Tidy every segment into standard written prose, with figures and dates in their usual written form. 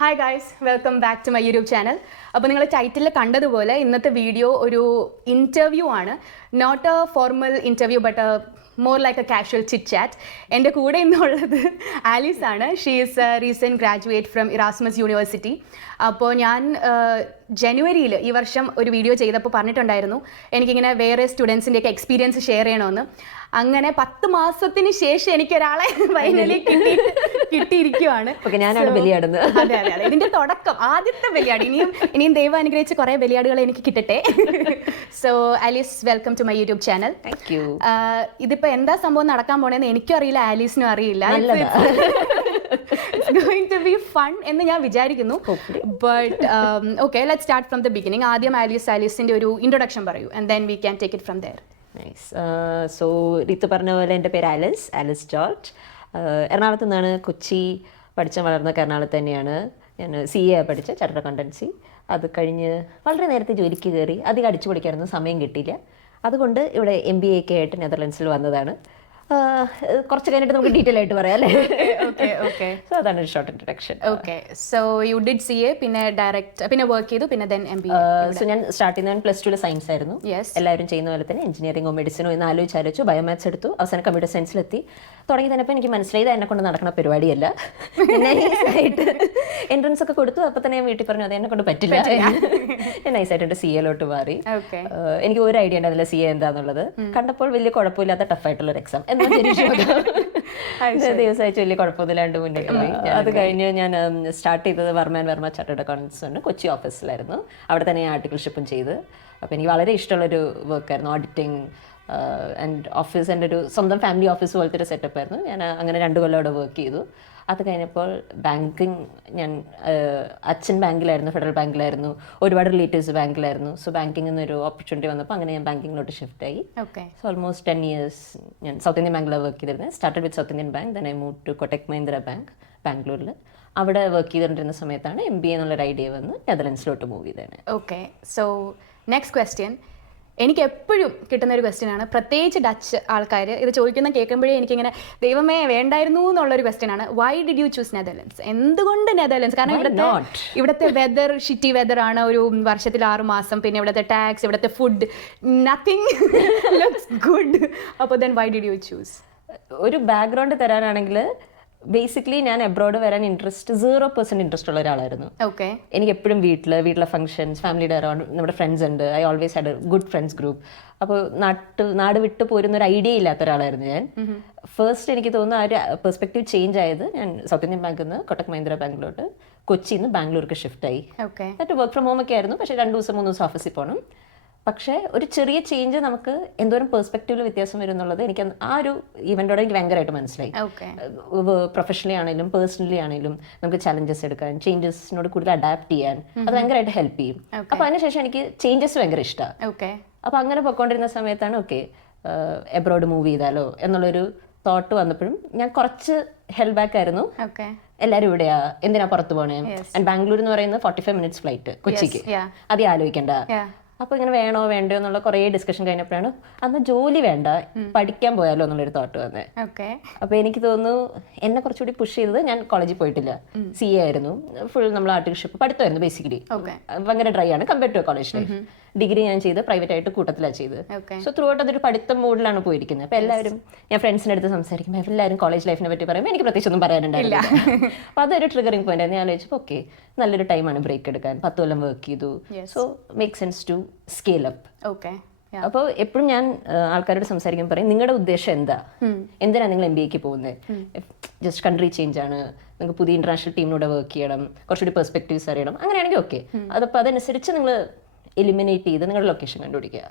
Hi guys, welcome back to my YouTube channel. അപ്പോൾ നിങ്ങൾ title കണ്ടതുപോലെ ഇന്നത്തെ വീഡിയോ ഒരു ഇൻ്റർവ്യൂ ആണ്. Not a formal interview but more like a casual chit chat. എൻ്റെ കൂടെ ഇന്നുള്ളത് ആലീസ് ആണ്. She is a recent graduate from Erasmus university. അപ്പോൾ ഞാൻ ജനുവരിയിൽ ഈ വർഷം ഒരു വീഡിയോ ചെയ്തപ്പോൾ പറഞ്ഞിട്ടുണ്ടായിരുന്നു എനിക്കിങ്ങനെ വേറെ സ്റ്റുഡൻസിൻ്റെയൊക്കെ എക്സ്പീരിയൻസ് ഷെയർ ചെയ്യണമെന്ന്. അങ്ങനെ 10 മാസത്തിന് ശേഷം എനിക്കൊരാളെ ഫൈനലി കിട്ടിയിരിക്കുവാണ്. അതെ അതെ അതെ, ഇതിന്റെ തുടക്കം, ആദ്യത്തെ ബലിയാട്. ഇനിയും ദൈവം അനുഗ്രഹിച്ച് കുറെ ബലിയാടുകൾ എനിക്ക് കിട്ടട്ടെ. So Alice, welcome to my YouTube channel. ഇതിപ്പോ എന്താ സംഭവം നടക്കാൻ പോണേന്ന് എനിക്കും അറിയില്ല, ആലീസിനും അറിയില്ല. It's going to be fun എന്ന് ഞാൻ വിചാരിക്കുന്നു. But okay, let's start from the beginning. ആദ്യം ആലീസിന്റെ ഒരു ഇൻട്രൊഡക്ഷൻ പറയൂ, and then we can take it from there. Nice. So Reeth പറഞ്ഞ പോലെ എൻ്റെ പേര് ആലിസ് ജോർജ്. എറണാകുളത്ത് നിന്നാണ്. കൊച്ചി പഠിച്ച വളർന്നൊക്കെ എറണാകുളത്ത് തന്നെയാണ്. ഞാൻ CA പഠിച്ച ചാർട്ടേഡ് അക്കൗണ്ടൻസി. അത് കഴിഞ്ഞ് വളരെ നേരത്തെ ജോലിക്ക് കയറി. അധികം അടിച്ചു പൊളിക്കാനൊന്നും സമയം കിട്ടിയില്ല. അതുകൊണ്ട് ഇവിടെ MBA ഒക്കെ ആയിട്ട് നെതർലൻഡ്സിൽ വന്നതാണ്. കുറച്ച് കഴിഞ്ഞിട്ട് നമുക്ക് ഡീറ്റെയിൽ ആയിട്ട് പറയാം അല്ലേ? സോ അതാണ് ഒരു short introduction. Okay, so you did CA, പിന്നെ വർക്ക് ചെയ്തു, പിന്നെ ദെൻ MBA. സോ ഞാൻ സ്റ്റാർട്ട് ചെയ്യുന്നത് +2 സയൻസ് ആയിരുന്നു. എല്ലാവരും ചെയ്യുന്ന പോലെ തന്നെ എഞ്ചിനീയറിംഗോ മെഡിസിനോ എന്ന് ആലോചിച്ചു ബയോമാത്സ് എടുത്തു. അവസാനം കമ്പ്യൂട്ടർ സയൻസിലെത്തി. തുടങ്ങി തന്നെ എനിക്ക് മനസ്സിലായത് എന്നെ കൊണ്ട് നടക്കുന്ന പരിപാടിയല്ല. നൈസായിട്ട് എൻട്രൻസ് ഒക്കെ കൊടുത്തു. അപ്പോൾ തന്നെ ഞാൻ വീട്ടിൽ പറഞ്ഞു അത് എന്നെ കൊണ്ട് പറ്റില്ല. ഞാൻ നൈസായിട്ട് CA മാറി. എനിക്ക് ഒരു ഐഡിയ ഉണ്ടായിരുന്നില്ല CA എന്താന്നുള്ളത്. കണ്ടപ്പോൾ വലിയ കുഴപ്പമില്ലാത്ത ടഫായിട്ടുള്ള ഒരു എക്സാം ദിവസമായിട്ട് വലിയ കുഴപ്പമില്ലാണ്ട് മുന്നോട്ട് പോയി. അത് കഴിഞ്ഞ് ഞാൻ സ്റ്റാർട്ട് ചെയ്തത് വർമ്മ ചാർട്ടേഡ് അക്കൗണ്ടൻസ് കൊച്ചി ഓഫീസിലായിരുന്നു. അവിടെ തന്നെ ആർട്ടിക്കിൾഷിപ്പും ചെയ്ത്. അപ്പോൾ എനിക്ക് വളരെ ഇഷ്ടമുള്ളൊരു വർക്കായിരുന്നു ഓഡിറ്റിംഗ് ആൻഡ് ഓഫീസ്. എൻ്റെ ഒരു സ്വന്തം ഫാമിലി ഓഫീസ് പോലത്തെ ഒരു സെറ്റപ്പ് ആയിരുന്നു. ഞാൻ അങ്ങനെ 2 കൊല്ലം അവിടെ വർക്ക് ചെയ്തു. അത് കഴിഞ്ഞപ്പോൾ ബാങ്കിങ്, ഞാൻ അച്ഛൻ ബാങ്കിലായിരുന്നു, ഫെഡറൽ ബാങ്കിലായിരുന്നു. ഒരുപാട് റിലേറ്റീവ്സ് ബാങ്കിലായിരുന്നു. സോ ബാങ്കിങ് എന്നൊരു ഓപ്പർച്യൂണിറ്റി വന്നപ്പോൾ അങ്ങനെ ഞാൻ ബാങ്കിങ്ങിലോട്ട് ഷിഫ്റ്റ് ആയി. സോ ഓൾമോസ്റ്റ് 10 years ഞാൻ സൗത്ത് ഇന്ത്യൻ ബാങ്കിലാണ് വർക്ക് ചെയ്തിരുന്നത്. Started with South Indian bank, then I move to Kotak Mahindra bank ബാംഗ്ലൂരിൽ. അവിടെ വർക്ക് ചെയ്തുകൊണ്ടിരുന്ന സമയത്താണ് MBA എന്നുള്ളൊരു ഐഡിയ വന്ന് നെതർലൻഡ്സിലോട്ട് മൂവ് ചെയ്തതാണ്. ഓക്കെ, സോ നെക്സ്റ്റ് ക്വസ്റ്റ്യൻ എനിക്ക് എപ്പോഴും കിട്ടുന്ന ഒരു ക്വസ്റ്റ്യൻ ആണ്. പ്രത്യേകിച്ച് ഡച്ച് ആൾക്കാർ ഇത് ചോദിക്കുന്ന കേൾക്കുമ്പോഴേ എനിക്കിങ്ങനെ ദൈവമേ വേണ്ടായിരുന്നു എന്നുള്ളൊരു ക്വസ്റ്റ്യൻ ആണ്. Why did you choose Netherlands? എന്തുകൊണ്ട് നെതർലൻഡ്സ്? കാരണം ഇവിടുത്തെ വെതർ ഷിറ്റി വെതർ ആണ്. ഒരു വർഷത്തിൽ 6 മാസം. പിന്നെ ഇവിടുത്തെ ടാക്സ്, ഇവിടുത്തെ ഫുഡ്, നത്തിങ് ലുക്സ് ഗുഡ്. അപ്പോൾ then why did you choose? ഒരു ബാക്ക്ഗ്രൗണ്ട് തരാനാണെങ്കിൽ ബേസിക്കലി ഞാൻ അബ്രോഡ് വരാൻ 0% ഇൻട്രസ്റ്റ് ഉള്ള ഒരാളായിരുന്നു. എനിക്ക് എപ്പോഴും വീട്ടിലെ ഫംഗ്ഷൻസ്, ഫാമിലിയുടെ അറൗണ്ട് നമ്മുടെ ഫ്രണ്ട്സ് ഉണ്ട്. I always had A good friends group. അപ്പോൾ നാട് വിട്ടു പോരുന്ന ഒരു ഐഡിയ ഇല്ലാത്ത ഒരാളായിരുന്നു ഞാൻ. ഫസ്റ്റ് എനിക്ക് തോന്നുന്നു ആ ഒരു പെർസ്പെക്റ്റീവ് ചേഞ്ച് ആയത് ഞാൻ സൗത്ത് ഇന്ത്യൻ ബാങ്കിൽ നിന്ന് കൊട്ടക് മഹീന്ദ്ര ബാങ്കിലോട്ട്, കൊച്ചിയിൽ നിന്ന് ബാംഗ്ലൂർക്ക് ഷിഫ്റ്റ് ആയി. എന്നിട്ട് വർക്ക് ഫ്രം ഹോം ഒക്കെ ആയിരുന്നു. പക്ഷേ 2 ദിവസം 3 ദിവസം ഓഫീസിൽ പോകണം. പക്ഷേ ഒരു ചെറിയ ചേഞ്ച് നമുക്ക് എന്തോരം പെർസ്പെക്റ്റീവിൽ വ്യത്യാസം വരും എന്നുള്ളത് എനിക്ക് ആ ഒരു ഇവന്റോടെ എനിക്ക് ഭയങ്കരമായിട്ട് മനസ്സിലായി. പ്രൊഫഷണലി ആണെങ്കിലും പേഴ്സണലി ആണെങ്കിലും നമുക്ക് ചലഞ്ചസ് എടുക്കാൻ, ചേഞ്ചസിനോട് കൂടുതൽ അഡാപ്റ്റ് ചെയ്യാൻ അത് ഭയങ്കരമായിട്ട് ഹെൽപ്പ് ചെയ്യും. അപ്പൊ അതിനുശേഷം എനിക്ക് ചേഞ്ചസ് ഭയങ്കര ഇഷ്ടമാണ്. അപ്പൊ അങ്ങനെ പൊയ്ക്കൊണ്ടിരുന്ന സമയത്താണ് എബ്രോഡ് മൂവ് ചെയ്താലോ എന്നുള്ളൊരു തോട്ട് വന്നപ്പോഴും ഞാൻ കുറച്ച് ഹെൽഡ് ബാക്ക് ആയിരുന്നു. എല്ലാവരും ഇവിടെയാ, എന്തിനാ പുറത്ത് പോണേ? ആൻഡ് ബാംഗ്ലൂർ എന്ന് പറയുന്നത് 45 minutes ഫ്ലൈറ്റ് കൊച്ചിക്ക്. അത് ആലോചിക്കണ്ട. അപ്പോൾ ഇങ്ങനെ വേണോ വേണ്ടോ എന്നുള്ള കുറേ ഡിസ്കഷൻ കഴിഞ്ഞപ്പോഴാണ് അന്ന് ജോലി വേണ്ട, പഠിക്കാൻ പോയാലോ എന്നുള്ളൊരു തോട്ട് വന്നത്. അപ്പോൾ എനിക്ക് തോന്നുന്നു എന്നെ കുറച്ചുകൂടി പുഷ് ചെയ്തത്, ഞാൻ കോളേജിൽ പോയിട്ടില്ല, CA ആയിരുന്നു, ഫുൾ നമ്മൾ ആർട്ടിക്കിൾഷിപ്പ് പഠിത്തമായിരുന്നു ബേസിക്കലി. ഭയങ്കര ഡ്രൈ ആണ് compared to college life. Degree ഞാൻ ചെയ്ത് പ്രൈവറ്റ് ആയിട്ട് കൂട്ടത്തിലാണ് ചെയ്ത്. സോ ത്രൂ ഔട്ട് അതൊരു പഠിത്തം മൂഡിലാണ് പോയിരിക്കുന്നത്. അപ്പോൾ എല്ലാവരും, ഞാൻ ഫ്രണ്ട്സിൻ്റെ അടുത്ത് സംസാരിക്കുമ്പോൾ എല്ലാവരും കോളേജ് ലൈഫിനെ പറ്റി പറയുമ്പോൾ എനിക്ക് പ്രത്യേകിച്ചൊന്നും പറയാനുണ്ടായില്ല. അപ്പോൾ അതൊരു ട്രിഗറിങ് പോയിന്റ് ആയിരുന്നു. ഞാൻ ആലോചിച്ചപ്പോൾ ഓക്കെ, നല്ലൊരു ടൈമാണ് ബ്രേക്ക് എടുക്കാൻ. 10 കൊല്ലം വർക്ക് ചെയ്തു. So make sense to scale up. അപ്പോൾ എപ്പോഴും ഞാൻ ആൾക്കാരോട് സംസാരിക്കുമ്പോൾ പറയും, നിങ്ങളുടെ ഉദ്ദേശം എന്താ? എന്തിനാണ് നിങ്ങൾ MBAക്ക് പോകുന്നത്? ജസ്റ്റ് കൺട്രി ചേഞ്ച് ആണ്, നിങ്ങൾക്ക് പുതിയ ഇന്റർനാഷണൽ ടീമിനോട് വർക്ക് ചെയ്യണം, കുറച്ചുകൂടി പെർസ്പെക്റ്റീവ്സ് അറിയണം, അങ്ങനെയാണെങ്കിൽ ഓക്കെ. അതപ്പോൾ അതനുസരിച്ച് നിങ്ങൾ എലിമിനേറ്റ് ചെയ്ത് നിങ്ങളുടെ ലൊക്കേഷൻ കണ്ടുപിടിക്കുക,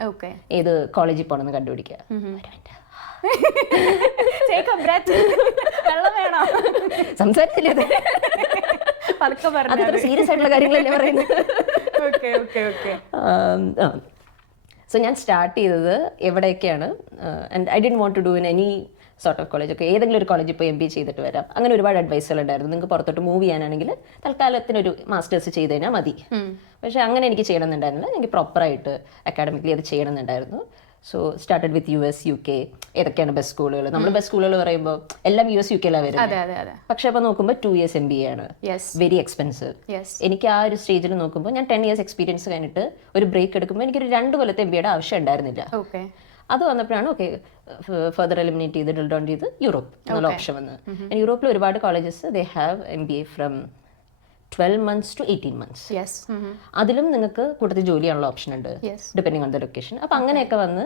ഏത് കോളേജിൽ പോകണമെന്ന് കണ്ടുപിടിക്കുക. സംസാരിച്ചില്ല, അതത്ര സീരിയസ് ആയിട്ടുള്ള കാര്യങ്ങളല്ലേ പറയുന്നത്. സോ ഞാൻ സ്റ്റാർട്ട് ചെയ്തത് എവിടെയൊക്കെയാണ്, and I didn't want to do in any sort of college. ഒക്കെ ഏതെങ്കിലും ഒരു കോളേജിൽ പോയി MBA ചെയ്തിട്ട് വരാം, അങ്ങനെ ഒരുപാട് അഡ്വൈസുകൾ ഉണ്ടായിരുന്നു. നിങ്ങൾക്ക് പുറത്തോട്ട് മൂവ് ചെയ്യാനാണെങ്കിൽ തൽക്കാലത്തിനൊരു മാസ്റ്റേഴ്സ് ചെയ്ത് കഴിഞ്ഞാൽ മതി. പക്ഷേ അങ്ങനെ എനിക്ക് ചെയ്യണമെന്നുണ്ടായിരുന്നില്ല. എനിക്ക് പ്രോപ്പറായിട്ട് അക്കാഡമിക്കലി അത് ചെയ്യണമെന്നുണ്ടായിരുന്നു. So started with US UK ഏതൊക്കെയാണ് ബെസ്റ്റ് സ്കൂളുകൾ. നമ്മൾ ബെസ്റ്റ് സ്കൂളുകൾ പറയുമ്പോൾ എല്ലാം US UK വരുന്നത്. പക്ഷെ അപ്പോൾ നോക്കുമ്പോൾ 2 years MBA ആണ്, വെരി എക്സ്പെൻസീവ്. എനിക്ക് ആ ഒരു സ്റ്റേജിൽ നോക്കുമ്പോൾ ഞാൻ 10 years എക്സ്പീരിയൻസ് കഴിഞ്ഞിട്ട് ഒരു ബ്രേക്ക് എടുക്കുമ്പോൾ എനിക്കൊരു 2 കൊല്ലത്തെ MBA ആവശ്യം ഉണ്ടായിരുന്നില്ല. അത് വന്നപ്പോഴാണ് ഓക്കെ ഫർദർ എലിമിനേറ്റ് ചെയ്ത് ഡ്രിൽ ഡൗൺ ചെയ്ത് യൂറോപ്പ് എന്നുള്ള ഓപ്ഷൻ വന്നത്. യൂറോപ്പിൽ ഒരുപാട് colleges they have MBA from 12 months to 18 months. അതിലും നിങ്ങൾക്ക് കൂട്ടത്തിൽ ജോലി ചെയ്യാനുള്ള ഓപ്ഷൻ ഉണ്ട്, ഡിപ്പെൻഡിങ് ഓൺ ദ ലൊക്കേഷൻ. അപ്പം അങ്ങനെയൊക്കെ വന്ന്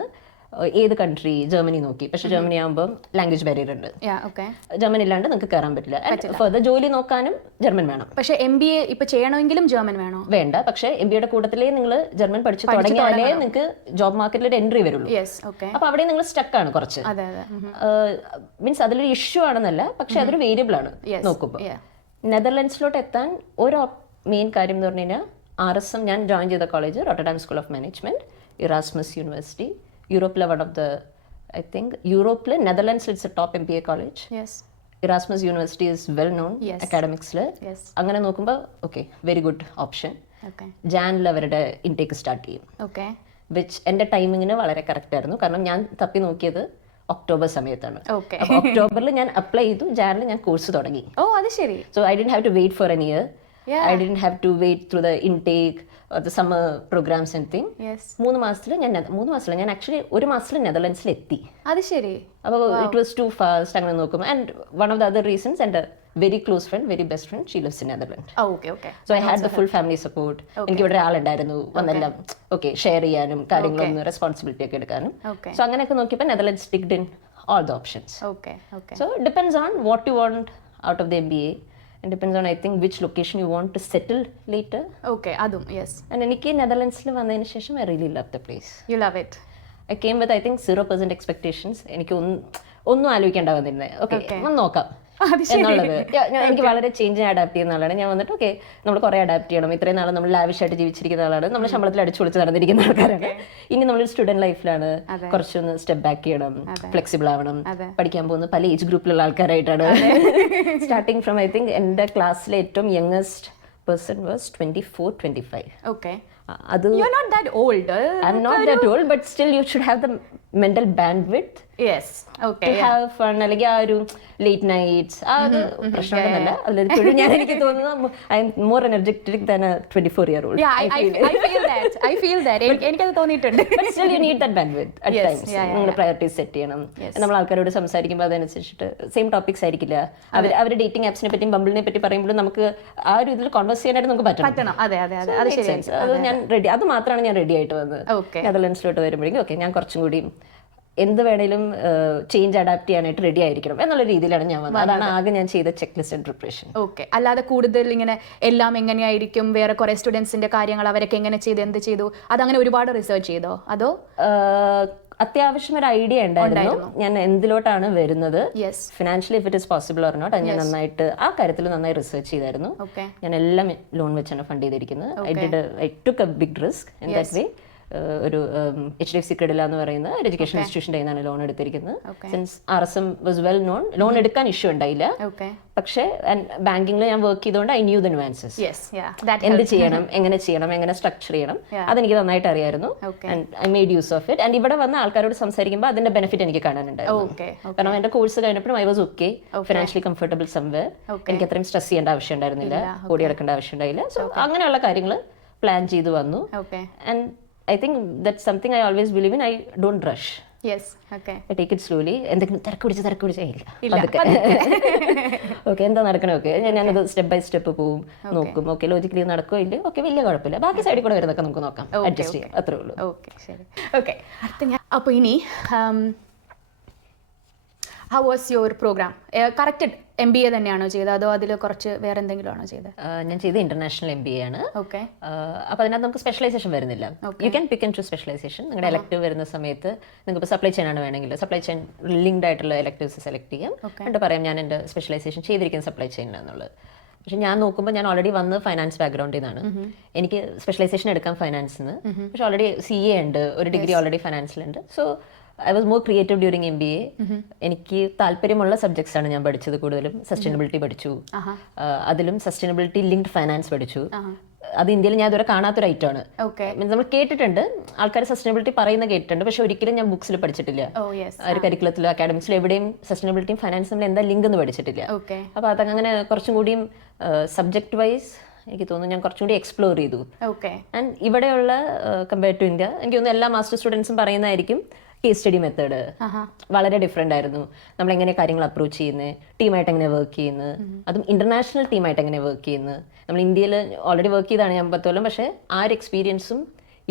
ഏത് കൺട്രി, ജർമ്മനി നോക്കി. പക്ഷെ ജർമ്മനി ആകുമ്പോൾ ലാംഗ്വേജ് ബാരിയർ ഉണ്ട്, ജർമ്മൻ ഇല്ലാണ്ട് നിങ്ങൾക്ക് കയറാൻ പറ്റില്ല. ഫർദർ ജോലി നോക്കാനും ജർമ്മൻ വേണം. പക്ഷെ MBA ഇപ്പൊ ചെയ്യണമെങ്കിലും ജർമ്മൻ വേണോ? വേണ്ട. പക്ഷെ MBAയുടെ കൂട്ടത്തിലേ നിങ്ങൾ ജർമ്മൻ പഠിച്ചു തുടങ്ങിയാലേ നിങ്ങൾക്ക് ജോബ് മാർക്കറ്റിൽ ഒരു എൻട്രി വരുള്ളൂ. അപ്പൊ അവിടെ നിങ്ങൾ സ്റ്റക്ക് ആണ് കുറച്ച്. മീൻസ് അതിലൊരു ഇഷ്യൂ ആണെന്നല്ല, പക്ഷെ അതൊരു വേരിയബിൾ ആണ് നോക്കുമ്പോൾ. നെതർലൻഡ്സിലോട്ട് എത്താൻ ഒരു മെയിൻ കാര്യം എന്ന് പറഞ്ഞു കഴിഞ്ഞാൽ RSM, ഞാൻ ജോയിൻ ചെയ്ത college Rotterdam school of management, Erasmus university, യൂറോപ്പിലെ one of the I think യൂറോപ്പിലെ നെതർലൻഡ്സിൽ it's a top MBA college. Erasmus university is well known അക്കാഡമിക്സിൽ. അങ്ങനെ നോക്കുമ്പോൾ ഓക്കെ, വെരി ഗുഡ് ഓപ്ഷൻ. ജാനിൽ അവരുടെ ഇൻടേക്ക് സ്റ്റാർട്ട് ചെയ്യും, വിച്ച് എൻ്റെ ടൈമിങ്ങിന് വളരെ കറക്റ്റ് ആയിരുന്നു. കാരണം ഞാൻ തപ്പി നോക്കിയത് ഒക്ടോബർ സമയത്താണ്. ഒക്ടോബറിൽ ഞാൻ അപ്ലൈ ചെയ്തു, ജാനിൽ ഞാൻ കോഴ്സ് തുടങ്ങി. So I didn't have to wait for an year. I didn't have to wait through the intake or the summer programs and thing. 3 മാസത്തിൽ ഞാൻ ആക്ച്വലി 1 മാസത്തിൽ നെതർലൻഡ്സിൽ എത്തി. അപ്പോൾ ഇറ്റ് വാസ് ടു ഫാസ്റ്റ് അങ്ങനെ നോക്കും. And one of the other reasons, എൻ്റെ very close friend, very best friend, she lives in Netherland. So I had the full family support. എനിക്ക് ഇവിടെ ഒരാളുണ്ടായിരുന്നു വന്നെല്ലാം ഓക്കെ ഷെയർ ചെയ്യാനും കാര്യങ്ങളൊന്നും റെസ്പോൺസിബിലിറ്റി ഒക്കെ എടുക്കാനും. സോ അങ്ങനെയൊക്കെ നോക്കിയപ്പോൾ Netherlands ticked in all the options. So it depends on what you want out of the MBA. It depends on, I think, which location you want to settle later. Adum, yes. And എനിക്ക് നെതർലൻഡ്സിൽ വന്നതിന് ശേഷം I really love the place. You love it. I came with, I think, 0% expectations. എനിക്ക് ഒന്നും ആലോചിക്കേണ്ട വന്നിരുന്നത്. Okay നോക്കാം എന്നുള്ളത്. എനിക്ക് വളരെ ചേഞ്ച് അഡാപ്റ്റ് ചെയ്യുന്ന ആളാണ് ഞാൻ. വന്നിട്ട് ഓക്കെ നമ്മൾ കുറേ അഡാപ്റ്റ് ചെയ്യണം. ഇത്രയും നാളെ നമ്മൾ ലാവിഷായിട്ട് ജീവിച്ചിരിക്കുന്ന ആളാണ്, നമ്മൾ ശമ്പളത്തിൽ അടിച്ചു പൊളിച്ച് നടന്നിരിക്കുന്ന ആൾക്കാരാണ്. ഇനി നമ്മളൊരു സ്റ്റുഡൻറ് ലൈഫിലാണ്, കുറച്ചൊന്ന് സ്റ്റെപ്പ് ബാക്ക് ചെയ്യണം, ഫ്ലെക്സിബിൾ ആവണം. പഠിക്കാൻ പോകുന്ന പല ഏജ് ഗ്രൂപ്പിലുള്ള ആൾക്കാരായിട്ടാണ്. സ്റ്റാർട്ടിങ് ഫ്രം, ഐ തിങ്ക് എൻ്റെ ക്ലാസ്സിലെ ഏറ്റവും യങ്ങസ്റ്റ് പേഴ്സൺ വാസ് 24-25. അത് you're not that old. I'm not that old, but still you should have the mental bandwidth to have fun. അല്ലെങ്കിൽ ആ ഒരു ലേറ്റ് നൈറ്റ്സ് ആ ഒരു പ്രശ്നമൊന്നുമല്ല. അതിലൊരു ഞാൻ എനിക്ക് തോന്നുന്നു I am more energetic than A 24-year-old. I feel that എനിക്കത് തോന്നിയിട്ടുണ്ട്. But still you need that bandwidth at times. നിങ്ങൾ പ്രയോറിറ്റീസ് സെറ്റ് ചെയ്യണം. നമ്മൾ ആൾക്കാരോട് സംസാരിക്കുമ്പോൾ അതനുസരിച്ചിട്ട് സെയിം ടോപ്പിക്സ് ആയിരിക്കില്ല. അവർ ഡേറ്റിംഗ് ആപ്സിനെ പറ്റിയും ബംബിളിനെ പറ്റി പറയുമ്പോഴും നമുക്ക് ആ ഒരു ഇതിൽ കോൺവേഴ്സ് ചെയ്യാനായിട്ട് നമുക്ക് പറ്റണം. അത് ഞാൻ റെഡി, അത് മാത്രമാണ് ഞാൻ റെഡി ആയിട്ട് വന്നത്. നെതർലൻഡ്സിലോട്ട് വരുമ്പോഴേക്കും ഓക്കെ ഞാൻ കുറച്ചും കൂടി എന്ത് വേണേലും ചേഞ്ച് അഡാപ്റ്റ് ചെയ്യാനായിട്ട് റെഡി ആയിരിക്കണം എന്നുള്ള രീതിയിലാണ് ഞാൻ വന്നത്. അതാണ് ആകെ ഞാൻ ചെയ്ത ചെക്ക് ലിസ്റ്റ് ആൻഡ് പ്രിപ്പറേഷൻ. അല്ലാതെ കൂടുതൽ ഇങ്ങനെ എല്ലാം എങ്ങനെയായിരിക്കും, വേറെ കുറെ സ്റ്റുഡൻസിന്റെ കാര്യങ്ങൾ അവരൊക്കെ എങ്ങനെ ചെയ്തു, എന്ത് ചെയ്തു, അതങ്ങനെ ഒരുപാട് റിസർച്ച് ചെയ്തോ? അതോ അത്യാവശ്യം ഒരു ഐഡിയ ഉണ്ടായിരുന്നു ഞാൻ എന്തിലോട്ടാണ് വരുന്നത്, financially if it is possible or not. ഞാൻ നന്നായിട്ട് ആ കാര്യത്തിൽ നന്നായി റിസർച്ച് ചെയ്തായിരുന്നു. ഞാൻ എല്ലാം ലോൺ വെച്ചാണ് ഫണ്ട് ചെയ്തിരിക്കുന്നത്. I took a big risk in that way. ഒരു HDFC ക്രെഡില എന്ന് പറയുന്ന ഒരു എഡ്യൂക്കേഷൻ ഇൻസ്റ്റിറ്റ്യൂഷൻ്റെ കയ്യിലാണ് ലോൺ എടുത്തിരിക്കുന്നത്. Since RSM was well known, loan എടുക്കാൻ ഇഷ്യൂ ഉണ്ടായില്ല. പക്ഷേ ബാങ്കിങ്ങിൽ ഞാൻ വർക്ക് ചെയ്തുകൊണ്ട് ഐ ന്യൂ ദ നുവാൻസസ്. എന്ത് ചെയ്യണം, എങ്ങനെ സ്ട്രക്ചർ ചെയ്യണം, അതെനിക്ക് നന്നായിട്ട് അറിയായിരുന്നു. And I made use of it. And ഇവിടെ വന്ന ആൾക്കാരോട് സംസാരിക്കുമ്പോൾ അതിന്റെ ബെനിഫിറ്റ് എനിക്ക് കാണാനുണ്ടായിരുന്നു. കാരണം എന്റെ കോഴ്സ് കഴിഞ്ഞപ്പോഴും I was okay, financially comfortable somewhere. എനിക്ക് അത്രയും സ്ട്രെസ് ചെയ്യേണ്ട ആവശ്യം ഉണ്ടായിരുന്നില്ല, ഓടി നടക്കേണ്ട ആവശ്യം ഉണ്ടായില്ല. സോ അങ്ങനെയുള്ള കാര്യങ്ങൾ പ്ലാൻ ചെയ്ത് വന്നു. And I think that's something I always believe in. I don't rush. I take it slowly. എന്തെങ്കിലും തിരക്ക് പിടിച്ച ഇല്ല. ഓക്കെ എന്താ നടക്കണേ, ഓക്കെ ഞാനത് സ്റ്റെപ്പ് ബൈ സ്റ്റെപ്പ് പോവും, നോക്കും. ഓക്കെ ലോജിക്കലി നടക്കോ ഇല്ല, ഓക്കെ വലിയ കുഴപ്പമില്ല, ബാക്കി സൈഡിൽ കൂടെ വരുന്നതൊക്കെ നമുക്ക് നോക്കാം, അഡ്ജസ്റ്റ് ചെയ്യാം, അത്രേ ഉള്ളൂ. അപ്പോൾ ഇനി how was your program? Correct MBA തന്നെയാണോ ചെയ്തത്, അതോ അതിൽ കുറച്ച് വേറെ എന്തെങ്കിലും ആണോ ചെയ്തത്? ഞാൻ ചെയ്ത ഇന്റർനാഷണൽ MBA ആണ്. അപ്പോൾ അതിനകത്ത് നമുക്ക് സ്പെഷ്യലൈസേഷൻ വരുന്നില്ല. You can pick and choose specialisation. നിങ്ങളുടെ എലക്ടീവ് വരുന്ന സമയത്ത് നിങ്ങൾക്ക് ഇപ്പോൾ സപ്ലൈ ചെയിൻ ആണ് വേണമെങ്കിൽ സപ്ലൈ ചെയിൻ ലിങ്ക്ഡ് ആയിട്ടുള്ള എലക്ടീവ്സ് സെലക്ട് ചെയ്യാം. എന്നിട്ട് പറയാം ഞാൻ എൻ്റെ സ്പെഷ്യലൈസേഷൻ ചെയ്തിരിക്കുന്ന സപ്ലൈ ചെയിനിലാണെന്നുള്ളത്. പക്ഷെ ഞാൻ നോക്കുമ്പോൾ ഞാൻ ഓൾറെഡി വന്ന് ഫൈനാൻസ് ബാക്ക്ഗ്രൗണ്ടിൽ നിന്നാണ്. എനിക്ക് സ്പെഷ്യലൈസേഷൻ എടുക്കാം ഫൈനാൻസിൽ നിന്ന്. പക്ഷെ ഓൾറെഡി CA ഉണ്ട്, ഒരു ഡിഗ്രി ഓൾറെഡി ഫൈനാൻസിലുണ്ട്. So I was more creative during MBA. എനിക്ക് താല്പര്യമുള്ള സബ്ജക്ട്സ് ആണ് ഞാൻ പഠിച്ചത്. കൂടുതലും സസ്റ്റൈനബിലിറ്റി പഠിച്ചു, അതിലും സസ്റ്റൈനബിലിറ്റി ലിങ്ക്ഡ് ഫൈനാൻസ് പഠിച്ചു. അത് ഇന്ത്യയിൽ ഞാൻ ഇതുവരെ കാണാത്തൊരു ഐറ്റമാണ്. ഓക്കെ. നമ്മൾ കേട്ടിട്ടുണ്ട്, ആൾക്കാർ സസ്റ്റൈനബിലിറ്റി പറയുന്ന കേട്ടിട്ടുണ്ട്, പക്ഷെ ഒരിക്കലും ഞാൻ ബുക്സിൽ പഠിച്ചിട്ടില്ല. ഒരു കരിക്കുലത്തിലോ അക്കാഡമിക്സിലോ എവിടെയും സസ്റ്റൈനബിലിറ്റിയും ഫൈനാൻസും തമ്മിൽ എന്താ ലിങ്ക് എന്ന് പഠിച്ചിട്ടില്ല. അപ്പോൾ അതങ്ങനെ കുറച്ചും കൂടിയും സബ്ജക്ട് വൈസ് എനിക്ക് തോന്നുന്നു ഞാൻ കുറച്ചും കൂടി എക്സ്പ്ലോർ ചെയ്തു. ആൻഡ് ഇവിടെയുള്ള കമ്പയർ ടു ഇന്ത്യ എനിക്ക് തോന്നുന്നു എല്ലാ മാസ്റ്റർ സ്റ്റുഡൻസും പറയുന്നതായിരിക്കും കേസ് സ്റ്റഡി മെത്തേഡ് വളരെ ഡിഫറെൻ്റ് ആയിരുന്നു. നമ്മൾ എങ്ങനെ കാര്യങ്ങൾ അപ്രോച്ച് ചെയ്യുന്നത്, ടീമായിട്ട് എങ്ങനെ വർക്ക് ചെയ്യുന്നത്, അതും ഇന്റർനാഷണൽ ടീമായിട്ട് എങ്ങനെ വർക്ക് ചെയ്യുന്നത്. നമ്മൾ ഇന്ത്യയിൽ ഓൾറെഡി വർക്ക് ചെയ്താണ് ഞാൻ 10 കൊല്ലം, പക്ഷേ ആ ഒരു എക്സ്പീരിയൻസും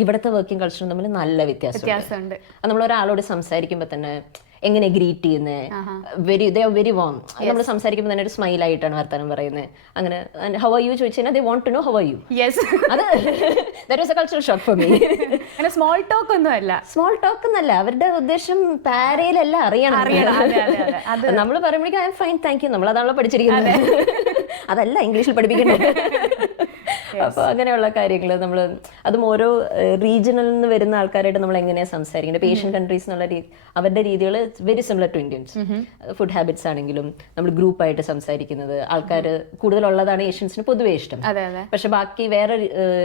ഇവിടുത്തെ വർക്കിംഗ് കൾച്ചറും തമ്മിൽ നല്ല വ്യത്യാസമുണ്ട്. അത് നമ്മൾ ഒരാളോട് സംസാരിക്കുമ്പോൾ തന്നെ എങ്ങനെ ഗ്രീറ്റ് ചെയ്യുന്നത്, വെരി വാം. നമ്മൾ സംസാരിക്കുമ്പോൾ തന്നെ ഒരു സ്മൈൽ ആയിട്ടാണ് വർത്താനം പറയുന്നത്. അങ്ങനെ ഹൗ ആർ യു ചോദിച്ചു കഴിഞ്ഞാൽ they want to know how are you. അത് that was a cultural shock for me. Small talk ഒന്നുമല്ല, സ്മോൾ ടോക്ക് എന്നല്ല, അവരുടെ ഉദ്ദേശം പാരയിലെല്ലാം അറിയണം. നമ്മൾ പറയുമ്പോഴേക്കും I'm fine thank you, നമ്മൾ അതാണല്ലോ പഠിച്ചിരിക്കുന്നത്, അതല്ല ഇംഗ്ലീഷിൽ പഠിപ്പിക്കേണ്ടത്. അപ്പോൾ അങ്ങനെയുള്ള കാര്യങ്ങൾ നമ്മൾ അതും ഓരോ റീജിയണിൽ നിന്ന് വരുന്ന ആൾക്കാരായിട്ട് നമ്മൾ എങ്ങനെയാണ് സംസാരിക്കുന്നത്. ഇപ്പോൾ ഏഷ്യൻ കൺട്രീസ് എന്നുള്ള അവരുടെ രീതികൾ very similar to Indians. Food habits ആണെങ്കിലും നമ്മൾ ഗ്രൂപ്പായിട്ട് സംസാരിക്കുന്നത്, ആൾക്കാർ കൂടുതലുള്ളതാണ് ഏഷ്യൻസിന് പൊതുവേ ഇഷ്ടം. പക്ഷെ ബാക്കി വേറെ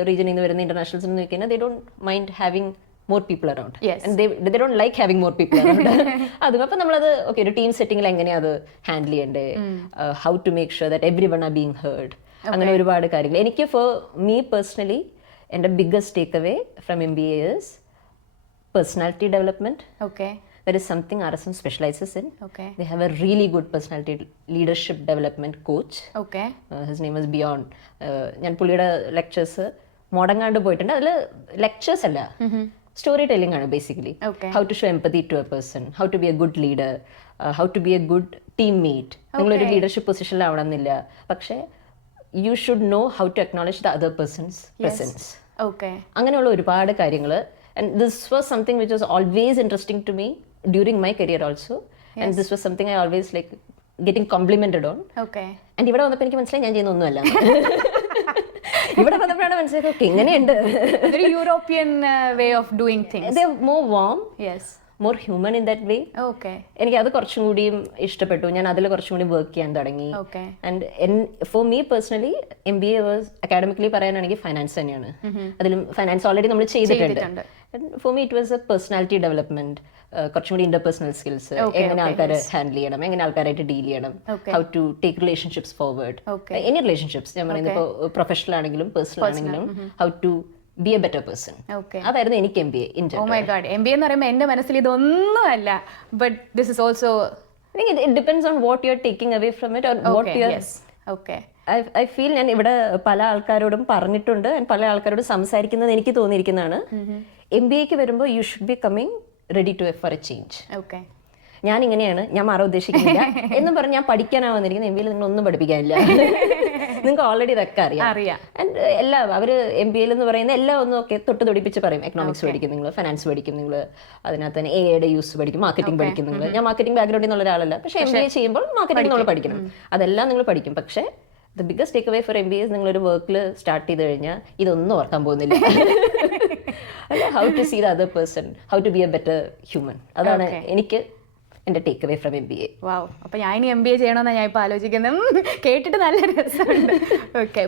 റീജിയനിൽ നിന്ന് വരുന്ന ഇന്റർനാഷണൽസ് എന്ന് നോക്കിയാൽ they don't mind having more people around. And they don't like having more people around. അതുകൊണ്ട് നമ്മളത് ഓക്കെ ഒരു ടീം സെറ്റിംഗിൽ എങ്ങനെയാണ് അത് ഹാൻഡിൽ ചെയ്യേണ്ടത്, how to make sure that every one are being heard, അങ്ങനെ ഒരുപാട് കാര്യങ്ങൾ. എനിക്ക് ഫോർ മീ പേഴ്സണലി എൻ്റെ biggest take away from MBA is personality development. That is something RSM specializes in. They have a really good personality leadership development coach. His name is Beyond. ഞാൻ പുള്ളിയുടെ lectures മുടങ്ങാണ്ട് പോയിട്ടുണ്ട്. അതിൽ lectures അല്ല, storytelling ആണ് basically. How to show empathy to a person, how to be a good leader, how to be a good teammate. നിങ്ങളൊരു leadership പൊസിഷനിലാവണമെന്നില്ല, പക്ഷേ you should know how to acknowledge the other person's presence. അങ്ങനെയുള്ള ഒരുപാട് കാര്യങ്ങൾ. And this was something which was always interesting to me during my career also. And this was something I always like getting complimented on. And ഇവിടെ വന്നപ്പോൾ എനിക്ക് മനസ്സിലായി ഞാൻ ചെയ്യുന്ന ഒന്നുമല്ല. ഇവിടെ വന്നപ്പോഴാണ് മനസ്സിലായത് ഓക്കെ ഇങ്ങനെയുണ്ട്. European way of doing things. They are more warm. More human in that way. എനിക്ക് അത് കുറച്ചും കൂടിയും ഇഷ്ടപ്പെട്ടു. ഞാൻ അതിൽ കുറച്ചും കൂടി വർക്ക് ചെയ്യാൻ തുടങ്ങി. And four me personally MBA was academically പറയാനാണെങ്കിൽ ഫൈനാൻസ് തന്നെയാണ്. അതിലും ഫൈനാൻസ് ഓൾറെഡി നമ്മൾ ചെയ്തിട്ടുണ്ട്. For me it was A personality development, കുറച്ചും കൂടി ഇന്റർപേഴ്സണൽ സ്കിൽസ്, എങ്ങനെ ആൾക്കാരെ ഹാൻഡിൽ ചെയ്യണം, എങ്ങനെ ആൾക്കാരായിട്ട് ഡീൽ ചെയ്യണം, how to take relationships forward, any relationships. ഞാൻ പറയുന്നത് ഇപ്പോൾ പ്രൊഫഷണൽ ആണെങ്കിലും പേഴ്സണൽ ആണെങ്കിലും how to be a better person. അതായിരുന്നു എനിക്ക് MBA in general. Oh my god, MBA എന്ന് പറയുമ്പോൾ എൻ്റെ മനസ്സിൽ ഇതൊന്നുമല്ല. But this is also, I think it depends on what you're taking away from it or what you're. I feel ഞാൻ ഇവിടെ പല ആൾക്കാരോടും പറഞ്ഞിട്ടുണ്ട്, പല ആൾക്കാരോടും സംസാരിക്കുന്നത് എനിക്ക് തോന്നിയിരിക്കുന്നതാണ്, MBAക്ക് വരുമ്പോൾ you should be coming ready to for a change. ഞാൻ ഇങ്ങനെയാണ്, ഞാൻ മാറാൻ ഉദ്ദേശിക്കുന്നില്ല എന്നും പറഞ്ഞ് ഞാൻ പഠിക്കാനാണ് വന്നിരിക്കുന്നത്. MBAയിൽ നിങ്ങൾ ഒന്നും പഠിപ്പിക്കാനില്ല, നിങ്ങൾക്ക് ഓൾറെഡി ഇതൊക്കെ അറിയാം. ആൻഡ് എല്ലാം അവർ MBAയിൽ എന്ന് പറയുന്ന എല്ലാം ഒന്നും ഒക്കെ തൊട്ട് തൊടിപ്പിച്ച് പറയും. എക്കണോമിക്സ് പഠിക്കും നിങ്ങൾ, ഫൈനാൻസ് പഠിക്കും നിങ്ങൾ, അതിനകത്ത് തന്നെ AI യൂസ് പഠിക്കും, മാർക്കറ്റിംഗ് പഠിക്കും നിങ്ങൾ. ഞാൻ മാർക്കറ്റിംഗ് ബാക്ക്ഗ്രൗണ്ടിൽ നിന്നുള്ള ഒരാളല്ല, പക്ഷേ MBA ചെയ്യുമ്പോൾ മാർക്കറ്റിംഗ് നമ്മൾ പഠിക്കണം, അതെല്ലാം നിങ്ങൾ പഠിക്കും. പക്ഷേ the biggest take away for MBA നിങ്ങളൊരു വർക്കിൽ സ്റ്റാർട്ട് ചെയ്ത് കഴിഞ്ഞാൽ ഇതൊന്നും ഓർക്കാൻ പോകുന്നില്ല. അല്ല, how to see the other person, how to be a better human. അതാണ് എനിക്ക് എൻ്റെ take away from MBA. Wow, അപ്പോൾ ഞാൻ ഇനി MBA ചെയ്യണമെന്നാണ് ഞാൻ ഇപ്പോൾ ആലോചിക്കുന്നത്. കേട്ടിട്ട് നല്ല രസമുണ്ട്.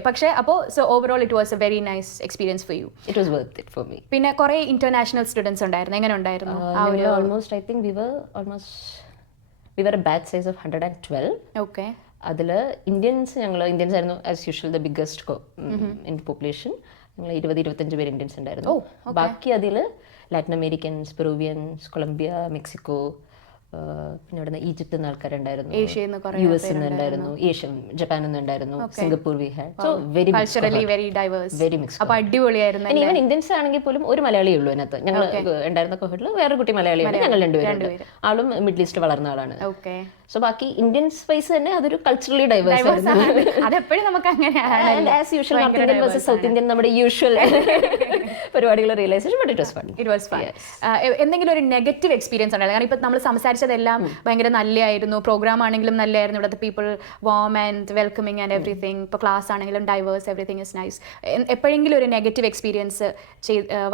പക്ഷേ അപ്പോൾ so overall it was a very nice experience for you. It was worth it for me. പിന്നെ കുറേ ഇന്റർനാഷണൽ സ്റ്റുഡൻസ് ഉണ്ടായിരുന്നു, എങ്ങനെ ഉണ്ടായിരുന്നു? Almost I think we were a batch size of 112. അതിൽ ഇന്ത്യൻസ് ആയിരുന്നു as usual the biggest in population. ഞങ്ങൾ 20-25 പേര് Indians ഉണ്ടായിരുന്നു. ബാക്കി അതിൽ Latin Americans, Peruvians, Colombia, Mexico, പിന്നെ അവിടെ നിന്ന് ഈജിപ്തിൽ നിന്ന് ആൾക്കാരുണ്ടായിരുന്നു, US ഉണ്ടായിരുന്നു, ഏഷ്യൻ ജപ്പാനിൽ നിന്ന് ഉണ്ടായിരുന്നു, Singapore we had. So very mix. അപ്പോൾ അടിപൊളിയായിരുന്നു. ഈവൻ ഇന്ത്യൻസ് ആണെങ്കിൽ പോലും ഒരു മലയാളിയേ ഉള്ളൂ അതിനകത്ത്. ഞങ്ങൾ ഉണ്ടായിരുന്ന കോഹോട്ടിൽ വേറെ കുട്ടി മലയാളിയാണ്, ഞങ്ങൾ രണ്ടുപേരുണ്ട്. ആളും മിഡിൽ ഈസ്റ്റ് വളർന്ന ആളാണ്. സോ ബാക്കി ഇന്ത്യൻ സ്പേസ് തന്നെ അതൊരു കൾച്ചറലി ഡൈവേഴ്സ് ആയിരുന്നു. അതെപ്പോഴും നമുക്ക് അങ്ങനെയാണ്. As usual North Indian versus South Indian നമ്മുടെ യൂഷ്വൽ പരിപാടികൾ realisation, but it was fun. എന്തെങ്കിലും ഒരു നെഗറ്റീവ് എക്സ്പീരിയൻസ് ഉണ്ടായിരുന്നു? കാരണം ഇപ്പം നമ്മൾ സംസാരിച്ചതെല്ലാം ഭയങ്കര നല്ലതായിരുന്നു, പ്രോഗ്രാം ആണെങ്കിലും നല്ലതായിരുന്നു, ഇവിടുത്തെ people warm and welcoming and everything. ഇപ്പോൾ ക്ലാസ് ആണെങ്കിലും ഡൈവേഴ്സ്, എവറിഥിങ് ഇസ് നൈസ്. എപ്പോഴെങ്കിലും ഒരു നെഗറ്റീവ് എക്സ്പീരിയൻസ്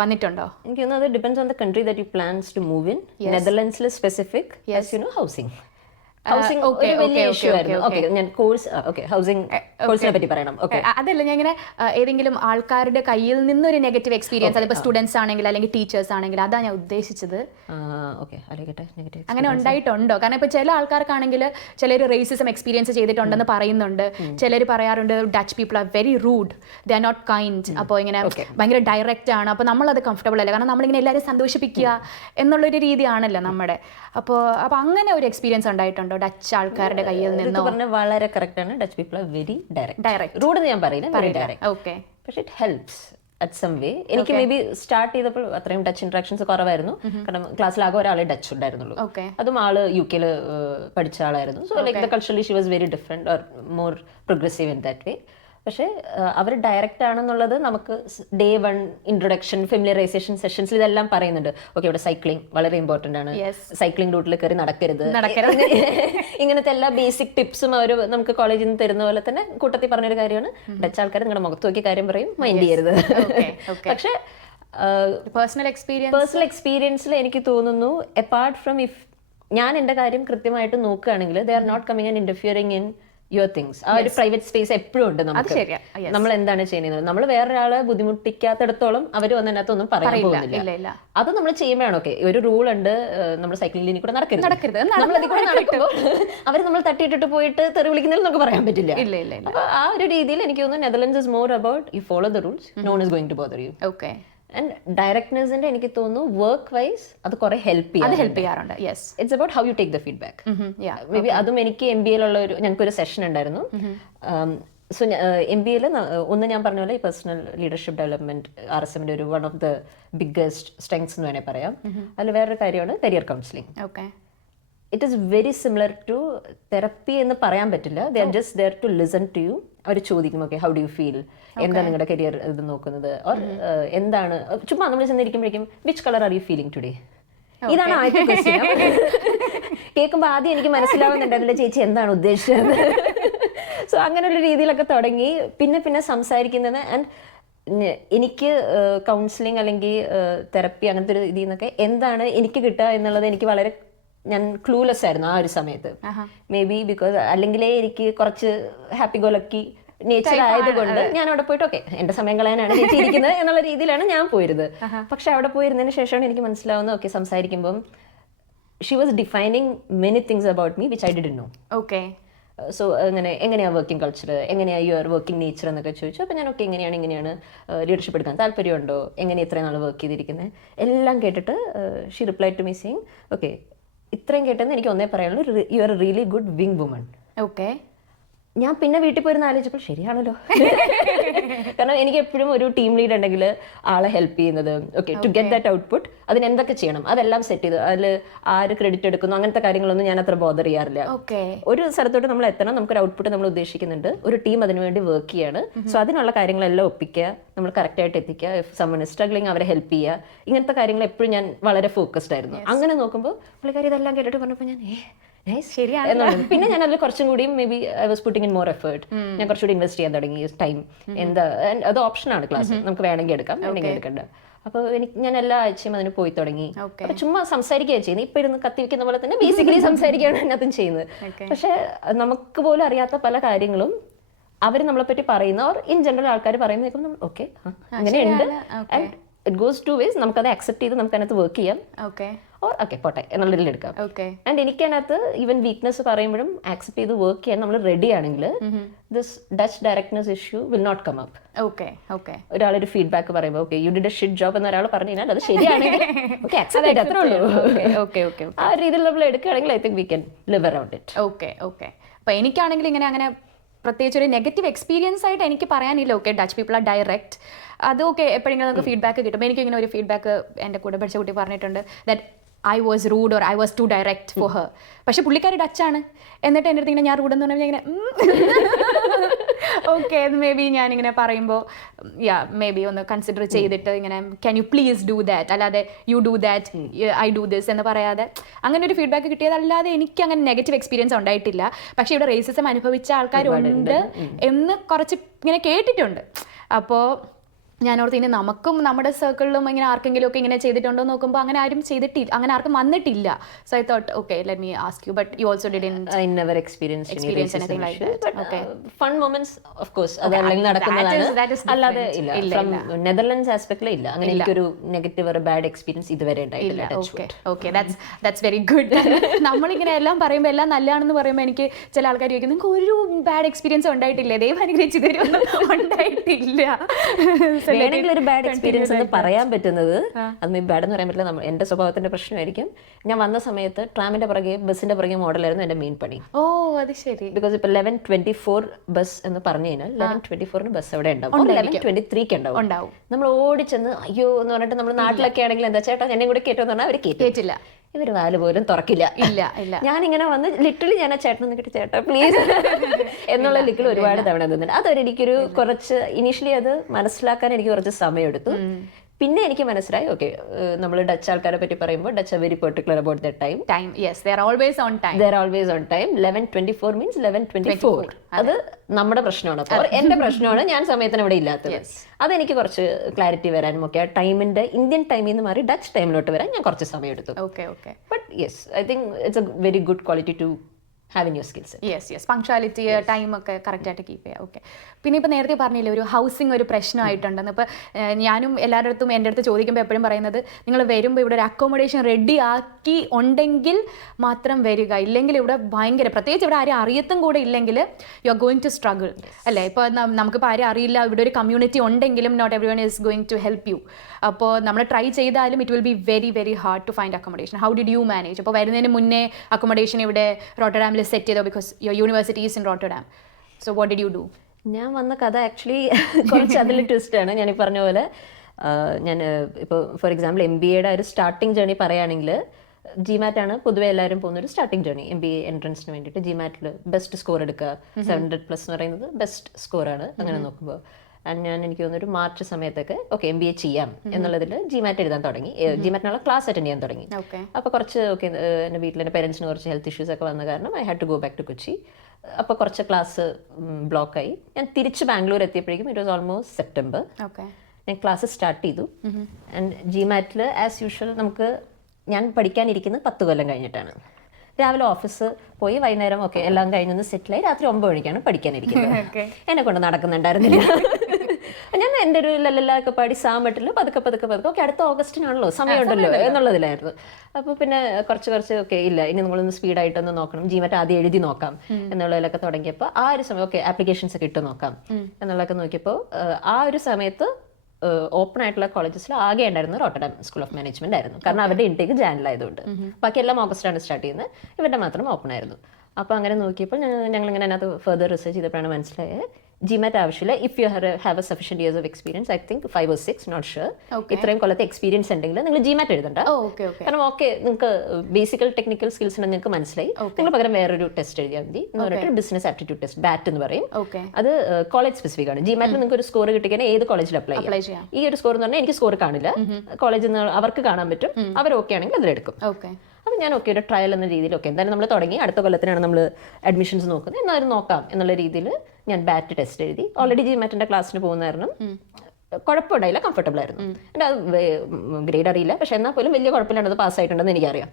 വന്നിട്ടുണ്ടോ? എനിക്ക് തോന്നുന്നത് അത് depends on the country that you plans to move in. നെതർലൻഡ്സിൽ specific, as you know, housing. Housing ഒരു വലിയ ഇഷ്യൂ ആയിരുന്നു. ഓക്കെ, ഞാൻ കോഴ്സ് ഹൗസിംഗ് കോഴ്സിനെ പറ്റി പറയണം. ഓക്കെ, അതല്ല ഞാൻ ഇങ്ങനെ ഏതെങ്കിലും ആൾക്കാരുടെ കയ്യിൽ നിന്നൊരു നെഗറ്റീവ് എക്സ്പീരിയൻസ്, അതിപ്പോൾ സ്റ്റുഡൻസ് ആണെങ്കിൽ അല്ലെങ്കിൽ ടീച്ചേഴ്സ് ആണെങ്കിൽ, അതാ ഞാൻ ഉദ്ദേശിച്ചത്. അങ്ങനെ ഉണ്ടായിട്ടുണ്ടോ? കാരണം ഇപ്പൊ ചില ആൾക്കാർക്കാണെങ്കിൽ ചിലർ റേസിസം എക്സ്പീരിയൻസ് ചെയ്തിട്ടുണ്ടെന്ന് പറയുന്നുണ്ട്. ചിലർ പറയാറുണ്ട് Dutch people are very rude, they are not kind. അപ്പോൾ ഇങ്ങനെ ഭയങ്കര ഡയറക്റ്റ് ആണ്. അപ്പോൾ നമ്മളത് കംഫർട്ടബിൾ അല്ല, കാരണം നമ്മളിങ്ങനെ എല്ലാവരും സന്തോഷിപ്പിക്കുക എന്നുള്ളൊരു രീതിയാണല്ലോ നമ്മുടെ. അപ്പോൾ അങ്ങനെ ഒരു എക്സ്പീരിയൻസ് ഉണ്ടായിട്ടുണ്ടോ ഡച്ച് ആൾക്കാരുടെ കയ്യിൽ നിന്ന്? വളരെ കറക്റ്റ് ആണ്. Dutch people are very direct. Rude എന്ന് ഞാൻ പറയില്ല. ഓക്കെ, പക്ഷെ it helps at some way. എനിക്ക് മേ ബി സ്റ്റാർട്ട് ചെയ്തപ്പോൾ അത്രയും ടച്ച് ഇന്ററാക്ഷൻസ് കുറവായിരുന്നു. കാരണം ക്ലാസ്സിലാകെ ഒരാളെ ഡച്ച് ഉണ്ടായിരുന്നുള്ളൂ. അതും ആള് UK പഠിച്ച ആളായിരുന്നു. So like the culturally she was very different or more progressive in that വേ. പക്ഷേ അവർ ഡയറക്റ്റ് ആണെന്നുള്ളത് നമുക്ക് ഡേ 1 ഇൻട്രൊഡക്ഷൻ ഫെമിലിയറൈസേഷൻ സെഷൻസിൽ ഇതെല്ലാം പറയുന്നുണ്ട്. ഓക്കെ, ഇവിടെ സൈക്ലിംഗ് വളരെ ഇമ്പോർട്ടന്റ് ആണ്, സൈക്ലിംഗ് റൂട്ടിൽ കയറി നടക്കരുത്, ഇങ്ങനത്തെ എല്ലാ ബേസിക് ടിപ്സും അവർ നമുക്ക് കോളേജിൽ നിന്ന് തരുന്ന പോലെ തന്നെ കൂട്ടത്തിൽ പറഞ്ഞൊരു കാര്യമാണ്. ഡച്ച് ആൾക്കാർ നിങ്ങളുടെ മുഖത്ത് നോക്കിയ കാര്യം പറയും, മൈൻഡ് ചെയ്യരുത്. പക്ഷേ പേഴ്സണൽ എക്സ്പീരിയൻസിൽ എനിക്ക് തോന്നുന്നു, അപ്പാർട്ട് ഫ്രം ഇഫ് ഞാൻ എൻ്റെ കാര്യം കൃത്യമായിട്ട് നോക്കുകയാണെങ്കിൽ they are not coming and interfering in your things. ആ ഒരു പ്രൈവറ്റ് സ്പേസ് എപ്പോഴും ഉണ്ട് നമുക്ക്. നമ്മൾ എന്താണ് ചെയ്യുന്നത്, നമ്മൾ വേറൊരാളെ ബുദ്ധിമുട്ടിക്കാത്തിടത്തോളം അവർ വന്നതിനകത്ത് ഒന്നും പറയാൻ പോകുന്നില്ല. അത് നമ്മൾ ചെയ്യുമ്പോഴാണ് ഓക്കെ, ഒരു റൂൾ ഉണ്ട്, നമ്മൾ സൈക്ലിംഗ് ലൈനിൽ കൂടെ നടക്കരുത്. നമ്മൾ അതിൽ കൂടെ നടക്കുമ്പോൾ അവർ നമ്മൾ തട്ടിയിട്ടിട്ട് പോയിട്ട് തെറി വിളിക്കുന്നതിൽ നമുക്ക് പറയാൻ പറ്റില്ല. അപ്പൊ ആ ഒരു രീതിയിൽ എനിക്ക് തോന്നുന്നു Netherlands is more about you follow the rules, no one is going to bother you. Okay, and ഡയറക്ട്നെസിന്റെ എനിക്ക് തോന്നുന്നു വർക്ക് വൈസ് അത് കുറെ ഹെൽപ്പ് ചെയ്യാറുണ്ട്. It's about how you take the feedback. Maybe അതും എനിക്ക് MBA ഞങ്ങൾക്കൊരു സെഷൻ ഉണ്ടായിരുന്നു. സോ MBA ഒന്ന് ഞാൻ പറഞ്ഞ പോലെ ഈ പേഴ്സണൽ ലീഡർഷിപ്പ് ഡെവലപ്മെന്റ് RSMന്റെ ഒരു one of the biggest strengths എന്ന് വേണേൽ പറയാം. അതിൽ വേറൊരു കാര്യമാണ് career counselling. It is very similar to therapy എന്ന് പറയാൻ പറ്റില്ല. They are just there to listen to you. അവർ ചോദിക്കും okay, how do you feel, എന്താണ് നിങ്ങളുടെ കരിയർ ഇത് നോക്കുന്നത്, ഓർ എന്താണ്, ചുമ്മാ നമ്മൾ ചെന്നിരിക്കുമ്പോഴേക്കും which colour are you feeling today, ഇതാണ് ആദ്യത്തെ ക്വസ്റ്റ്യൻ. കേൾക്കുമ്പോൾ ആദ്യം എനിക്ക് മനസ്സിലാവുന്നുണ്ടല്ലോ ചേച്ചി എന്താണ് ഉദ്ദേശിച്ചത്. സോ അങ്ങനെയുള്ള രീതിയിലൊക്കെ തുടങ്ങി പിന്നെ സംസാരിക്കുന്നത്. ആൻഡ് എനിക്ക് കൗൺസിലിംഗ് അല്ലെങ്കിൽ തെറപ്പി അങ്ങനത്തെ ഒരു ഇതിൽ നിന്നൊക്കെ എന്താണ് എനിക്ക് കിട്ടുക എന്നുള്ളത് എനിക്ക് വളരെ ഞാൻ ക്ലൂലെസ് ആയിരുന്നു ആ ഒരു സമയത്ത്. മേ ബി ബിക്കോസ് അല്ലെങ്കിലേ എനിക്ക് കുറച്ച് ഹാപ്പി ഗോ ലക്കി നേച്ചർ ആയതുകൊണ്ട് ഞാൻ അവിടെ പോയിട്ട് ഓക്കെ എന്റെ സമയം കളയാനാണ് ചേച്ചി ഇരിക്കുന്നത് എന്നുള്ള രീതിയിലാണ് ഞാൻ പോയിരുന്നത്. പക്ഷെ അവിടെ പോയിരുന്നതിന് ശേഷമാണ് എനിക്ക് മനസ്സിലാവുന്നത് ഓക്കെ, സംസാരിക്കുമ്പം she was defining many things about me which I didn't know. Okay, so എങ്ങനെയാണ് വർക്കിംഗ് കൾച്ചർ, എങ്ങനെയാണ് യുവർ വർക്കിംഗ് നേച്ചർ എന്നൊക്കെ ചോദിച്ചു. അപ്പോൾ ഞാൻ ഓക്കെ ഇങ്ങനെയാണ് ലീഡർഷിപ്പ് എടുക്കാൻ താല്പര്യമുണ്ടോ, എങ്ങനെ ഇത്രയും നാൾ വർക്ക് ചെയ്തിരിക്കുന്നത് എല്ലാം കേട്ടിട്ട് she reply to me saying okay, ഇത്രയും കേട്ടെന്ന് എനിക്ക് ഒന്നേ പറയാനുള്ളൂ, you are a really good wing woman. Okay, ഞാൻ പിന്നെ വീട്ടിൽ പോയിരുന്ന് ആലോചിച്ചപ്പോൾ ശരിയാണല്ലോ. കാരണം എനിക്ക് എപ്പോഴും ഒരു ടീം ലീഡ് ഉണ്ടെങ്കിൽ ആളെ ഹെൽപ്പ് ചെയ്യുന്നത് okay to get that output, അതിന് എന്തൊക്കെ ചെയ്യണം അതെല്ലാം സെറ്റ് ചെയ്ത് അതിൽ ആര് ക്രെഡിറ്റ് എടുക്കുന്നു അങ്ങനത്തെ കാര്യങ്ങളൊന്നും ഞാൻ അത്ര ബോദർ ചെയ്യാറില്ല. ഒരു സ്ഥലത്തോട്ട് നമ്മൾ എത്തണം, നമുക്കൊരു ഔട്ട്പുട്ട് നമ്മൾ ഉദ്ദേശിക്കുന്നുണ്ട്, ഒരു ടീം അതിനുവേണ്ടി വർക്ക് ചെയ്യാണ്. സോ അതിനുള്ള കാര്യങ്ങളെല്ലാം ഒപ്പിക്കുക, നമ്മൾ കറക്റ്റായിട്ട് എത്തിക്കുക, ഇഫ് സമ്മൺ ഇസ് സ്ട്രഗ്ലിംഗ് അവരെ ഹെൽപ്പ് ചെയ്യുക, ഇങ്ങനത്തെ കാര്യങ്ങൾ എപ്പോഴും ഞാൻ വളരെ ഫോക്കസ്ഡ് ആയിരുന്നു. അങ്ങനെ നോക്കുമ്പോൾ പുള്ളിക്കാരി ഇതെല്ലാം കേട്ടിട്ട് പറഞ്ഞപ്പോൾ ഞാൻ പിന്നെ ഞാൻ അതിൽ കുറച്ചും കൂടി maybe I was putting in more effort. ഞാൻ കുറച്ചുകൂടി ഇൻവെസ്റ്റ് ചെയ്യാൻ തുടങ്ങി ടൈം. എന്താ അത് ഓപ്ഷനാണ് ക്ലാസ്, നമുക്ക് വേണമെങ്കിൽ എടുക്കാം വേണമെങ്കിൽ എടുക്കണ്ട. അപ്പോൾ ഞാൻ എല്ലാ ആഴ്ചയും അതിന് പോയി തുടങ്ങി. അപ്പൊ ചുമ്മാ സംസാരിക്കുകയാണ് ചെയ്യുന്നത്, ഇപ്പൊ ഇരുന്ന് കത്തി വെക്കുന്ന പോലെ തന്നെ ബേസിക്കലി സംസാരിക്കുകയാണ് അതിനകത്തും ചെയ്യുന്നത്. പക്ഷെ നമുക്ക് പോലും അറിയാത്ത പല കാര്യങ്ങളും അവർ നമ്മളെ പറ്റി പറയുന്ന ഓർ ഇൻ ജനറൽ ആൾക്കാർ പറയുന്ന ഓക്കെ അങ്ങനെയുണ്ട്. And it goes two ways, നമുക്കത് അക്സെപ്റ്റ് ചെയ്ത് നമുക്ക് അതിനകത്ത് വർക്ക് ചെയ്യാം ഓർ ഓക്കെ പോട്ടെ എന്നുള്ളതിൽ എടുക്കാം. ആൻഡ് എനിക്ക് അതിനകത്ത് ഈവൻ വീക്ക്നെസ് പറയുമ്പോഴും ആക്സെപ്റ്റ് ചെയ്ത് വർക്ക് ചെയ്യാൻ നമ്മൾ റെഡി ആണെങ്കിൽ this Dutch directness issue will not come up. ഒരാളൊരു ഫീഡ്ബാക്ക് പറയുമ്പോൾ okay you did a shit job എന്നൊരാൾ പറഞ്ഞു കഴിഞ്ഞാൽ അത് ശരിയാണെങ്കിൽ ഓക്കെ അക്സെപ്റ്റ് ചെയ്ത് അത്രേ ഉള്ളൂ. ആ രീതിയിൽ നമ്മൾ എടുക്കുകയാണെങ്കിൽ I think we can live around it. Okay. അപ്പൊ എനിക്കാണെങ്കിൽ അങ്ങനെ പ്രത്യേകിച്ച് ഒരു നെഗറ്റീവ് എക്സ്പീരിയൻസ് ആയിട്ട് എനിക്ക് പറയാനില്ല. Okay, Dutch people R direct, അത് ഓക്കെ എപ്പോഴെങ്കിലും നമുക്ക് ഫീഡ്ബാക്ക് കിട്ടും. എനിക്കിങ്ങനെ ഒരു ഫീഡ്ബാക്ക് എൻ്റെ കൂടെ പഠിച്ച കുട്ടി പറഞ്ഞിട്ടുണ്ട്, that I was rude or I was too direct for her. പക്ഷെ പുള്ളിക്കാരി ഡച്ചാണ്, എന്നിട്ട് എൻ്റെ അടുത്ത് ഇങ്ങനെ ഞാൻ റൂഡ് എന്ന് പറഞ്ഞാൽ ഇങ്ങനെ ഓക്കെ മേ ബി ഞാനിങ്ങനെ പറയുമ്പോൾ മേ ബി ഒന്ന് കൺസിഡർ ചെയ്തിട്ട് ഇങ്ങനെ can you please do that, അല്ലാതെ you do that I do this എന്ന് പറയാതെ അങ്ങനെ ഒരു ഫീഡ്ബാക്ക് കിട്ടിയതല്ലാതെ എനിക്ക് അങ്ങനെ നെഗറ്റീവ് എക്സ്പീരിയൻസ് ഉണ്ടായിട്ടില്ല. പക്ഷേ ഇവിടെ റേസിസം അനുഭവിച്ച ആൾക്കാരുണ്ട് എന്ന് കുറച്ച് ഇങ്ങനെ കേട്ടിട്ടുണ്ട്. അപ്പോൾ ഞാനോർത്ത് ഇനി നമുക്കും നമ്മുടെ സർക്കിളിലും ഇങ്ങനെ ആർക്കെങ്കിലും ഒക്കെ ഇങ്ങനെ ചെയ്തിട്ടുണ്ടോ എന്ന് നോക്കുമ്പോൾ അങ്ങനെ ആരും ചെയ്തിട്ടില്ല, അങ്ങനെ ആർക്കും വന്നിട്ടില്ല. So I thought okay let me ask you, but you also didn't I never experienced any experience racism anything like issues, that. but Okay. Fun moments of course അതെല്ലാം നടക്കുന്നതാണ്. that is അല്ലാതെ different. ഇല്ല, from Netherlands ആസ്പെക്ടിൽ ഇല്ല അങ്ങനെ എനിക്കൊരു negative ഒരു bad experience ഇതുവരെ ഉണ്ടായിട്ടില്ല. Okay okay, that's very good. നമ്മളിങ്ങനെ എല്ലാം പറയുമ്പോൾ എല്ലാം നല്ലതാണെന്ന് പറയുമ്പോൾ എനിക്ക് ചില ആൾക്കാർ ചോദിക്കും നിങ്ങൾക്ക് ഒരു ബാഡ് എക്സ്പീരിയൻസ് ഉണ്ടായിട്ടില്ലേ, ദൈവം അനുഗ്രഹിച്ച് ഇതുവരെ ഉണ്ടായിട്ടില്ല. വേണമെങ്കിൽ ഒരു ബാഡ് എക്സ്പീരിയൻസ് എന്ന് പറയാൻ പറ്റുന്നത്, അത് ബാഡ് എന്ന് പറയാൻ പറ്റില്ല, എന്റെ സ്വഭാവത്തിന്റെ പ്രശ്നമായിരിക്കും. ഞാൻ വന്ന സമയത്ത് ട്രാമിന്റെ പുറകെ ബസ്സിന്റെ പുറകെ മോഡലായിരുന്നു എന്റെ മെയിൻ പണി. ഓ അത് ശരി. ബിക്കോസ് ഇപ്പൊ 11:24 ബസ് എന്ന് പറഞ്ഞു കഴിഞ്ഞാൽ 11:24 ബസ് എവിടെ ഉണ്ടാവും, 11:23 ഉണ്ടാവും. നമ്മൾ ഓടിച്ചെന്ന് അയ്യോ എന്ന് പറഞ്ഞിട്ട് നമ്മൾ നാട്ടിലൊക്കെ ആണെങ്കിൽ എന്താ ചേട്ടാ എന്നെ കൂടെ കേട്ടോന്ന് പറഞ്ഞാൽ അവർ കേട്ടില്ല, ഇവര് വാല് പോലും തുറക്കില്ല. ഞാനിങ്ങനെ വന്ന് ലിറ്ററലി ഞാൻ ആ ചേട്ടനൊന്ന് കിട്ടി ചേട്ടാ പ്ലീസ് എന്നുള്ള ലിക്കിൽ ഒരുപാട് തവണ നിന്നിട്ട് അതൊരെനിക്കൊരു കുറച്ച് ഇനീഷ്യലി അത് മനസ്സിലാക്കാൻ എനിക്ക് കുറച്ച് സമയമെടുത്തു. പിന്നെ എനിക്ക് മനസ്സിലായി ഓക്കെ നമ്മൾ ഡച്ച് ആൾക്കാരെ പറ്റി പറയുമ്പോൾ Dutch very particular about the time. Yes they are always on time. 11:24 means 11:24. അത് നമ്മുടെ പ്രശ്നമാണ്, അപ്പോൾ എന്റെ പ്രശ്നമാണ് ഞാൻ സമയത്തിന് ഇവിടെ ഇല്ലാത്തത്. അതെനിക്ക് കുറച്ച് ക്ലാരിറ്റി വരാനും ഒക്കെ ആ ടൈമിന്റെ ഇന്ത്യൻ ടൈമിൽ നിന്ന് മാറി ഡച്ച് ടൈമിലോട്ട് വരാൻ ഞാൻ കുറച്ച് സമയം എടുത്തു. But yes I think it's a very good quality to having your skills. Yes punctuality time ഒക്കെ കറക്റ്റായിട്ട് കീപ്പ് ചെയ്യുക. ഓക്കെ, പിന്നെ ഇപ്പോൾ നേരത്തെ പറഞ്ഞില്ലേ ഒരു ഹൗസിംഗ് ഒരു പ്രശ്നമായിട്ടുണ്ടെന്ന്. ഇപ്പോൾ ഞാനും എല്ലാവരുടെ അടുത്തും എൻ്റെ അടുത്ത് ചോദിക്കുമ്പോൾ എപ്പോഴും പറയുന്നത് നിങ്ങൾ വരുമ്പോൾ ഇവിടെ ഒരു അക്കോമഡേഷൻ റെഡി ആക്കി ഉണ്ടെങ്കിൽ മാത്രം വരിക, ഇല്ലെങ്കിൽ ഇവിടെ ഭയങ്കര പ്രത്യേകിച്ച് ഇവിടെ ആരും അറിയത്തും കൂടെ ഇല്ലെങ്കിൽ you are going to struggle അല്ലേ. ഇപ്പോൾ നമുക്കിപ്പോൾ ആരും അറിയില്ല, ഇവിടെ ഒരു കമ്മ്യൂണിറ്റി ഉണ്ടെങ്കിലും not every one is going to help you. അപ്പോൾ നമ്മൾ ട്രൈ ചെയ്താലും it will be very very hard to find accommodation. How did you manage? അപ്പോൾ വരുന്നതിന് മുന്നേ അക്കോമഡേഷൻ ഇവിടെ റോട്ടർഡാമിൽ സെറ്റ് ചെയ്തോ, because your university is in Rotterdam. So what did you do? ഞാൻ വന്ന കഥ ആക്ച്വലി കുറച്ച് അതിൽ ട്വിസ്റ്റാണ്. ഞാൻ ഈ പറഞ്ഞ പോലെ ഞാൻ ഇപ്പോൾ ഫോർ എക്സാമ്പിൾ MBA ഒരു സ്റ്റാർട്ടിങ് ജേർണി പറയുകയാണെങ്കിൽ GMAT ആണ് പൊതുവെ എല്ലാവരും പോകുന്ന ഒരു സ്റ്റാർട്ടിങ് ജേർണി. MBA എൻട്രൻസിന് വേണ്ടിയിട്ട് GMATൽ ബെസ്റ്റ് സ്കോർ എടുക്കുക, 700+ എന്ന് പറയുന്നത് ബെസ്റ്റ് സ്കോറാണ്. അങ്ങനെ നോക്കുമ്പോൾ ഞാൻ എനിക്ക് തോന്നുന്നു ഒരു മാർച്ച് സമയത്തൊക്കെ ഓക്കെ MBA ചെയ്യാം എന്നുള്ളതിൽ GMAT എഴുതാൻ തുടങ്ങി. GMATനുള്ള ക്ലാസ് അറ്റൻഡ് ചെയ്യാൻ തുടങ്ങി. അപ്പോൾ കുറച്ച് ഓക്കെ എൻ്റെ വീട്ടിൽ എൻ്റെ പേരൻസിന് കുറച്ച് ഹെൽത്ത് ഇഷ്യൂസ് ഒക്കെ വന്ന കാരണം I had to go back to Kochi. അപ്പോൾ കുറച്ച് ക്ലാസ് ബ്ലോക്കായി. ഞാൻ തിരിച്ച് ബാംഗ്ലൂർ എത്തിയപ്പോഴേക്കും ഇറ്റ് വാസ് ഓൾമോസ്റ്റ് സെപ്റ്റംബർ. ഞാൻ ക്ലാസ് സ്റ്റാർട്ട് ചെയ്തു. ആൻഡ് GMATൽ ആസ് യൂഷ്വൽ നമുക്ക് ഞാൻ പഠിക്കാനിരിക്കുന്നത് 10 കൊല്ലം കഴിഞ്ഞിട്ടാണ്. രാവിലെ ഓഫീസ് പോയി വൈകുന്നേരം ഓക്കെ എല്ലാം കഴിഞ്ഞൊന്ന് സെറ്റിലായി രാത്രി 9 മണിക്കാണ് പഠിക്കാനിരിക്കുന്നത്. എന്നെ കൊണ്ട് നടക്കുന്നുണ്ടായിരുന്നില്ല. ഞാൻ എൻ്റെ ഒരു ലല്ലൊക്കെ പാടി സാമ്പട്ടിൽ പതുക്കെ ഓക്കെ അടുത്ത ഓഗസ്റ്റിനാണല്ലോ സമയമുണ്ടല്ലോ എന്നുള്ളതിലായിരുന്നു. അപ്പോൾ പിന്നെ കുറച്ച് ഓക്കെ ഇല്ല ഇനി നമ്മളൊന്ന് സ്പീഡായിട്ടൊന്ന് നോക്കണം, GMAT ആദ്യം എഴുതി നോക്കാം എന്നുള്ളതിലൊക്കെ തുടങ്ങിയപ്പോൾ ആ ഒരു സമയം ഓക്കെ ആപ്ലിക്കേഷൻസ് ഒക്കെ ഇട്ട് നോക്കാം എന്നുള്ളതൊക്കെ നോക്കിയപ്പോൾ ആ ഒരു സമയത്ത് ഓപ്പൺ ആയിട്ടുള്ള കോളേജസിൽ ആകെ ഉണ്ടായിരുന്ന റോട്ടർഡാം സ്കൂൾ ഓഫ് മാനേജ്മെന്റ് ആയിരുന്നു. കാരണം അവരുടെ ഇൻടേക്ക് ജാനിലായതുകൊണ്ട് ബാക്കി എല്ലാം ഓഗസ്റ്റാണ് സ്റ്റാർട്ട് ചെയ്യുന്നത്, ഇവരുടെ മാത്രം ഓപ്പൺ ആയിരുന്നു. അപ്പോൾ അങ്ങനെ നോക്കിയപ്പോൾ ഞങ്ങളിങ്ങനെ അതിനകത്ത് ഫെർദർ റിസർച്ച് ചെയ്തപ്പോഴാണ് മനസ്സിലായത് GMAT ആവശ്യമില്ല. If you have a sufficient years of experience, I think 5 or 6, not sure, ഇത്രയും കൊല്ലത്തെ എക്സ്പീരിയൻസ് ഉണ്ടെങ്കിൽ നിങ്ങൾ GMAT എഴുതണ്ട. കാരണം ഓക്കെ നിങ്ങൾക്ക് ബേസിക്കൽ ടെക്നിക്കൽ സ്കിൽസ് ഉണ്ടെന്ന് നിങ്ങൾക്ക് മനസ്സിലായി, നിങ്ങൾ പകരം വേറൊരു ടെസ്റ്റ് എഴുതിയാൽ മതി എന്ന് പറഞ്ഞിട്ട് ബിസിനസ് ആപ്റ്റിറ്റ്യൂഡ് ടെസ്റ്റ് BAT എന്ന് പറയും. അത് കോളേജ് സ്പെസിഫിക് ആണ്. GMATൽ നിങ്ങൾക്ക് ഒരു സ്കോർ കിട്ടിയാൽ ഏത് കോളേജിൽ അപ്ലൈ ചെയ്യാം. ഈ ഒരു സ്കോർ എന്ന് പറഞ്ഞാൽ എനിക്ക് സ്കോർ കാണില്ല, കോളേജിൽ നിന്ന് അവർക്ക് കാണാൻ പറ്റും, അവർ ഓക്കെ ആണെങ്കിൽ അതിലെടുക്കും. അപ്പം ഞാൻ ഓക്കെ ഒരു ട്രയൽ എന്ന രീതിയിൽ ഓക്കെ എന്തായാലും നമ്മൾ തുടങ്ങി, അടുത്ത കൊല്ലത്തിനാണ് നമ്മൾ അഡ്മിഷൻസ് നോക്കുന്നത്, എന്നാലും നോക്കാം എന്നുള്ള രീതിയിൽ ഞാൻ BAT ടെസ്റ്റ് എഴുതി. ഓൾറെഡി GMATന്റെ ക്ലാസ്സിന് പോകുന്ന കാരണം കുഴപ്പമുണ്ടായില്ല, കംഫർട്ടബിൾ ആയിരുന്നു. എൻ്റെ അത് ഗ്രേഡ് അറിയില്ല, പക്ഷെ എന്നാൽ പോലും വലിയ കുഴപ്പമില്ലാണ്ട് അത് പാസ്സായിട്ടുണ്ടെന്ന് എനിക്കറിയാം.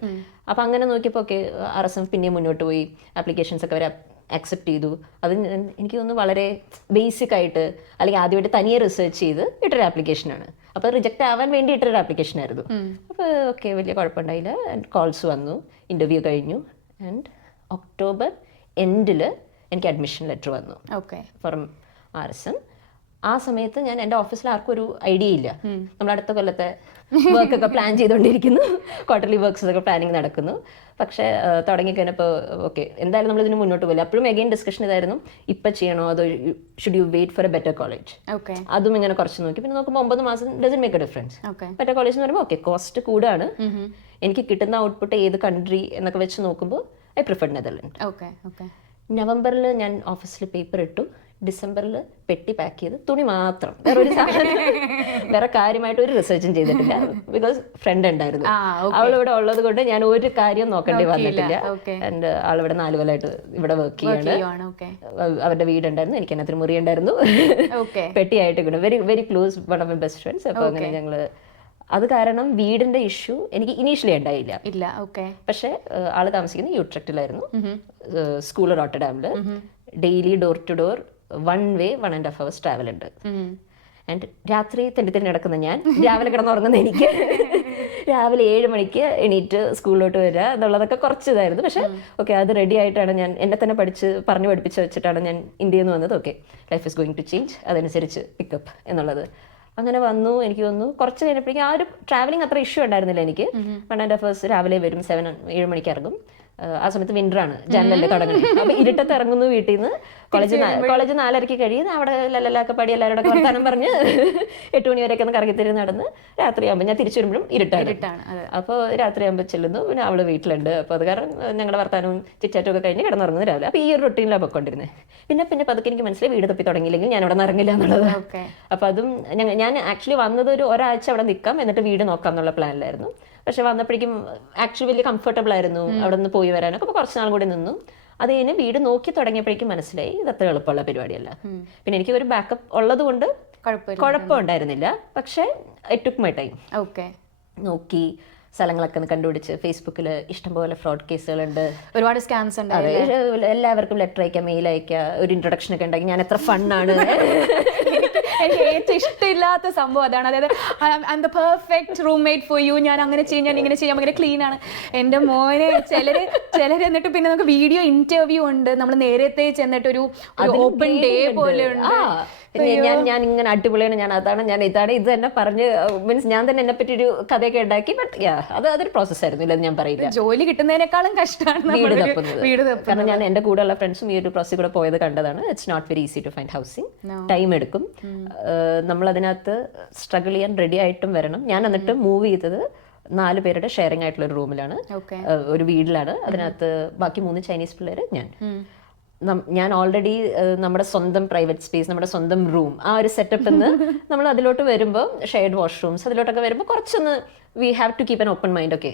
അപ്പം അങ്ങനെ നോക്കിയപ്പോൾ ഓക്കെ RSM പിന്നെയും മുന്നോട്ട് പോയി, ആപ്ലിക്കേഷൻസ് ഒക്കെ വരെ അക്സെപ്റ്റ് ചെയ്തു. അത് എനിക്ക് തോന്നുന്നു വളരെ ബേസിക് ആയിട്ട് അല്ലെങ്കിൽ ആദ്യമായിട്ട് തനിയെ റിസർച്ച് ചെയ്ത് ഇട്ടൊരു ആപ്ലിക്കേഷനാണ്. അപ്പോൾ റിജക്റ്റ് ആവാൻ വേണ്ടി ഇട്ടൊരു ആപ്ലിക്കേഷൻ ആയിരുന്നു. അപ്പോൾ ഓക്കെ വലിയ കുഴപ്പമുണ്ടായില്ല. കോൾസ് വന്നു, ഇൻ്റർവ്യൂ കഴിഞ്ഞു. ആൻഡ് ഒക്ടോബർ എൻഡിൽ എനിക്ക് അഡ്മിഷൻ ലെറ്റർ വന്നു ഫ്രം RSM. ആ സമയത്ത് ഞാൻ എൻ്റെ ഓഫീസിൽ ആർക്കും ഒരു ഐഡിയ ഇല്ല. നമ്മൾ അടുത്ത കൊല്ലത്തെ വർക്കൊക്കെ പ്ലാൻ ചെയ്തുകൊണ്ടിരിക്കുന്നു, ക്വാർട്ടർലി വർക്ക്സ് ഒക്കെ പ്ലാനിങ് നടക്കുന്നു. പക്ഷേ തുടങ്ങിക്കഴിഞ്ഞപ്പോൾ ഓക്കെ എന്തായാലും നമ്മൾ ഇതിന് മുന്നോട്ട് പോയില്ല. അപ്പോഴും അഗെയിൻ ഡിസ്കഷൻ ഇതായിരുന്നു, ഇപ്പം ചെയ്യണോ അതോ should you wait for a better college. അതും ഇങ്ങനെ കുറച്ച് നോക്കി. പിന്നെ നോക്കുമ്പോൾ 9 മാസം doesn't make a difference. Better college എന്ന് പറയുമ്പോൾ ഓക്കെ കോസ്റ്റ് കൂടാണ്, എനിക്ക് കിട്ടുന്ന ഔട്ട്പുട്ട് ഏത് കൺട്രി എന്നൊക്കെ വെച്ച് നോക്കുമ്പോൾ ഐ പ്രിഫർ നെതർലൻഡ്. നവംബറിൽ ഞാൻ ഓഫീസിൽ പേപ്പർ ഇട്ടു, ഡിസംബറിൽ പെട്ടി പാക്ക് ചെയ്ത് തുണി മാത്രം, വേറെ ഒരു വേറെ കാര്യമായിട്ട് ഒരു റിസർച്ചും ചെയ്തിട്ടില്ല. ബിക്കോസ് ഫ്രണ്ട് ഉണ്ടായിരുന്നു, അവളിവിടെ ഉള്ളത് കൊണ്ട് ഞാൻ ഒരു കാര്യം നോക്കേണ്ടി വന്നിട്ടില്ല. ആൻഡ് ആളിവിടെ 4 കൊല്ലമായിട്ട് ഇവിടെ വർക്ക് ചെയ്യാണ്. അവരുടെ വീടുണ്ടായിരുന്നു, എനിക്ക് അതിനകത്തൊരു മുറി ഉണ്ടായിരുന്നു. പെട്ടിയായിട്ട് കൂടെ very very close, one of my best friends. അപ്പോൾ അങ്ങനെ ഞങ്ങള് അത് കാരണം വീടിന്റെ ഇഷ്യൂ എനിക്ക് ഇനീഷ്യലി ഉണ്ടായില്ല. പക്ഷെ ആള് താമസിക്കുന്നത് യൂട്രക്റ്റിലായിരുന്നു, സ്കൂൾ റോട്ടർഡാമില്. Daily door to door 1 way 1.5 hours travel ഉണ്ട്. ആൻഡ് രാത്രി തെണ്ടി നടക്കുന്ന ഞാൻ, രാവിലെ കിടന്നുറങ്ങുന്ന എനിക്ക്, രാവിലെ 7 മണിക്ക് എണീറ്റ് സ്കൂളിലോട്ട് വരിക എന്നുള്ളതൊക്കെ കുറച്ച് ഇതായിരുന്നു. പക്ഷെ ഓക്കെ, അത് റെഡി ആയിട്ടാണ് ഞാൻ എന്നെ തന്നെ പറഞ്ഞു പഠിപ്പിച്ച് വെച്ചിട്ടാണ് ഞാൻ ഇന്ത്യയിൽ നിന്ന് വന്നത്. Okay, life is going to change, അതനുസരിച്ച് പിക്കപ്പ് എന്നുള്ളത്. അങ്ങനെ വന്നു. എനിക്ക് തോന്നുന്നു കുറച്ച് കഴിഞ്ഞപ്പോഴേക്കും ആ ഒരു ട്രാവലിംഗ് അത്ര ഇഷ്യൂ ഉണ്ടായിരുന്നില്ല എനിക്ക്. 1.5 hours രാവിലെ വരും, 7 മണിക്ക് ഇറങ്ങും. ആ സമയത്ത് വിന്ററാണ്, ജനലല്ലേ തുടങ്ങുന്നത്. അപ്പൊ ഇരുട്ടത്ത് ഇറങ്ങുന്നു വീട്ടിൽ നിന്ന്. കോളേജ് 4:30 കഴിയുന്നു. അവിടെ ലല്ലൊക്കെ പാടി എല്ലാവരോടൊക്കെ വർത്താനം പറഞ്ഞ് 8 മണി വരെയൊക്കെ ഒന്ന് കറങ്ങിത്തിരി നടന്ന് രാത്രിയാകുമ്പോൾ ഞാൻ തിരിച്ചു വരുമ്പോഴും ഇരുട്ടാണ്. അപ്പോൾ രാത്രിയാകുമ്പോൾ ചെല്ലുന്നു. പിന്നെ അവള് വീട്ടിലുണ്ട്. അപ്പോൾ അത് കാരണം ഞങ്ങളുടെ വർത്താനവും ചിറ്റാറ്റും ഒക്കെ കഴിഞ്ഞ് കിടന്നുറങ്ങുന്നത് രാവിലെ. അപ്പോൾ ഈ ഒരു റൊട്ടീനിലാണ് പൊയ്ക്കൊണ്ടിരുന്നത്. പിന്നെ പതുക്കെ എനിക്ക് മനസ്സിലായി വീട് തപ്പി തുടങ്ങിയില്ലെങ്കിൽ ഞാൻ അവിടെ നിന്ന് ഇറങ്ങില്ല എന്നുള്ളത്. അപ്പോൾ അതും ഞാൻ ആക്ച്വലി വന്നത് ഒരാഴ്ച അവിടെ നിൽക്കാം, എന്നിട്ട് വീട് നോക്കാം എന്നുള്ള പ്ലാനിലായിരുന്നു. പക്ഷെ വന്നപ്പോഴേക്കും ആക്ച്വലി വലിയ കംഫർട്ടബിൾ ആയിരുന്നു അവിടെ നിന്ന് പോയി വരാനൊക്കെ. അപ്പോൾ കുറച്ച് നാൾ കൂടി നിന്നു. അത് കഴിഞ്ഞ് വീട് നോക്കി തുടങ്ങിയപ്പോഴേക്കും മനസ്സിലായി ഇത് അത്ര എളുപ്പമുള്ള പരിപാടിയല്ല. പിന്നെ എനിക്ക് ഒരു ബാക്കപ്പ് ഉള്ളത് കൊണ്ട് കുഴപ്പമുണ്ടായിരുന്നില്ല. പക്ഷെ ഇറ്റ് ടുക്ക് മൈ ടൈം. നോക്കി സ്ഥലങ്ങളൊക്കെ ഒന്ന് കണ്ടുപിടിച്ച്, ഫേസ്ബുക്കിൽ ഇഷ്ടംപോലെ ഫ്രോഡ് കേസുകളുണ്ട്, ഒരുപാട് സ്കാംസ് ഉണ്ട്. അതെ, എല്ലാവർക്കും ലെറ്റർ അയക്കാം, മെയിൽ അയക്കാം, ഒരു ഇൻട്രൊഡക്ഷൻ ഒക്കെ ഉണ്ടാക്കി ഞാൻ എത്ര ഫണ്ണാണ്. എനിക്ക് ഏറ്റവും ഇഷ്ടമില്ലാത്ത സംഭവം അതാണ്. അതായത് I am the perfect roommate for you, ഞാൻ അങ്ങനെ ചെയ്യും, ഞാൻ ഇങ്ങനെ ചെയ്യാം, ഭയങ്കര ക്ലീൻ ആണ് എൻ്റെ മോനെ. ചിലര് എന്നിട്ട് പിന്നെ നമുക്ക് വീഡിയോ ഇന്റർവ്യൂ ഉണ്ട്, നമ്മൾ നേരത്തെ ചെന്നിട്ട് ഒരു ഓപ്പൺ ഡേ പോലെ ഉണ്ട്. ഞാൻ ഇങ്ങനെ അടിപൊളിയാണ്, ഞാൻ അതാണ്, ഞാൻ ഇതാണ്, ഇത് തന്നെ പറഞ്ഞ് മീൻസ് ഞാൻ തന്നെ എന്നെ പറ്റി ഒരു കഥയൊക്കെ ഉണ്ടാക്കി. ബട്ട് അതൊരു പ്രോസസ് ആയിരുന്നു, ഇല്ലെന്ന് ഞാൻ പറയില്ല. ജോലി കിട്ടുന്നതിനേക്കാളും കഷ്ടമാണ് വീട് തപ്പുന്നത്. കാരണം ഞാൻ എൻ്റെ കൂടെയുള്ള ഫ്രണ്ട്സും ഈ ഒരു പ്രോസസ് കൂടെ പോയത് കണ്ടതാണ്. It's not very easy to find housing. Time എടുക്കും. നമ്മൾ അതിനകത്ത് സ്ട്രഗിൾ ചെയ്യാൻ റെഡി ആയിട്ടും വരണം. ഞാൻ എന്നിട്ട് മൂവ് ചെയ്തത് 4 പേരുടെ ഷെയറിംഗ് ആയിട്ടുള്ള ഒരു റൂമിലാണ്, ഒരു വീട്ടിലാണ്. അതിനകത്ത് ബാക്കി 3 ചൈനീസ് പിള്ളേർ, ഞാൻ ഓൾറെഡി നമ്മുടെ സ്വന്തം പ്രൈവറ്റ് സ്പേസ്, നമ്മുടെ സ്വന്തം റൂം, ആ ഒരു സെറ്റപ്പിൽ നിന്ന് നമ്മൾ അതിലോട്ട് വരുമ്പോൾ ഷെയർഡ് വാഷ്റൂംസ് അതിലോട്ടൊക്കെ വരുമ്പോൾ കുറച്ചൊന്ന് we have to keep an open mind. ഒക്കെ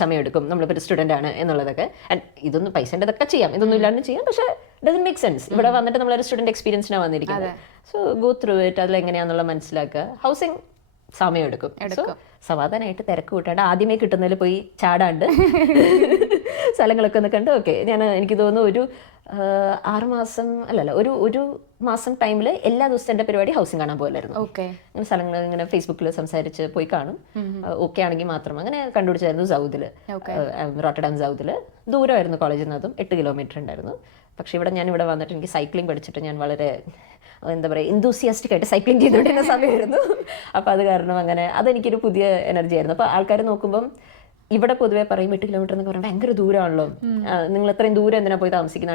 സമയമെടുക്കും, നമ്മളിപ്പോൾ ഒരു സ്റ്റുഡൻ്റ് ആണ് എന്നുള്ളതൊക്കെ. ആൻഡ് ഇതൊന്നും പൈസേൻ്റെതൊക്കെ ചെയ്യാം, ഇതൊന്നും ഇല്ലാണ്ട് ചെയ്യാം. പക്ഷേ ഡസൻറ്റ് മേക്ക് സെൻസ്. ഇവിടെ വന്നിട്ട് നമ്മളൊരു സ്റ്റുഡൻറ് എക്സ്പീരിയൻസിനാണ് വന്നിരിക്കുന്നത്. സോ ഗോ ത്രൂ ഇറ്റ്, അതിലെങ്ങനെയാണെന്നുള്ള മനസ്സിലാക്കുക. ഹൗസിങ് സമയമെടുക്കും. സോ സമാധാനമായിട്ട് തിരക്ക് കൂട്ടാണ്ട് ആദ്യമേ കിട്ടുന്നതിൽ പോയി ചാടാണ്ട് സ്ഥലങ്ങളൊക്കെ ഒന്ന് കണ്ട്. ഓക്കെ, എനിക്ക് തോന്നുന്നു ഒരു 6 മാസം അല്ലല്ല ഒരു മാസം ടൈമിൽ എല്ലാ ദിവസവും എൻ്റെ പരിപാടി ഹൗസിങ് കാണാൻ പോലായിരുന്നു. അങ്ങനെ സ്ഥലങ്ങൾ ഇങ്ങനെ ഫേസ്ബുക്കിൽ സംസാരിച്ച് പോയി കാണും. ഓക്കെ ആണെങ്കിൽ മാത്രം അങ്ങനെ കണ്ടുപിടിച്ചായിരുന്നു. റോട്ടർഡാം സൗദിൽ ദൂരമായിരുന്നു കോളേജിൽ നിന്നതും 8 കിലോമീറ്റർ ഉണ്ടായിരുന്നു. പക്ഷെ ഞാൻ ഇവിടെ വന്നിട്ട് എനിക്ക് സൈക്ലിംഗ് പഠിച്ചിട്ട് ഞാൻ വളരെ എന്താ പറയുക എന്തൂസിയാസ്റ്റിക് ആയിട്ട് സൈക്ലിംഗ് ചെയ്തുകൊണ്ടിരുന്ന സമയമായിരുന്നു. അപ്പോൾ അത് കാരണം അങ്ങനെ അതെനിക്കൊരു പുതിയ എനർജി ആയിരുന്നു. അപ്പോൾ ആൾക്കാർ നോക്കുമ്പം ഇവിടെ പൊതുവേ പറയും 8 കിലോമീറ്റർ എന്നൊക്കെ പറയുമ്പോൾ ഭയങ്കര ദൂരമാണല്ലോ, നിങ്ങൾ എത്രയും ദൂരം എന്തിനാ പോയി താമസിക്കുന്ന,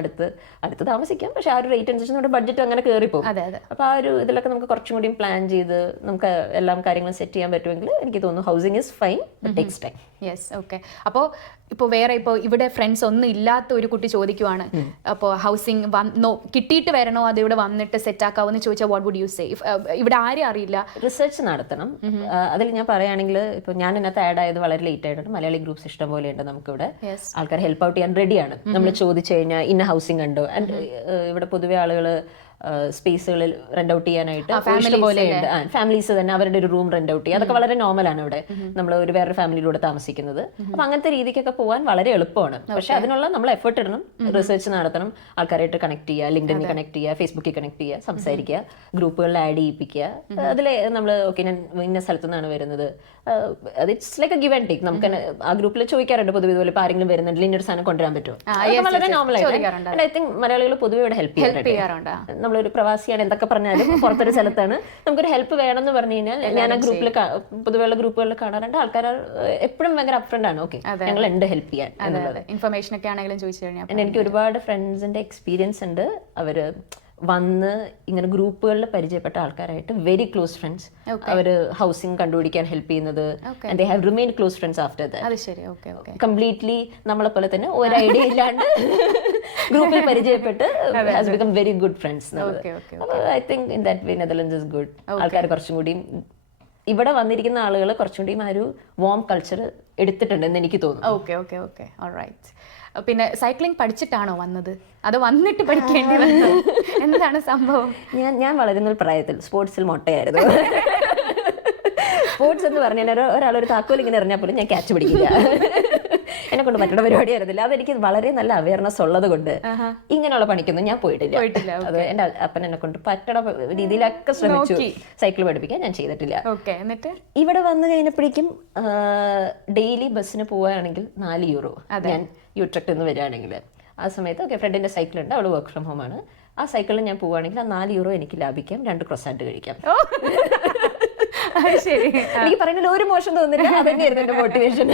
അടുത്ത് താമസിക്കാം. പക്ഷെ ആ ഒരു റേറ്റ് അനുസരിച്ച് നമ്മുടെ ബഡ്ജറ്റ് അങ്ങനെ കയറിപ്പോകും. അപ്പോൾ ആ ഒരു ഇതിലൊക്കെ നമുക്ക് കുറച്ചും കൂടി പ്ലാൻ ചെയ്ത് നമുക്ക് എല്ലാ കാര്യങ്ങളും സെറ്റ് ചെയ്യാൻ പറ്റുമെങ്കിൽ എനിക്ക് തോന്നുന്നു housing is fine, but takes time. Yes, okay. അപ്പോൾ ഇപ്പോൾ ഇവിടെ ഫ്രണ്ട്സ് ഒന്നും ഇല്ലാത്ത ഒരു കുട്ടി ചോദിക്കുവാണ്, അപ്പോൾ ഹൗസിംഗ് കിട്ടിയിട്ട് വരണോ അത് ഇവിടെ വന്നിട്ട് സെറ്റ് ആക്കാവോ എന്ന് ചോദിച്ചാൽ വാട്ട് വുഡ് യു സേ? ഇവിടെ ആരും അറിയില്ല, റിസർച്ച് നടത്തണം. അതിൽ ഞാൻ പറയുകയാണെങ്കിൽ ഇപ്പോൾ ഞാൻ ഇതിനകത്ത് ആഡ് ആയത് വളരെ ലേറ്റ് ആയിട്ടുണ്ട്. മലയാളി ഗ്രൂപ്പ്സ് ഇഷ്ടം പോലെ ഉണ്ട് നമുക്കിവിടെ. ആൾക്കാർ ഹെൽപ്പ് ഔട്ട് ചെയ്യാൻ റെഡിയാണ്. നമ്മൾ ചോദിച്ചു കഴിഞ്ഞാൽ ഇന്ന ഹൗസിംഗ് ഉണ്ടോ. ആൻഡ് ഇവിടെ പൊതുവെ ആളുകൾ സ്പേസുകളിൽ റെന്റ് ഔട്ട് ചെയ്യാനായിട്ട് ഇഷ്ടംപോലെ ഉണ്ട്. ഫാമിലീസ് തന്നെ അവരുടെ ഒരു റൂം റെന്റ് ഔട്ട് ചെയ്യുക, അതൊക്കെ വളരെ നോർമലാണ് ഇവിടെ. നമ്മൾ ഒരു വേറൊരു ഫാമിലിയിലൂടെ താമസിക്കുന്നത്. അപ്പൊ അങ്ങനത്തെ രീതിക്കൊക്കെ പോകാൻ വളരെ എളുപ്പമാണ്. പക്ഷെ അതിനുള്ള നമ്മൾ എഫേർട്ട് ഇടണം, റിസർച്ച് നടത്തണം, ആൾക്കാരായിട്ട് കണക്ട് ചെയ്യുക, ലിങ്ക്ഡിനിൽ കണക്ട് ചെയ്യുക, ഫേസ്ബുക്കിൽ കണക്ട് ചെയ്യുക, സംസാരിക്കുക, ഗ്രൂപ്പുകളിൽ ആഡ് ചെയ്യിപ്പിക്കുക. അതിൽ നമ്മൾ ഓക്കെ ഞാൻ ഇന്ന സ്ഥലത്തു നിന്നാണ് വരുന്നത്, it's like A give and take. നമുക്ക് ആ ഗ്രൂപ്പിൽ ചോദിക്കാറുണ്ട് പൊതുവെ ഇതുപോലെ ഇപ്പോൾ ആരെങ്കിലും വരുന്നുണ്ടെങ്കിൽ ഇന്നൊരു സാധനം കൊണ്ടുവരാൻ പറ്റുമോ. വളരെ നോർമലായിട്ട് ഐ തിങ്ക് മലയാളികൾ പൊതുവെ ഇവിടെ ഹെൽപ്പ് ചെയ്യാറുണ്ട്. നമ്മളൊരു പ്രവാസിയാണ് എന്തൊക്കെ പറഞ്ഞാലും പുറത്തൊരു സ്ഥലത്താണ് നമുക്കൊരു ഹെൽപ്പ് വേണമെന്ന് പറഞ്ഞു കഴിഞ്ഞാൽ ഞാൻ ആ ഗ്രൂപ്പിൽ പൊതുവെയുള്ള ഗ്രൂപ്പുകളിൽ കാണാറുണ്ട്. ആൾക്കാർ എപ്പോഴും ഭയങ്കര അപ്രണ്ട് ആണ്. ഓക്കെ ഞങ്ങൾ ഉണ്ട് ഹെൽപ്പ് ചെയ്യാൻ എന്നുള്ളത്. ഇൻഫർമേഷൻ ഒക്കെ ആണെങ്കിലും ചോദിച്ചു കഴിഞ്ഞാൽ എനിക്ക് ഒരുപാട് ഫ്രണ്ട്സിന്റെ എക്സ്പീരിയൻസ് ഉണ്ട്. അവര് വന്ന് ഇങ്ങനെ ഗ്രൂപ്പുകളിൽ പരിചയപ്പെട്ട ആൾക്കാരായിട്ട് വെരി ക്ലോസ് ഫ്രണ്ട്സ്. അവർ ഹൗസിംഗ് കണ്ടുപിടിക്കാൻ ഹെൽപ്പ് ചെയ്യുന്നത്. And they have remain close friends after that. Completely നമ്മളെ പോലെ തന്നെ ഒരു ഐഡിയ ഇല്ലാണ്ട് ഗ്രൂപ്പിൽ പരിചയപ്പെട്ട് has become very good friends. I think in that way Netherlands is good. ആൾക്കാർ കുറച്ചും കൂടി ഇവിടെ വന്നിരിക്കുന്ന ആളുകൾ കുറച്ചും കൂടി ആ ഒരു വാം കൾച്ചർ എടുത്തിട്ടുണ്ടെന്ന് എനിക്ക് തോന്നുന്നു. Okay alright. പിന്നെ സൈക്ലിംഗ് പഠിച്ചിട്ടാണോ വന്നത്, അത് വന്നിട്ട് പഠിക്കേണ്ടി വന്നു? എന്താണ് സംഭവം? ഞാൻ വളരുന്ന പ്രായത്തിൽ സ്പോർട്സിൽ മൊട്ടയായിരുന്നു. സ്പോർട്സ് എന്ന് പറഞ്ഞാൽ ഒരാളൊരു താക്കോൽ ഇങ്ങനെ എറിഞ്ഞാൽ പോലും ഞാൻ ക്യാച്ച് പിടിക്കില്ല. എന്നെ കൊണ്ട് മറ്റുള്ള പരിപാടിയായിരുന്നില്ല. അതെനിക്ക് വളരെ നല്ല അവയർനെസ് ഉള്ളത് കൊണ്ട് ഇങ്ങനെയുള്ള പണിക്കൊന്നും ഞാൻ പോയിട്ടില്ല. അത് എൻ്റെ അപ്പൻ എന്നെ കൊണ്ട് പറ്റണ രീതിയിലൊക്കെ ശ്രമിച്ചു സൈക്കിൾ പഠിപ്പിക്കാൻ, ഞാൻ ചെയ്തിട്ടില്ല. ഇവിടെ വന്നു കഴിഞ്ഞപ്പോഴേക്കും ഡെയിലി ബസ്സിന് പോവുകയാണെങ്കിൽ 4 യൂറോ, ഞാൻ യൂട്രക്ട് നിന്ന് വരികയാണെങ്കിൽ ആ സമയത്ത് ഫ്രണ്ടിന്റെ സൈക്കിൾ ഉണ്ട്, അവള് വർക്ക് ഫ്രം ഹോം ആണ്. ആ സൈക്കിളിൽ ഞാൻ പോവുകയാണെങ്കിൽ ആ 4 യൂറോ എനിക്ക് ലാഭിക്കാം, 2 ക്രോസാൻഡ് കഴിക്കാം. എനിക്ക് പറയുന്നതിൽ ഒരു മോശം തോന്നുന്നില്ല. അതന്നെയായിരുന്നു എന്റെ മോട്ടിവേഷൻ.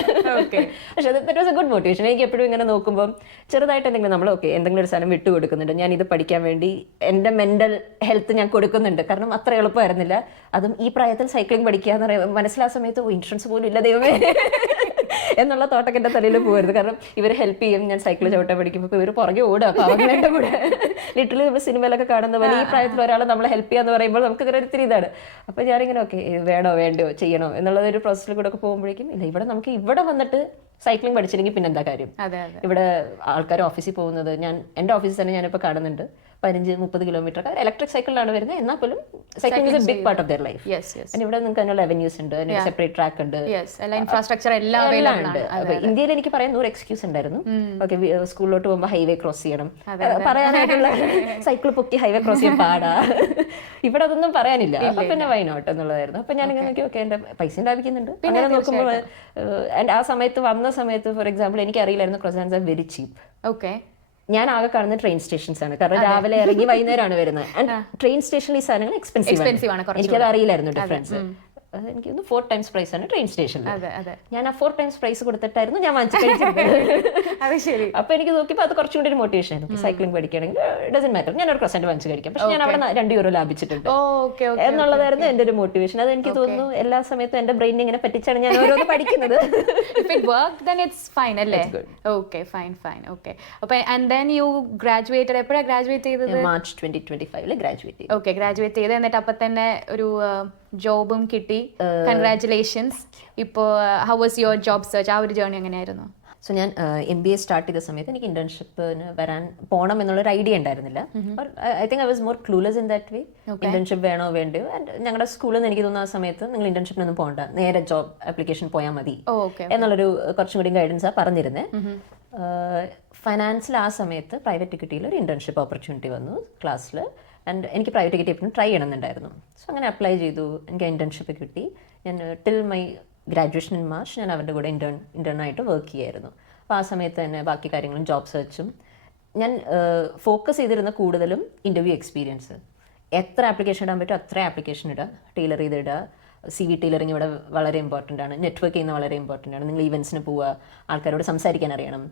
പക്ഷെ that was A good motivation. എനിക്ക് എപ്പോഴും ഇങ്ങനെ നോക്കുമ്പോൾ ചെറുതായിട്ട് എന്തെങ്കിലും നമ്മൾ എന്തെങ്കിലും ഒരു സാധനം വിട്ടു കൊടുക്കുന്നുണ്ട്, ഞാൻ ഇത് പഠിക്കാൻ വേണ്ടി എൻ്റെ മെന്റൽ ഹെൽത്ത് ഞാൻ കൊടുക്കുന്നുണ്ട്. കാരണം അത്ര എളുപ്പമായിരുന്നില്ല. അതും ഈ പ്രായത്തിൽ സൈക്ലിംഗ് പഠിക്കുക എന്ന് പറയുമ്പോൾ മനസ്സിലാ സമയത്ത് ഇൻഷുറൻസ് പോലും ഇല്ല ദൈവമേ എന്നുള്ള തോട്ടൊക്കെ എൻ്റെ തലയിൽ പോകരുത്. കാരണം ഇവർ ഹെൽപ്പ് ചെയ്യും. ഞാൻ സൈക്കിൾ ചവിട്ടാൻ പഠിക്കുമ്പോൾ ഇവർ പുറകെ ഓടുക. അപ്പോൾ അവരുടെ കൂടെ ലിറ്ററലി നമ്മൾ സിനിമയിലൊക്കെ കാണുന്ന പോലെ ഈ പ്രായത്തിൽ ഒരാൾ നമ്മളെ ഹെൽപ്പ് ചെയ്യാന്ന് പറയുമ്പോൾ നമുക്ക് ഇങ്ങനെ ഒത്തിരി ഇതാണ്. അപ്പോൾ ഞാനിങ്ങനെ വേണോ വേണ്ടോ ചെയ്യണോ എന്നുള്ളത് ഒരു പ്രോസസ്സിൽ കൂടെ ഒക്കെ പോകുമ്പോഴേക്കും ഇല്ല, ഇവിടെ നമുക്ക് ഇവിടെ വന്നിട്ട് സൈക്ലിംഗ് പഠിച്ചില്ലെങ്കിൽ പിന്നെ എന്താ കാര്യം? ഇവിടെ ആൾക്കാർ ഓഫീസിൽ പോകുന്നത്, എൻ്റെ ഓഫീസിൽ തന്നെ ഞാനിപ്പോൾ കാണുന്നുണ്ട് 15-30 കിലോമീറ്റർ ഇലക്ട്രിക് സൈക്കിളിലാണ് വരുന്നത്. എന്നാൽ പോലും cycling is a big part of their life. ഇവിടെ നിങ്ങൾക്ക് അതിനുള്ള അവന്യൂസ് ഉണ്ട്, സെപ്പറേറ്റ് ട്രാക്ക് ഉണ്ട്, ഇൻഫ്രാസ്ട്രക്ചർ എല്ലാം ഉണ്ട്. അപ്പൊ ഇന്ത്യയിൽ എനിക്ക് പറയാൻ 100 എക്സ്ക്യൂസ് ഉണ്ടായിരുന്നു. ഓക്കെ, സ്കൂളിലോട്ട് പോകുമ്പോൾ ഹൈവേ ക്രോസ് ചെയ്യണം പറയാനായിട്ടുള്ള, സൈക്കിൾ പൊക്കി ഹൈവേ ക്രോസ് ചെയ്യാൻ പാടാ. ഇവിടെ അതൊന്നും പറയാനില്ല. അപ്പൊ പിന്നെ വൈ നോട്ട് എന്നുള്ളതായിരുന്നു. അപ്പൊ ഞാനിങ്ങനെ നോക്കി എന്റെ പൈസ ലാഭിക്കുന്നുണ്ട്. അങ്ങനെ നോക്കുമ്പോൾ ആ സമയത്ത് വന്ന സമയത്ത് ഫോർ എക്സാമ്പിൾ എനിക്ക് അറിയില്ലായിരുന്നു ക്രോസാൻഡ്സ് ആർ വെരി ചീപ്പ്. ഓക്കെ, ഞാൻ ആകെ കാണുന്ന ട്രെയിൻ സ്റ്റേഷൻസ് ആണ്. കാരണം രാവിലെ ഇറങ്ങി വൈകുന്നേരമാണ് വരുന്നത്. ആൻഡ് ട്രെയിൻ സ്റ്റേഷനിൽ ഈ സാധനങ്ങൾ എക്സ്പെൻസീവ് ആണ്. എനിക്കത് അറിയില്ലായിരുന്നു ഡിഫറൻസ്. എനിക്ക് 4 times പ്രൈസ് ആണ് ട്രെയിൻ സ്റ്റേഷനിൽ. ഞാൻ ആ 4 times പ്രൈസ് കൊടുത്തിട്ടായിരുന്നു ഞാൻ വാങ്ങിച്ചു കഴിച്ചത്. അപ്പൊ എനിക്ക് നോക്കിയപ്പോൾ അത് കുറച്ചുകൂടി ഒരു മോട്ടിവേഷൻ ആയിരുന്നു. സൈക്ലിംഗ് പഠിക്കുകയാണെങ്കിൽ ഡസന്റ് മാറ്റർ, ഞാൻ ഒരു ക്രോസാൻഡ് വാങ്ങിച്ചു കഴിക്കാം, പക്ഷെ ഞാൻ അവിടെ 2 യൂറോ ലാഭിച്ചിട്ടുണ്ട് എന്നുള്ളതായിരുന്നു എന്റെ ഒരു മോട്ടിവേഷൻ. അത് എനിക്ക് തോന്നുന്നു എല്ലാ സമയത്തും എന്റെ ബ്രെയിൻ ഇങ്ങനെ പറ്റിച്ചാണ് ഞാൻ ഓരോന്ന് പഠിക്കുന്നത്. മാർച്ച് 2025 ഗ്രാജുവേറ്റ് ചെയ്തു. ഓക്കെ, ഗ്രാജുവേറ്റ് ചെയ്ത് എന്നിട്ട് അപ്പൊ തന്നെ ഒരു ജോബും കിട്ടി. കൺഗ്രാറ്റുലേഷൻസ്. ഇപ്പോൾ how was your job search? ആ ഒരു ജേർണി എങ്ങനെയായിരുന്നു? സോ ഞാൻ MBA സ്റ്റാർട്ട് ചെയ്ത സമയത്ത് എനിക്ക് ഇന്റേൺഷിപ്പിന് പോകണം എന്നുള്ളൊരു ഐഡിയ ഉണ്ടായിരുന്നില്ല. I think I was more clueless in that way. Internship വേണോ വേണ്ടയോ? ആൻഡ് ഞങ്ങളുടെ സ്കൂളിൽ നിന്ന് എനിക്ക് തോന്നുന്ന ആ സമയത്ത് നിങ്ങൾ ഇന്റേൺഷിപ്പിനൊന്നും പോകണ്ട, നേരെ ജോബ് ആപ്ലിക്കേഷൻ പോയാൽ മതി എന്നുള്ളൊരു കുറച്ചും കൂടി ഗൈഡൻസാണ് പറഞ്ഞിരുന്നത്. ഫൈനാൻസിൽ ആ സമയത്ത് പ്രൈവറ്റ് ഇക്വിറ്റിയിൽ ഒരു ഇന്റേൺഷിപ്പ് ഓപ്പർച്യൂണിറ്റി വന്നു ക്ലാസ്സിൽ. ആൻഡ് എനിക്ക് പ്രൈവറ്റ് ഇക്വിറ്റി എപ്പോഴും ട്രൈ ചെയ്യണമെന്നുണ്ടായിരുന്നു. സോ അങ്ങനെ അപ്ലൈ ചെയ്തു, എനിക്ക് ഇന്റേൺഷിപ്പ് കിട്ടി. ഞാൻ till my graduation in March ഞാൻ അവരുടെ കൂടെ ഇന്റേണായിട്ട് വർക്ക് ചെയ്യായിരുന്നു. അപ്പോൾ ആ സമയത്ത് തന്നെ ബാക്കി കാര്യങ്ങളും ജോബ് സെർച്ചും ഞാൻ ഫോക്കസ് ചെയ്തിരുന്ന കൂടുതലും ഇൻ്റർവ്യൂ എക്സ്പീരിയൻസ്. എത്ര ആപ്ലിക്കേഷൻ ഇടാൻ പറ്റും അത്ര ആപ്ലിക്കേഷൻ ഇടുക, ടൈലർ ചെയ്തിടുക. CV ടൈലറിങ് ഇവിടെ വളരെ ഇമ്പോർട്ടൻ്റ് ആണ്. നെറ്റ്വർക്ക് ചെയ്യുന്നത് വളരെ ഇമ്പോർട്ടൻ്റ് ആണ്. നിങ്ങൾ ഈവൻസിന് പോവുക, ആൾക്കാരോട് സംസാരിക്കാൻ അറിയണം,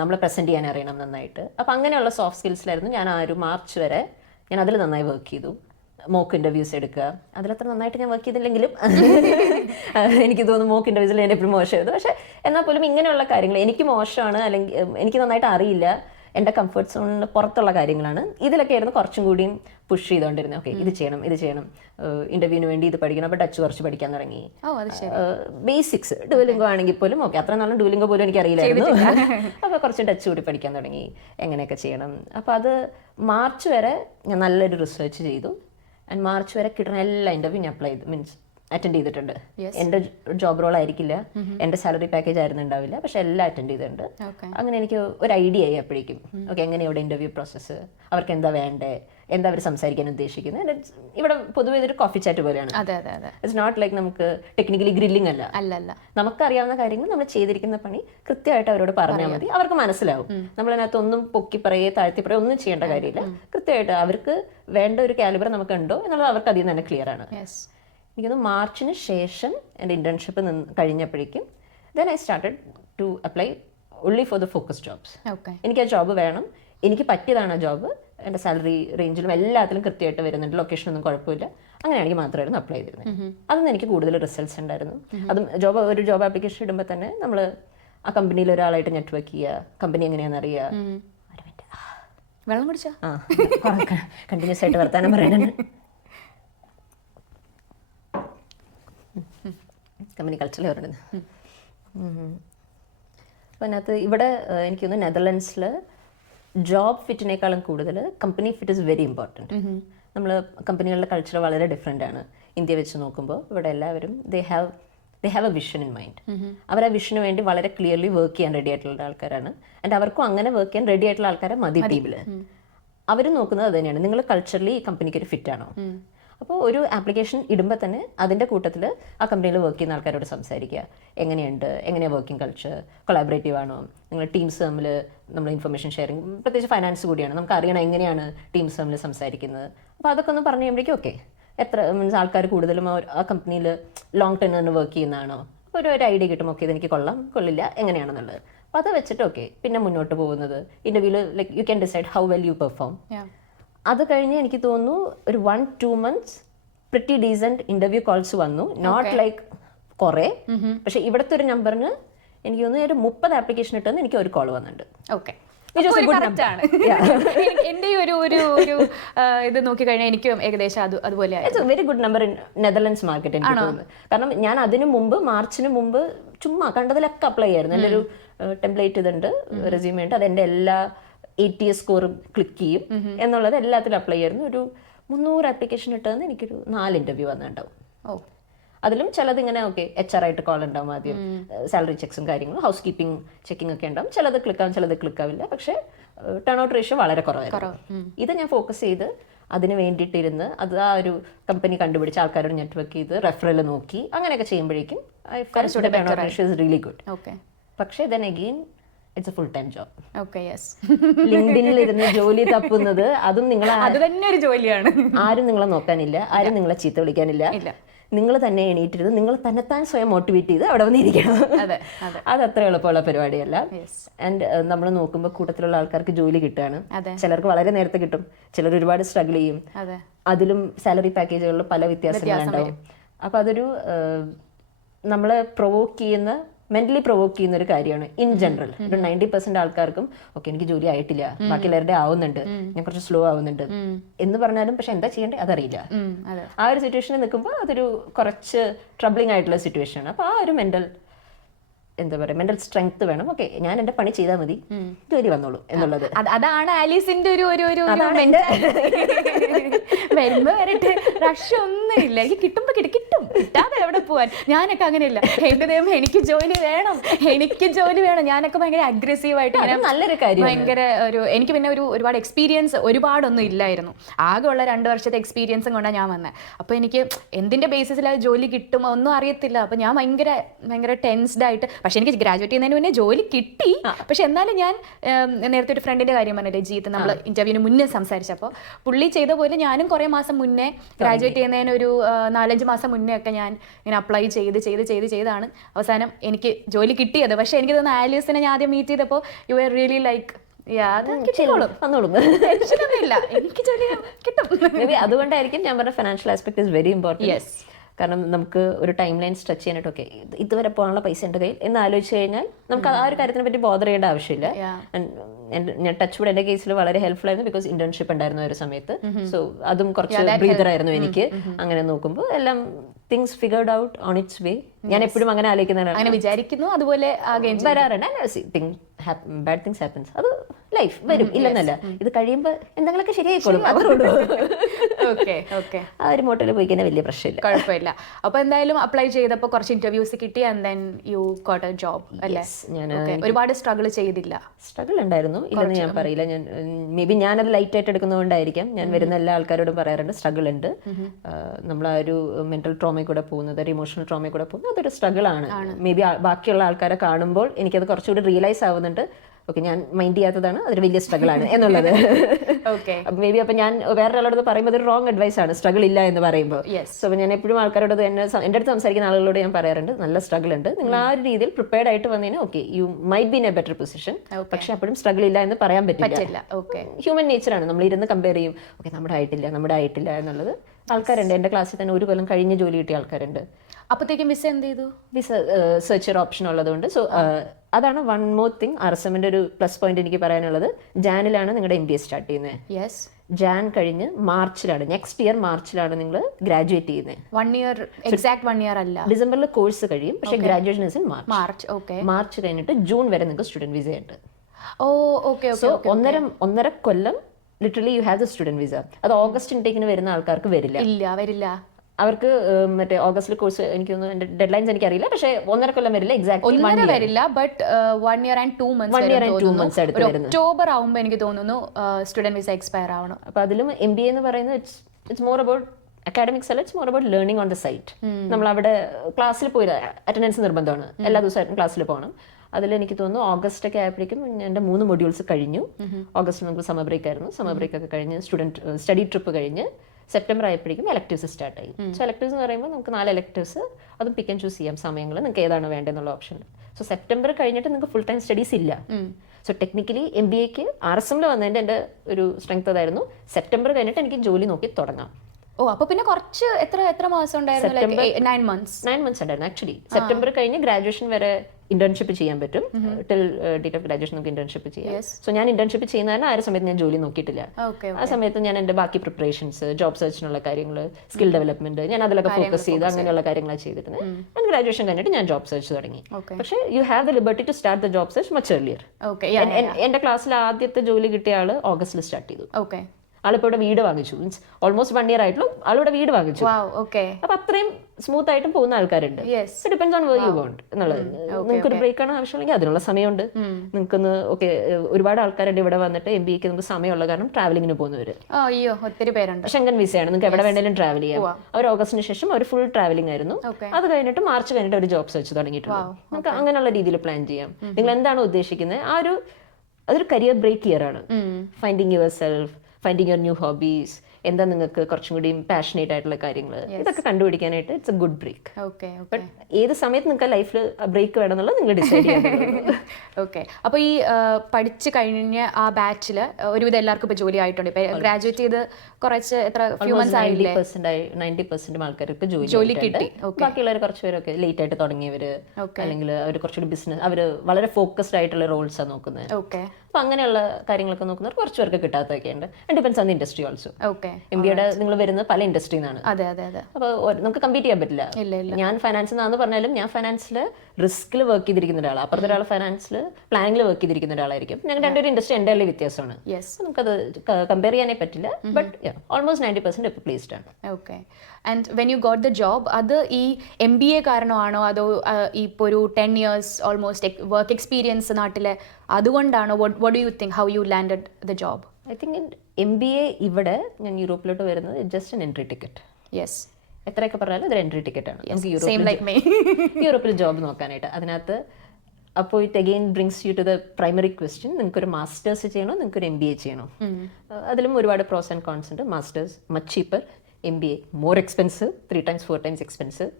നമ്മളെ പ്രസൻറ്റ് ചെയ്യാൻ അറിയണം നന്നായിട്ട്. അപ്പോൾ അങ്ങനെയുള്ള സോഫ്റ്റ് സ്കിൽസിലായിരുന്നു ഞാൻ ആ ഒരു മാർച്ച് വരെ ഞാൻ അതിൽ നന്നായി വർക്ക് ചെയ്തു. മോക്ക് ഇൻ്റർവ്യൂസ് എടുക്കുക, അതിലത്ര നന്നായിട്ട് ഞാൻ വർക്ക് ചെയ്തില്ലെങ്കിലും എനിക്ക് തോന്നുന്നു മോക്ക് ഇൻ്റർവ്യൂസിൽ ഞാൻ എപ്പോഴും മോശമായിരുന്നു. പക്ഷേ എന്നാൽ പോലും ഇങ്ങനെയുള്ള കാര്യങ്ങൾ എനിക്ക് മോശമാണ്, അല്ലെങ്കിൽ എനിക്ക് നന്നായിട്ട് അറിയില്ല, എൻ്റെ കംഫർട്ട് സോണിന് പുറത്തുള്ള കാര്യങ്ങളാണ്. ഇതിലൊക്കെ ആയിരുന്നു കുറച്ചും കൂടിയും പുഷ് ചെയ്തുകൊണ്ടിരുന്നത്. ഓക്കെ, ഇത് ചെയ്യണം, ഇന്റർവ്യൂവിന് വേണ്ടി ഇത് പഠിക്കണം. അപ്പോൾ ടച്ച് കുറച്ച് പഠിക്കാൻ തുടങ്ങി. ബേസിക്സ് ഡുവലിംഗോ ആണെങ്കിൽ പോലും ഓക്കെ, അത്ര നാളും ഡുവലിംഗോ പോലും എനിക്ക് അറിയില്ലായിരുന്നു. അപ്പോൾ കുറച്ച് ടച്ച് കൂടി പഠിക്കാൻ തുടങ്ങി, എങ്ങനെയൊക്കെ ചെയ്യണം. അപ്പോൾ അത് മാർച്ച് വരെ ഞാൻ നല്ലൊരു റിസർച്ച് ചെയ്തു. ആൻഡ് മാർച്ച് വരെ കിട്ടുന്ന എല്ലാ ഇന്റർവ്യൂ ഞാൻ അപ്ലൈ ചെയ്തു, മീൻസ് അറ്റൻഡ് ചെയ്തിട്ടുണ്ട്. എൻ്റെ ജോബ് റോൾ ആയിരിക്കില്ല, എൻ്റെ സാലറി പാക്കേജ് ആയിരുന്നു ഉണ്ടാവില്ല, പക്ഷെ എല്ലാം അറ്റൻഡ് ചെയ്തിട്ടുണ്ട്. അങ്ങനെ എനിക്ക് ഒരു ഐഡിയ ആയി അപ്പോഴേക്കും. ഓക്കെ, എങ്ങനെയാണ് ഇവിടെ ഇന്റർവ്യൂ പ്രോസസ്സ്, അവർക്ക് എന്താ വേണ്ടേ, എന്താ അവർ സംസാരിക്കാൻ ഉദ്ദേശിക്കുന്നത്. ഇവിടെ പൊതുവെ ഇതൊരു കോഫി ചാറ്റ് പോലെയാണ്. ഇറ്റ്സ് നോട്ട് ലൈക്ക് നമുക്ക് ടെക്നിക്കലി ഗ്രില്ലിംഗ് അല്ല. നമുക്കറിയാവുന്ന കാര്യങ്ങൾ നമ്മൾ ചെയ്തിരിക്കുന്ന പണി കൃത്യമായിട്ട് അവരോട് പറഞ്ഞാൽ മതി, അവർക്ക് മനസ്സിലാവും. നമ്മളതിനകത്ത് ഒന്നും പൊക്കി പറയേ താഴ്ത്തി പറയേ ഒന്നും ചെയ്യേണ്ട കാര്യമില്ല. കൃത്യമായിട്ട് അവർക്ക് വേണ്ട ഒരു കാലിബർ നമുക്കുണ്ടോ എന്നുള്ളത് അവർക്ക് അതിൽ നിന്ന് തന്നെ ക്ലിയർ ആണ്. എനിക്കത് മാർച്ചിന് ശേഷം എൻ്റെ ഇന്റേൺഷിപ്പ് കഴിഞ്ഞപ്പോഴേക്കും then I started to apply only for the focus jobs. എനിക്ക് ആ ജോബ് വേണം, എനിക്ക് പറ്റിയതാണ് ആ ജോബ്, എൻ്റെ സാലറി റേഞ്ചിലും എല്ലാത്തിലും കൃത്യമായിട്ട് വരുന്നുണ്ട്, ലൊക്കേഷനൊന്നും കുഴപ്പമില്ല, അങ്ങനെയാണെങ്കിൽ മാത്രമായിരുന്നു അപ്ലൈ ചെയ്തിരുന്നത്. അതൊന്നും എനിക്ക് കൂടുതൽ റിസൾട്ട്സ് ഉണ്ടായിരുന്നു. അതും ഒരു ജോബ് ആപ്ലിക്കേഷൻ ഇടുമ്പോൾ തന്നെ നമ്മൾ ആ കമ്പനിയിൽ ഒരാളായിട്ട് നെറ്റ്വർക്ക് ചെയ്യുക, കമ്പനി എങ്ങനെയാണെന്ന് അറിയുക. വെള്ളം കുടിച്ചോ? ആ, കണ്ടിന്യൂസ് ആയിട്ട് വർത്താനം പറയുന്നുണ്ട്. കമ്പനി കൾച്ചറിൽ പറയുന്നത്. അപ്പോൾ അതിനകത്ത് ഇവിടെ എനിക്ക് തോന്നുന്നു നെതർലൻഡ്സിൽ ജോബ് ഫിറ്റിനേക്കാളും കൂടുതൽ company fit is very important. നമ്മൾ കമ്പനികളുടെ കൾച്ചർ വളരെ ഡിഫറെൻ്റ് ആണ് ഇന്ത്യ വെച്ച് നോക്കുമ്പോൾ. ഇവിടെ എല്ലാവരും they have a vision in mind. അവർ ആ വിഷന് വേണ്ടി വളരെ ക്ലിയർലി വർക്ക് ചെയ്യാൻ റെഡി ആയിട്ടുള്ള ആൾക്കാരാണ്. ആൻഡ് അവർക്കും അങ്ങനെ വർക്ക് ചെയ്യാൻ റെഡി ആയിട്ടുള്ള ആൾക്കാരെ മതി ടീമിൽ. അവർ നോക്കുന്നത് അത് തന്നെയാണ്, നിങ്ങൾ കൾച്ചറലി ഈ കമ്പനിക്ക് ഒരു ഫിറ്റ് ആണോ. അപ്പോൾ ഒരു ആപ്ലിക്കേഷൻ ഇടുമ്പോൾ തന്നെ അതിൻ്റെ കൂട്ടത്തിൽ ആ കമ്പനിയിൽ വർക്ക് ചെയ്യുന്ന ആൾക്കാരോട് സംസാരിക്കുക, എങ്ങനെയാണ് വർക്കിംഗ് കൾച്ചർ, കൊളാബറേറ്റീവ് ആണോ, നിങ്ങൾ ടീംസ് തമ്മിൽ നമ്മൾ ഇൻഫർമേഷൻ ഷെയറിങ്, പ്രത്യേകിച്ച് ഫൈനാൻസ് കൂടിയാണ്, നമുക്ക് അറിയണം എങ്ങനെയാണ് ടീംസ് തമ്മിൽ സംസാരിക്കുന്നത്. അപ്പോൾ അതൊക്കെ ഒന്ന് പറഞ്ഞു കഴിയുമ്പോഴേക്കും ഓക്കെ, എത്ര മീൻസ് ആൾക്കാർ കൂടുതലും ആ കമ്പനിയിൽ ലോങ് ടൈം തന്നെ വർക്ക് ചെയ്യുന്നതാണോ, ഒരു ഐഡിയ കിട്ടും, ഓക്കെ ഇതെനിക്ക് കൊള്ളില്ല എങ്ങനെയാണെന്നുള്ളത്. അപ്പോൾ അത് വെച്ചിട്ട് ഓക്കെ പിന്നെ മുന്നോട്ട് പോകുന്നത് ഇൻ്റർവ്യൂവിൽ like you can decide how well you perform. അത് കഴിഞ്ഞ് എനിക്ക് തോന്നുന്നു ഒരു 1-2 months pretty decent interview calls വന്നു. നോട്ട് ലൈക്ക് കുറേ, പക്ഷെ ഇവിടുത്തെ ഒരു നമ്പറിന് എനിക്ക് തോന്നുന്നു ഒരു 30 ആപ്ലിക്കേഷൻ ഇട്ടെന്ന് എനിക്ക് ഒരു കോൾ വന്നിട്ടുണ്ട്. ഓക്കെ, എന്റെ ഒരു ഇത് നോക്കി കഴിഞ്ഞാൽ എനിക്കും ഏകദേശം അതുപോലെ very good number in Netherlands market എനിക്ക് തോന്നുന്നു. കാരണം ഞാൻ അതിനു മുമ്പ് മാർച്ചിന് മുമ്പ് ചുമ്മാ കണ്ടതിലൊക്കെ അപ്ലൈ ആയിരുന്നു. എൻ്റെ ഒരു ടെംപ്ലേറ്റ് ഇതുണ്ട്, റെസ്യൂമേ ഉണ്ട്, അതെൻ്റെ എല്ലാ ATS സ്കോറും ക്ലിക്ക് ചെയ്യും എന്നുള്ളത് എല്ലാത്തിലും അപ്ലൈ ആയിരുന്നു. ഒരു 300 ആപ്ലിക്കേഷൻ ഇട്ടതെന്ന് എനിക്കൊരു 4 ഇൻ്റർവ്യൂ വന്നിട്ടുണ്ടാവും. അതിലും ചിലത് ഇങ്ങനെ ഓക്കെ HR ആയിട്ട് കോൾ ഉണ്ടാവും, ആദ്യം സാലറി ചെക്സും കാര്യങ്ങളും ഹൗസ് കീപ്പിംഗ് ചെക്കിംഗ് ഒക്കെ ഉണ്ടാവും. ചിലത് ക്ലിക്കാവും, ചിലത് ക്ലിക്കാവില്ല. പക്ഷേ ടേൺ ഔട്ട് റേഷ്യോ വളരെ കുറവായിരുന്നു. ഇത് ഞാൻ ഫോക്കസ് ചെയ്ത് അതിന് വേണ്ടിയിട്ടിരുന്ന് അത് ആ ഒരു കമ്പനി കണ്ടുപിടിച്ച് ആൾക്കാരോട് നെറ്റ്വർക്ക് ചെയ്ത് റെഫറൽ നോക്കി അങ്ങനെയൊക്കെ ചെയ്യുമ്പോഴേക്കും turn out ratio is really good. പക്ഷേ then again it's a full time job. ലിങ്ക്ഡിനിൽ ഇരുന്ന് ജോലി തപ്പുന്നത് അതും അത് തന്നെ ഒരു ജോലിയാണ്. ആരും നിങ്ങളെ നോക്കാനില്ല, ആരും നിങ്ങളെ ചീത്ത വിളിക്കാനില്ല. നിങ്ങൾ തന്നെ എണീറ്റിരുന്ന് നിങ്ങൾ തന്നെത്താൻ സ്വയം മോട്ടിവേറ്റ് ചെയ്ത് അവിടെ വന്നിരിക്കണം. അത് അത്ര എളുപ്പമുള്ള പരിപാടിയല്ല. ആൻഡ് നമ്മൾ നോക്കുമ്പോൾ കൂട്ടത്തിലുള്ള ആൾക്കാർക്ക് ജോലി കിട്ടുകയാണ്. ചിലർക്ക് വളരെ നേരത്തെ കിട്ടും, ചിലർ ഒരുപാട് സ്ട്രഗിൾ ചെയ്യും. അതിലും സാലറി പാക്കേജുകളിൽ പല വ്യത്യാസങ്ങളുണ്ടാവും. അപ്പോൾ അതൊരു നമ്മളെ പ്രൊവോക്ക് ചെയ്യുന്ന, മെന്റലി പ്രൊവോക്ക് ചെയ്യുന്ന ഒരു കാര്യമാണ് ഇൻ ജനറൽ. ഒരു 90% ആൾക്കാർക്കും ഓക്കെ എനിക്ക് ജോലി ആയിട്ടില്ല, ബാക്കി എല്ലാവരുടെ ആവുന്നുണ്ട്, ഞാൻ കുറച്ച് സ്ലോ ആവുന്നുണ്ട് എന്ന് പറഞ്ഞാലും പക്ഷെ എന്താ ചെയ്യേണ്ടത് അതറിയില്ല. ആ ഒരു സിറ്റുവേഷനിൽ നിൽക്കുമ്പോൾ അതൊരു കുറച്ച് ട്രബിളിംഗ് ആയിട്ടുള്ള സിറ്റുവേഷൻ ആണ്. അപ്പോൾ ആ ഒരു മെന്റൽ സ്ട്രെങ്ത് വേണം. ഓക്കെ ഞാൻ എന്റെ പണി ചെയ്താൽ മതി, ജോലി വന്നോളൂ എന്നുള്ളത്. അതാണ് ആലീസിന്റെ ഒരു വരുമ്പോ വരട്ടെ, റഷ് ഒന്നുമില്ല, എനിക്ക് കിട്ടുമ്പോ കിട്ടും, കിട്ടാതെ എവിടെ പോവാൻ. ഞാനൊക്കെ അങ്ങനെയല്ല, എന്റെ ദൈവം എനിക്ക് ജോലി വേണം. ഞാനൊക്കെ ഭയങ്കര അഗ്രസീവ് ആയിട്ട് നല്ലൊരു കാര്യം, ഭയങ്കര എനിക്ക് പിന്നെ ഒരുപാട് എക്സ്പീരിയൻസ് ഒരുപാടൊന്നും ഇല്ലായിരുന്നു. ആകെ ഉള്ള 2 വർഷത്തെ എക്സ്പീരിയൻസും കൊണ്ടാണ് ഞാൻ വന്നത്. അപ്പൊ എനിക്ക് എന്തിന്റെ ബേസിസിൽ അത് ജോലി കിട്ടുമോ ഒന്നും അറിയത്തില്ല. അപ്പൊ ഞാൻ ഭയങ്കര ടെൻസ്ഡ് ആയിട്ട്, പക്ഷെ എനിക്ക് ഗ്രാജുവേറ്റ് ചെയ്യുന്നതിന് മുന്നേ ജോലി കിട്ടി. പക്ഷെ എന്നാലും ഞാൻ നേരത്തെ ഒരു ഫ്രണ്ടിന്റെ കാര്യം പറഞ്ഞില്ലേ, ജീത്ത്, നമ്മൾ ഇന്റർവ്യൂവിന് മുന്നേ സംസാരിച്ചപ്പോൾ പുള്ളി ചെയ്ത പോലെ ഞാനും കുറേ മാസം മുന്നേ ഗ്രാജുവേറ്റ് ചെയ്യുന്നതിന് ഒരു 4-5 മാസം മുന്നേ ഒക്കെ ഞാൻ ഇങ്ങനെ അപ്ലൈ ചെയ്താണ് അവസാനം എനിക്ക് ജോലി കിട്ടിയത്. പക്ഷെ എനിക്ക് തോന്നുന്നു ആലിയസിനെ ഞാൻ ആദ്യം മീറ്റ് ചെയ്തപ്പോൾ യു ആർ റിയലി ലൈക്ക് എനിക്ക് ജോലി കിട്ടും. അതുകൊണ്ടായിരിക്കും ഞാൻ പറഞ്ഞ financial aspect is very important. കാരണം നമുക്ക് ഒരു ടൈം ലൈൻ സ്ട്രെച്ച് ചെയ്യാനായിട്ട് ഓക്കെ ഇതുവരെ പോകാനുള്ള പൈസ ഉണ്ട് കയ്യിൽ എന്ന് ആലോചിച്ച് കഴിഞ്ഞാൽ നമുക്ക് ആ ഒരു കാര്യത്തിനെ പറ്റി ബോധർ ചെയ്യേണ്ട ആവശ്യമില്ല. ഞാൻ ടച്ച് വുഡ് എൻ്റെ കേസിൽ വളരെ ഹെൽപ്ഫുൾ ആയിരുന്നു, ബിക്കോസ് ഇന്റേൺഷിപ്പ് ഉണ്ടായിരുന്നു ഒരു സമയത്ത്. സോ അതും കുറച്ച് ബ്രീതർ ആയിരുന്നു എനിക്ക്. അങ്ങനെ നോക്കുമ്പോൾ എല്ലാം things figured out on its way. ഞാൻ എപ്പോഴും അങ്ങനെ ആലോചിക്കുന്നതാണ്, അങ്ങനെ വിചാരിക്കുന്നു, അതുപോലെ വരാറുണ്ട്. ബാഡ് തിങ്സ് ഹാപ്പൻസ്, അത് ലൈഫ് വരും, ഇല്ലെന്നല്ല. ഇത് കഴിയുമ്പോൾ എന്തെങ്കിലുമൊക്കെ ശരിയായിക്കോളും, അതോടു. ആ ഒരു മോട്ടിൽ പോയി കഴിഞ്ഞാൽ വലിയ പ്രശ്നമില്ല, കുഴപ്പമില്ല. അപ്പൊ എന്തായാലും അപ്ലൈ ചെയ്തപ്പോൾ കുറച്ച് ഇന്റർവ്യൂസ് കിട്ടി, and then you got A job അല്ലേ? ഒരുപാട് സ്ട്രഗിൾ ചെയ്തില്ല? സ്ട്രഗിൾ ഉണ്ടായിരുന്നു, ഇല്ലെന്ന് ഞാൻ പറയില്ല. ഞാൻ മേ ബി ഞാനത് ലൈറ്റ് ആയിട്ട് എടുക്കുന്നതുകൊണ്ടായിരിക്കാം. ഞാൻ വരുന്ന എല്ലാ ആൾക്കാരോടും പറയാറുണ്ട് സ്ട്രഗിൾ ഉണ്ട്. നമ്മൾ ആ ഒരു മെന്റൽ ട്രോമയിൽ കൂടെ പോകുന്നത്, ഒരു ഇമോഷണൽ ട്രോമയിൽ കൂടെ പോകുന്നത്, അതൊരു സ്ട്രഗിൾ ആണ്. മേ ബി ബാക്കിയുള്ള ആൾക്കാരെ കാണുമ്പോൾ എനിക്കത് കുറച്ചുകൂടി റിയലൈസ് ആവുന്നുണ്ട്. ഓക്കെ ഞാൻ മൈൻഡ് ചെയ്യാത്തതാണ്, അതൊരു വലിയ സ്ട്രഗിൾ ആണ് എന്നുള്ളത്. ഓക്കെ, മേ ബി അപ്പം ഞാൻ വേറൊരാളോട് പറയുമ്പോൾ അതൊരു റോങ് അഡ്വൈസ് ആണ്, സ്ട്രഗിൾ ഇല്ല എന്ന് പറയുമ്പോൾ. സോ ഞാൻ എപ്പോഴും ആൾക്കാരോട് എൻ്റെ അടുത്ത് സംസാരിക്കുന്ന ആളുകളോട് ഞാൻ പറയാറുണ്ട്, നല്ല സ്ട്രഗിൾ ഉണ്ട്, നിങ്ങൾ ആ ഒരു രീതിയിൽ പ്രിപ്പയർഡ് ആയിട്ട് വന്നതിന് okay you might be in A better position. പക്ഷെ അപ്പോഴും സ്ട്രഗിൾ ഇല്ല എന്ന് പറയാൻ പറ്റില്ല. ഹ്യൂമൻ നേച്ചറാണ്, നമ്മൾ ഇരുന്ന് കമ്പയർ ചെയ്യും, ഓക്കെ നമ്മുടെ ആയിട്ടില്ല എന്നുള്ളത്. ആൾക്കാരുണ്ട് എൻ്റെ ക്ലാസ്സിൽ തന്നെ 1 കൊല്ലം കഴിഞ്ഞ് ജോലി കിട്ടിയ ആൾക്കാരുണ്ട്. അപ്പോഴത്തേക്കും വിസ എന്ത് ചെയ്തു? വിസ സെർച്ചർ ഓപ്ഷൻ ഉള്ളതുകൊണ്ട്. സോ അതാണ് വൺ മോർ തിങ്. RSMന്റെ ഒരു പ്ലസ് പോയിന്റ് എനിക്ക് പറയാനുള്ളത്, ജാനിലാണ് നിങ്ങളുടെ MBA സ്റ്റാർട്ട് ചെയ്യുന്നത്. ജാൻ കഴിഞ്ഞ് മാർച്ചിലാണ്, നെക്സ്റ്റ് ഇയർ മാർച്ചിലാണ് നിങ്ങൾ ഗ്രാജുവേറ്റ് ചെയ്യുന്നത്. 1 ഇയർ, എക്സാക്ട് 1 ഇയർ അല്ല, ഡിസംബറിൽ കോഴ്സ് കഴിയും, പക്ഷേ ഗ്രാജുവേഷൻ ഇൻ മാർച്ച്. മാർച്ച് കഴിഞ്ഞിട്ട് ജൂൺ വരെ നിങ്ങൾക്ക് സ്റ്റുഡന്റ് വിസ ഉണ്ട്. സോ ഒന്നര കൊല്ലം literally you have the student visa. അത് ഓഗസ്റ്റ് ഇൻടേക്കിന് വരുന്ന ആൾക്കാർക്ക് വരില്ല. അവർക്ക് മറ്റേ ഓഗസ്റ്റിൽ കോഴ്സ് എനിക്ക് തോന്നുന്നു, എന്റെ ഡെഡ്ലൈൻസ് എനിക്കറിയില്ല, പക്ഷേ 1.5 കൊല്ലം വരില്ല, എക്സാക്ട്ലി 1 ഇയർ വരില്ല, ബട്ട് 1 ഇയർ ആൻഡ് 2 months അടുത്ത് വരുന്നു. ഒക്ടോബർ ആവുമ്പോൾ എനിക്ക് തോന്നുന്നു സ്റ്റുഡന്റ് വിസ എക്സ്പയർ ആവണം. അപ്പൊ അതിലും MBA എന്ന് പറയുന്നത് ഇറ്റ്സ് മോർ അബൌട്ട് അക്കാഡമിക്സ് അല്ല, it's more about learning on the site. നമ്മൾ അവിടെ ക്ലാസ്സിൽ പോയി അറ്റൻഡൻസ് നിർബന്ധമാണ്, എല്ലാ ദിവസമായിട്ടും ക്ലാസ്സിൽ പോകണം. അതിൽ എനിക്ക് തോന്നുന്നു ഓഗസ്റ്റ് ഒക്കെ ആയപ്പോഴേക്കും എൻ്റെ 3 മൊഡ്യൂൾസ് കഴിഞ്ഞു. ഓഗസ്റ്റിൽ നമുക്ക് സമ്മർ ബ്രേക്ക് ആയിരുന്നു, സമ്മർ ബ്രേക്ക് ഒക്കെ കഴിഞ്ഞ് സ്റ്റഡി ട്രിപ്പ് കഴിഞ്ഞ് സെപ്റ്റംബർ ആയപ്പോഴേക്കും എലക്ടീവ്സ് സ്റ്റാർട്ട് ആയി. സോ എലക്ടീവ്സ് എന്ന് പറയുമ്പോൾ നമുക്ക് 4 എലക്ടീവ്സ്, അതും പിക്ക് ആൻഡ് ചൂസ് ചെയ്യാം സമയങ്ങൾ, നിങ്ങൾക്ക് ഏതാണ് വേണ്ടതെന്നുള്ള ഓപ്ഷൻ. സോ സെപ്റ്റംബർ കഴിഞ്ഞിട്ട് നിങ്ങൾക്ക് ഫുൾ ടൈം സ്റ്റഡീസ് ഇല്ല. സോ ടെക്നിക്കലി MBAക്ക് RSMൽ വന്നതിൻ്റെ എൻ്റെ ഒരു സ്ട്രെങ്ത് അതായിരുന്നു, സെപ്റ്റംബർ കഴിഞ്ഞിട്ട് എനിക്ക് ജോലി നോക്കി തുടങ്ങാം. അപ്പൊ പിന്നെ കുറച്ച് എത്ര മാസം ഉണ്ടായിരുന്നു? 9 months ഉണ്ടായിരുന്നു ആക്ച്വലി. സെപ്റ്റംബർ കഴിഞ്ഞ് ഗ്രാജുവേഷൻ വരെ ഇന്റേൺഷിപ്പ് ചെയ്യാൻ പറ്റും. ടിൽ ഡേറ്റ് ഓഫ് ഗ്രാജുവേഷൻ നമുക്ക് ഇന്റേൺഷിപ്പ് ചെയ്യാം. സോ ഞാൻ ഇന്റേൺഷിപ്പ് ചെയ്യുന്നതിന് ആ ഒരു സമയത്ത് ഞാൻ ജോലി നോക്കിയിട്ടില്ല. ആ സമയത്ത് ഞാൻ എൻ്റെ ബാക്കി പ്രിപ്പറേഷൻസ്, ജോബ് സെർച്ചിനുള്ള കാര്യങ്ങൾ, സ്കിൽ ഡെവലപ്മെന്റ്, ഞാൻ അതിലൊക്കെ ഫോക്കസ് ചെയ്ത് അങ്ങനെയുള്ള കാര്യങ്ങളാണ് ചെയ്തിരുന്നത്. ഞാൻ ഗ്രാജുവേഷൻ കഴിഞ്ഞിട്ട് ഞാൻ ജോബ് സെർച്ച് തുടങ്ങി. പക്ഷേ you have the liberty to start the job search much earlier. എൻ്റെ ക്ലാസ്സിൽ ആദ്യത്തെ ജോലി കിട്ടിയ ആള് ഓഗസ്റ്റിൽ സ്റ്റാർട്ട് ചെയ്തു. ആളിപ്പോ ഇവിടെ വീട് വാങ്ങിച്ചു, മീൻസ് ഓൾമോസ്റ്റ് 1 year ആയിട്ടുള്ളൂ ആളിവിടെ വീട് വാങ്ങിച്ചു. അപ്പൊ അത്രയും സ്മൂത്ത് ആയിട്ടും പോകുന്ന ആൾക്കാരുണ്ട്. Depends on where you want എന്നുള്ളത്. നിങ്ങൾക്ക് ഒരു ബ്രേക്ക് ആണ് ആവശ്യമുണ്ടെങ്കിൽ അതിനുള്ള സമയമുണ്ട്. നിങ്ങൾക്കൊന്ന് ഓക്കെ, ഒരുപാട് ആൾക്കാരുണ്ട് ഇവിടെ വന്നിട്ട് MBAക്ക് നമുക്ക് സമയമുള്ള കാരണം ട്രാവലിങ്ങിന് പോകുന്നവര് ഒത്തിരി പേരുണ്ട്. ഷെങ്കൻ വിസയാണ്, നിങ്ങൾക്ക് എവിടെ വേണേലും ട്രാവൽ ചെയ്യാം. അവർ ഓഗസ്റ്റിന് ശേഷം അവർ ഫുൾ ട്രാവലിംഗ് ആയിരുന്നു. അത് കഴിഞ്ഞിട്ട് മാർച്ച് കഴിഞ്ഞിട്ട് ഒരു ജോബ് സെർച്ച് തുടങ്ങിയിട്ടുണ്ട്. നമുക്ക് അങ്ങനെയുള്ള രീതിയിൽ പ്ലാൻ ചെയ്യാം. നിങ്ങൾ എന്താണ് ഉദ്ദേശിക്കുന്നത്, അതൊരു കരിയർ ബ്രേക്ക് ഇയർ ആണ്. Finding yourself, finding your new hobbies, എന്താ നിങ്ങൾക്ക് കുറച്ചും കൂടി പാഷനേറ്റ് ആയിട്ടുള്ള കാര്യങ്ങൾ, ഇതൊക്കെ കണ്ടുപിടിക്കാനായിട്ട് it's a good break. But ഏത് സമയത്ത് നിങ്ങൾക്ക് ലൈഫിൽ ബേക്ക് വേണമെന്നുള്ളത് നിങ്ങൾ ഡിസൈഡ് ചെയ്യാം. അപ്പോൾ ഈ പഠിച്ചു കഴിഞ്ഞ ആ ബാച്ചിൽ ഒരുവിധം എല്ലാവർക്കും ഇപ്പോൾ ജോലി ആയിട്ടുണ്ട്. ഇപ്പം ഗ്രാജുവേറ്റ് ചെയ്ത് കുറച്ച് ഫ്യൂ മന്ത്സ് ആയില്ലേ? 90% ആൾക്കാർക്ക് ജോലി കിട്ടി. ബാക്കിയുള്ളവർ കുറച്ച് പേരൊക്കെ ലേറ്റ് ആയിട്ട് തുടങ്ങിയവര്, അല്ലെങ്കിൽ അവർ കുറച്ചുകൂടി ബിസിനസ്, അവർ വളരെ ഫോക്കസ്ഡ് ആയിട്ടുള്ള റോൾസ് ആണ് നോക്കുന്നത്. അപ്പൊ അങ്ങനെയുള്ള കാര്യങ്ങളൊക്കെ നോക്കുന്നവർ കുറച്ച് പേർക്ക് കിട്ടാത്തൊക്കെ ഉണ്ട്. Depends on the industry also. MBAയുടെ നിങ്ങൾ വരുന്നത് പല ഇൻഡസ്ട്രിയിൽ നിന്നാണ്. അപ്പൊ നമുക്ക് കമ്പീറ്റ് ചെയ്യാൻ പറ്റില്ല. ഞാൻ ഫൈനാൻസിൽ നിന്നാന്ന് പറഞ്ഞാലും ഞാൻ ഫൈനാൻസിൽ റിസ്കിൽ വർക്ക് ചെയ്തിരിക്കുന്ന ഒരാൾ, അപ്പുറത്തെ ഒരാൾ ഫൈനാൻസിൽ പ്ലാനിങ്ങിൽ വർക്ക് ചെയ്തിരിക്കുന്ന ഒരാളായിരിക്കും. ഞങ്ങൾ രണ്ടൊരു ഇൻഡസ്ട്രി എൻ്റെ വ്യത്യാസമാണ്. നമുക്കത് കമ്പയർ ചെയ്യാനേ പറ്റില്ല. ബട്ട് ഓൾമോസ്റ്റ് 90% ഇപ്പോൾ പ്ലേസ്ഡ് ആണ്. And when you got the job, അത് ഈ MBA കാരണമാണോ അതോ ഇപ്പോൾ ഒരു 10 years ഓൾമോസ്റ്റ് വർക്ക് എക്സ്പീരിയൻസ് നാട്ടിലെ അതുകൊണ്ടാണോ? What do you think, how you landed the job? I think MBA ഇവിടെ ഞാൻ യൂറോപ്പിലോട്ട് വരുന്നത് ജസ്റ്റ് എൻ എൻട്രി ടിക്കറ്റ്. എത്രയൊക്കെ പറഞ്ഞാലും ഇതൊരു എൻട്രി ടിക്കറ്റ് ആണ് നമുക്ക് യൂറോപ്പിൽ ജോബ് നോക്കാനായിട്ട്. അതിനകത്ത് അപ്പോൾ it again brings you to the primary question, നിങ്ങൾക്കൊരു മാസ്റ്റേഴ്സ് ചെയ്യണോ, നിങ്ങൾക്കൊരു MBA ചെയ്യണോ? അതിലും ഒരുപാട് പ്രോസ് ആൻഡ് കോൺസ് ഉണ്ട്. Masters much cheaper, MBA more expensive, 3 times 4 times expensive.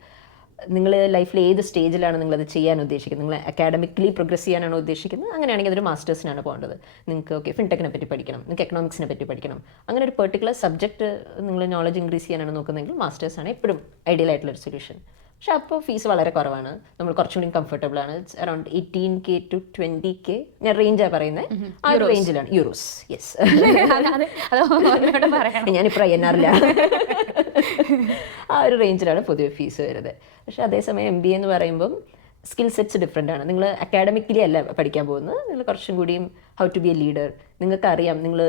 നിങ്ങൾ ലൈഫിൽ ഏത് സ്റ്റേജിലാണ് നിങ്ങളത് ചെയ്യാൻ ഉദ്ദേശിക്കുന്നത്, നിങ്ങൾ അക്കാഡമിക്കലി പ്രോഗ്രസ് ചെയ്യാനാണോ ഉദ്ദേശിക്കുന്നത്, അങ്ങനെയാണെങ്കിൽ അതൊരു മാസ്റ്റേഴ്സിനാണ് പോകേണ്ടത്. നിങ്ങൾക്ക് ഫിൻടെക്കിനെ പറ്റി പഠിക്കണം, നിങ്ങൾക്ക് എക്കണോമിക്സിനെ പറ്റി പഠിക്കണം, അങ്ങനെ ഒരു പെർട്ടിക്കുലർ സബ്ജക്റ്റ് നിങ്ങൾ നോളജ് ഇൻക്രീസ് ചെയ്യാനാണ് നോക്കുന്നതെങ്കിൽ മാസ്റ്റേഴ്സാണ് എപ്പോഴും ഐഡിയൽ ആയിട്ടുള്ളൊരു സൊല്യൂഷൻ. പക്ഷെ അപ്പോൾ ഫീസ് വളരെ കുറവാണ്, നമ്മൾ കുറച്ചുകൂടി കംഫർട്ടബിൾ ആണ്. It's around 18K to 20K, ഞാൻ റേഞ്ചാണ് പറയുന്നത്, ആ ഒരു റേഞ്ചിലാണ്. യൂറോസ്. ഞാനിപ്പോൾ INR ആ ഒരു റേഞ്ചിലാണ് പൊതുവെ ഫീസ് വരുന്നത്. പക്ഷെ അതേസമയം MBA എന്ന് പറയുമ്പം സ്കിൽ സെറ്റ്സ് ഡിഫറെൻ്റ് ആണ്. നിങ്ങൾ അക്കാഡമിക്കലി അല്ല പഠിക്കാൻ പോകുന്നത്, നിങ്ങൾ കുറച്ചും കൂടിയും how to be a leader. നിങ്ങൾക്ക് അറിയാം, നിങ്ങൾ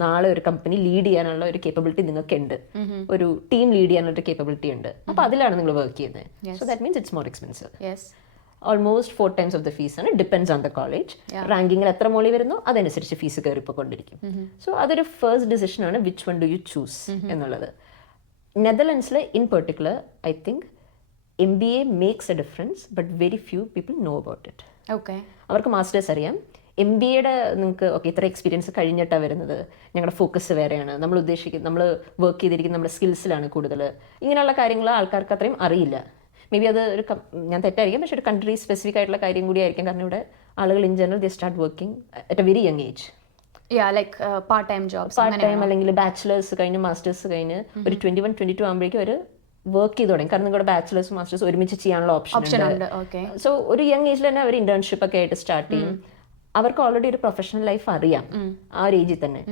നാളെ ഒരു കമ്പനി ലീഡ് ചെയ്യാനുള്ള ഒരു കേപ്പബിലിറ്റി നിങ്ങൾക്ക് ഉണ്ട്, ഒരു ടീം ലീഡ് ചെയ്യാനുള്ള ഒരു കേപ്പബിലിറ്റി ഉണ്ട്. അപ്പോൾ അതിലാണ് നിങ്ങൾ വർക്ക് ചെയ്യുന്നത്. So that means it's more expensive. Almost 4 times of the fees ആണ്. Depends on the college. റാങ്കിങ്ങിൽ എത്ര മോളി വരുന്നു അതനുസരിച്ച് ഫീസ് കയറിപ്പോയിക്കൊണ്ടിരിക്കും. സോ അതൊരു ഫസ്റ്റ് ഡിസിഷൻ ആണ്, which one do you choose എന്നുള്ളത്. നെതർലൻഡ്സിൽ in particular I think MBA makes a difference, but very few people know about it. അവർക്ക് മാസ്റ്റേഴ്സ് അറിയാം, MBA നിങ്ങൾക്ക് ഓക്കെ ഇത്ര എക്സ്പീരിയൻസ് കഴിഞ്ഞിട്ടാണ് വരുന്നത്, ഞങ്ങളുടെ ഫോക്കസ് വേറെയാണ്, നമ്മൾ ഉദ്ദേശിക്കുന്നത് നമ്മൾ വർക്ക് ചെയ്തിരിക്കുന്ന നമ്മുടെ സ്കിൽസിലാണ് കൂടുതൽ, ഇങ്ങനെയുള്ള കാര്യങ്ങൾ ആൾക്കാർക്ക് അത്രയും അറിയില്ല. മേ ബി അത് ഒരു ഞാൻ തെറ്റായിരിക്കും, പക്ഷേ ഒരു കൺട്രി സ്പെസിഫിക് ആയിട്ടുള്ള കാര്യം കൂടി ആയിരിക്കും. കാരണം ഇവിടെ ആളുകൾ in general they start working at A very young age. Part time jobs, part time അല്ലെങ്കിൽ ബാച്ചിലേഴ്സ് കഴിഞ്ഞ് മാസ്റ്റേഴ്സ് കഴിഞ്ഞ് ഒരു 21-22 ആകുമ്പോഴേക്കും ഒരു വർക്ക് ചെയ്ത് തുടങ്ങി. കാരണം നിങ്ങളുടെ ബാച്ചിലേഴ്സ് മാസ്റ്റേഴ്സ് ഒരുമിച്ച് ചെയ്യാനുള്ള ഓപ്ഷൻ ഉണ്ട്. സോ ഒരു യങ് ഏജിൽ തന്നെ അവർ ഇന്റേൺഷിപ്പ് ഒക്കെ ആയിട്ട് സ്റ്റാർട്ട് ചെയ്യും. അവർക്ക് ഓൾറെഡി ഒരു പ്രൊഫഷണൽ ലൈഫ് അറിയാം ആ ഒരു ഏജിൽ തന്നെ.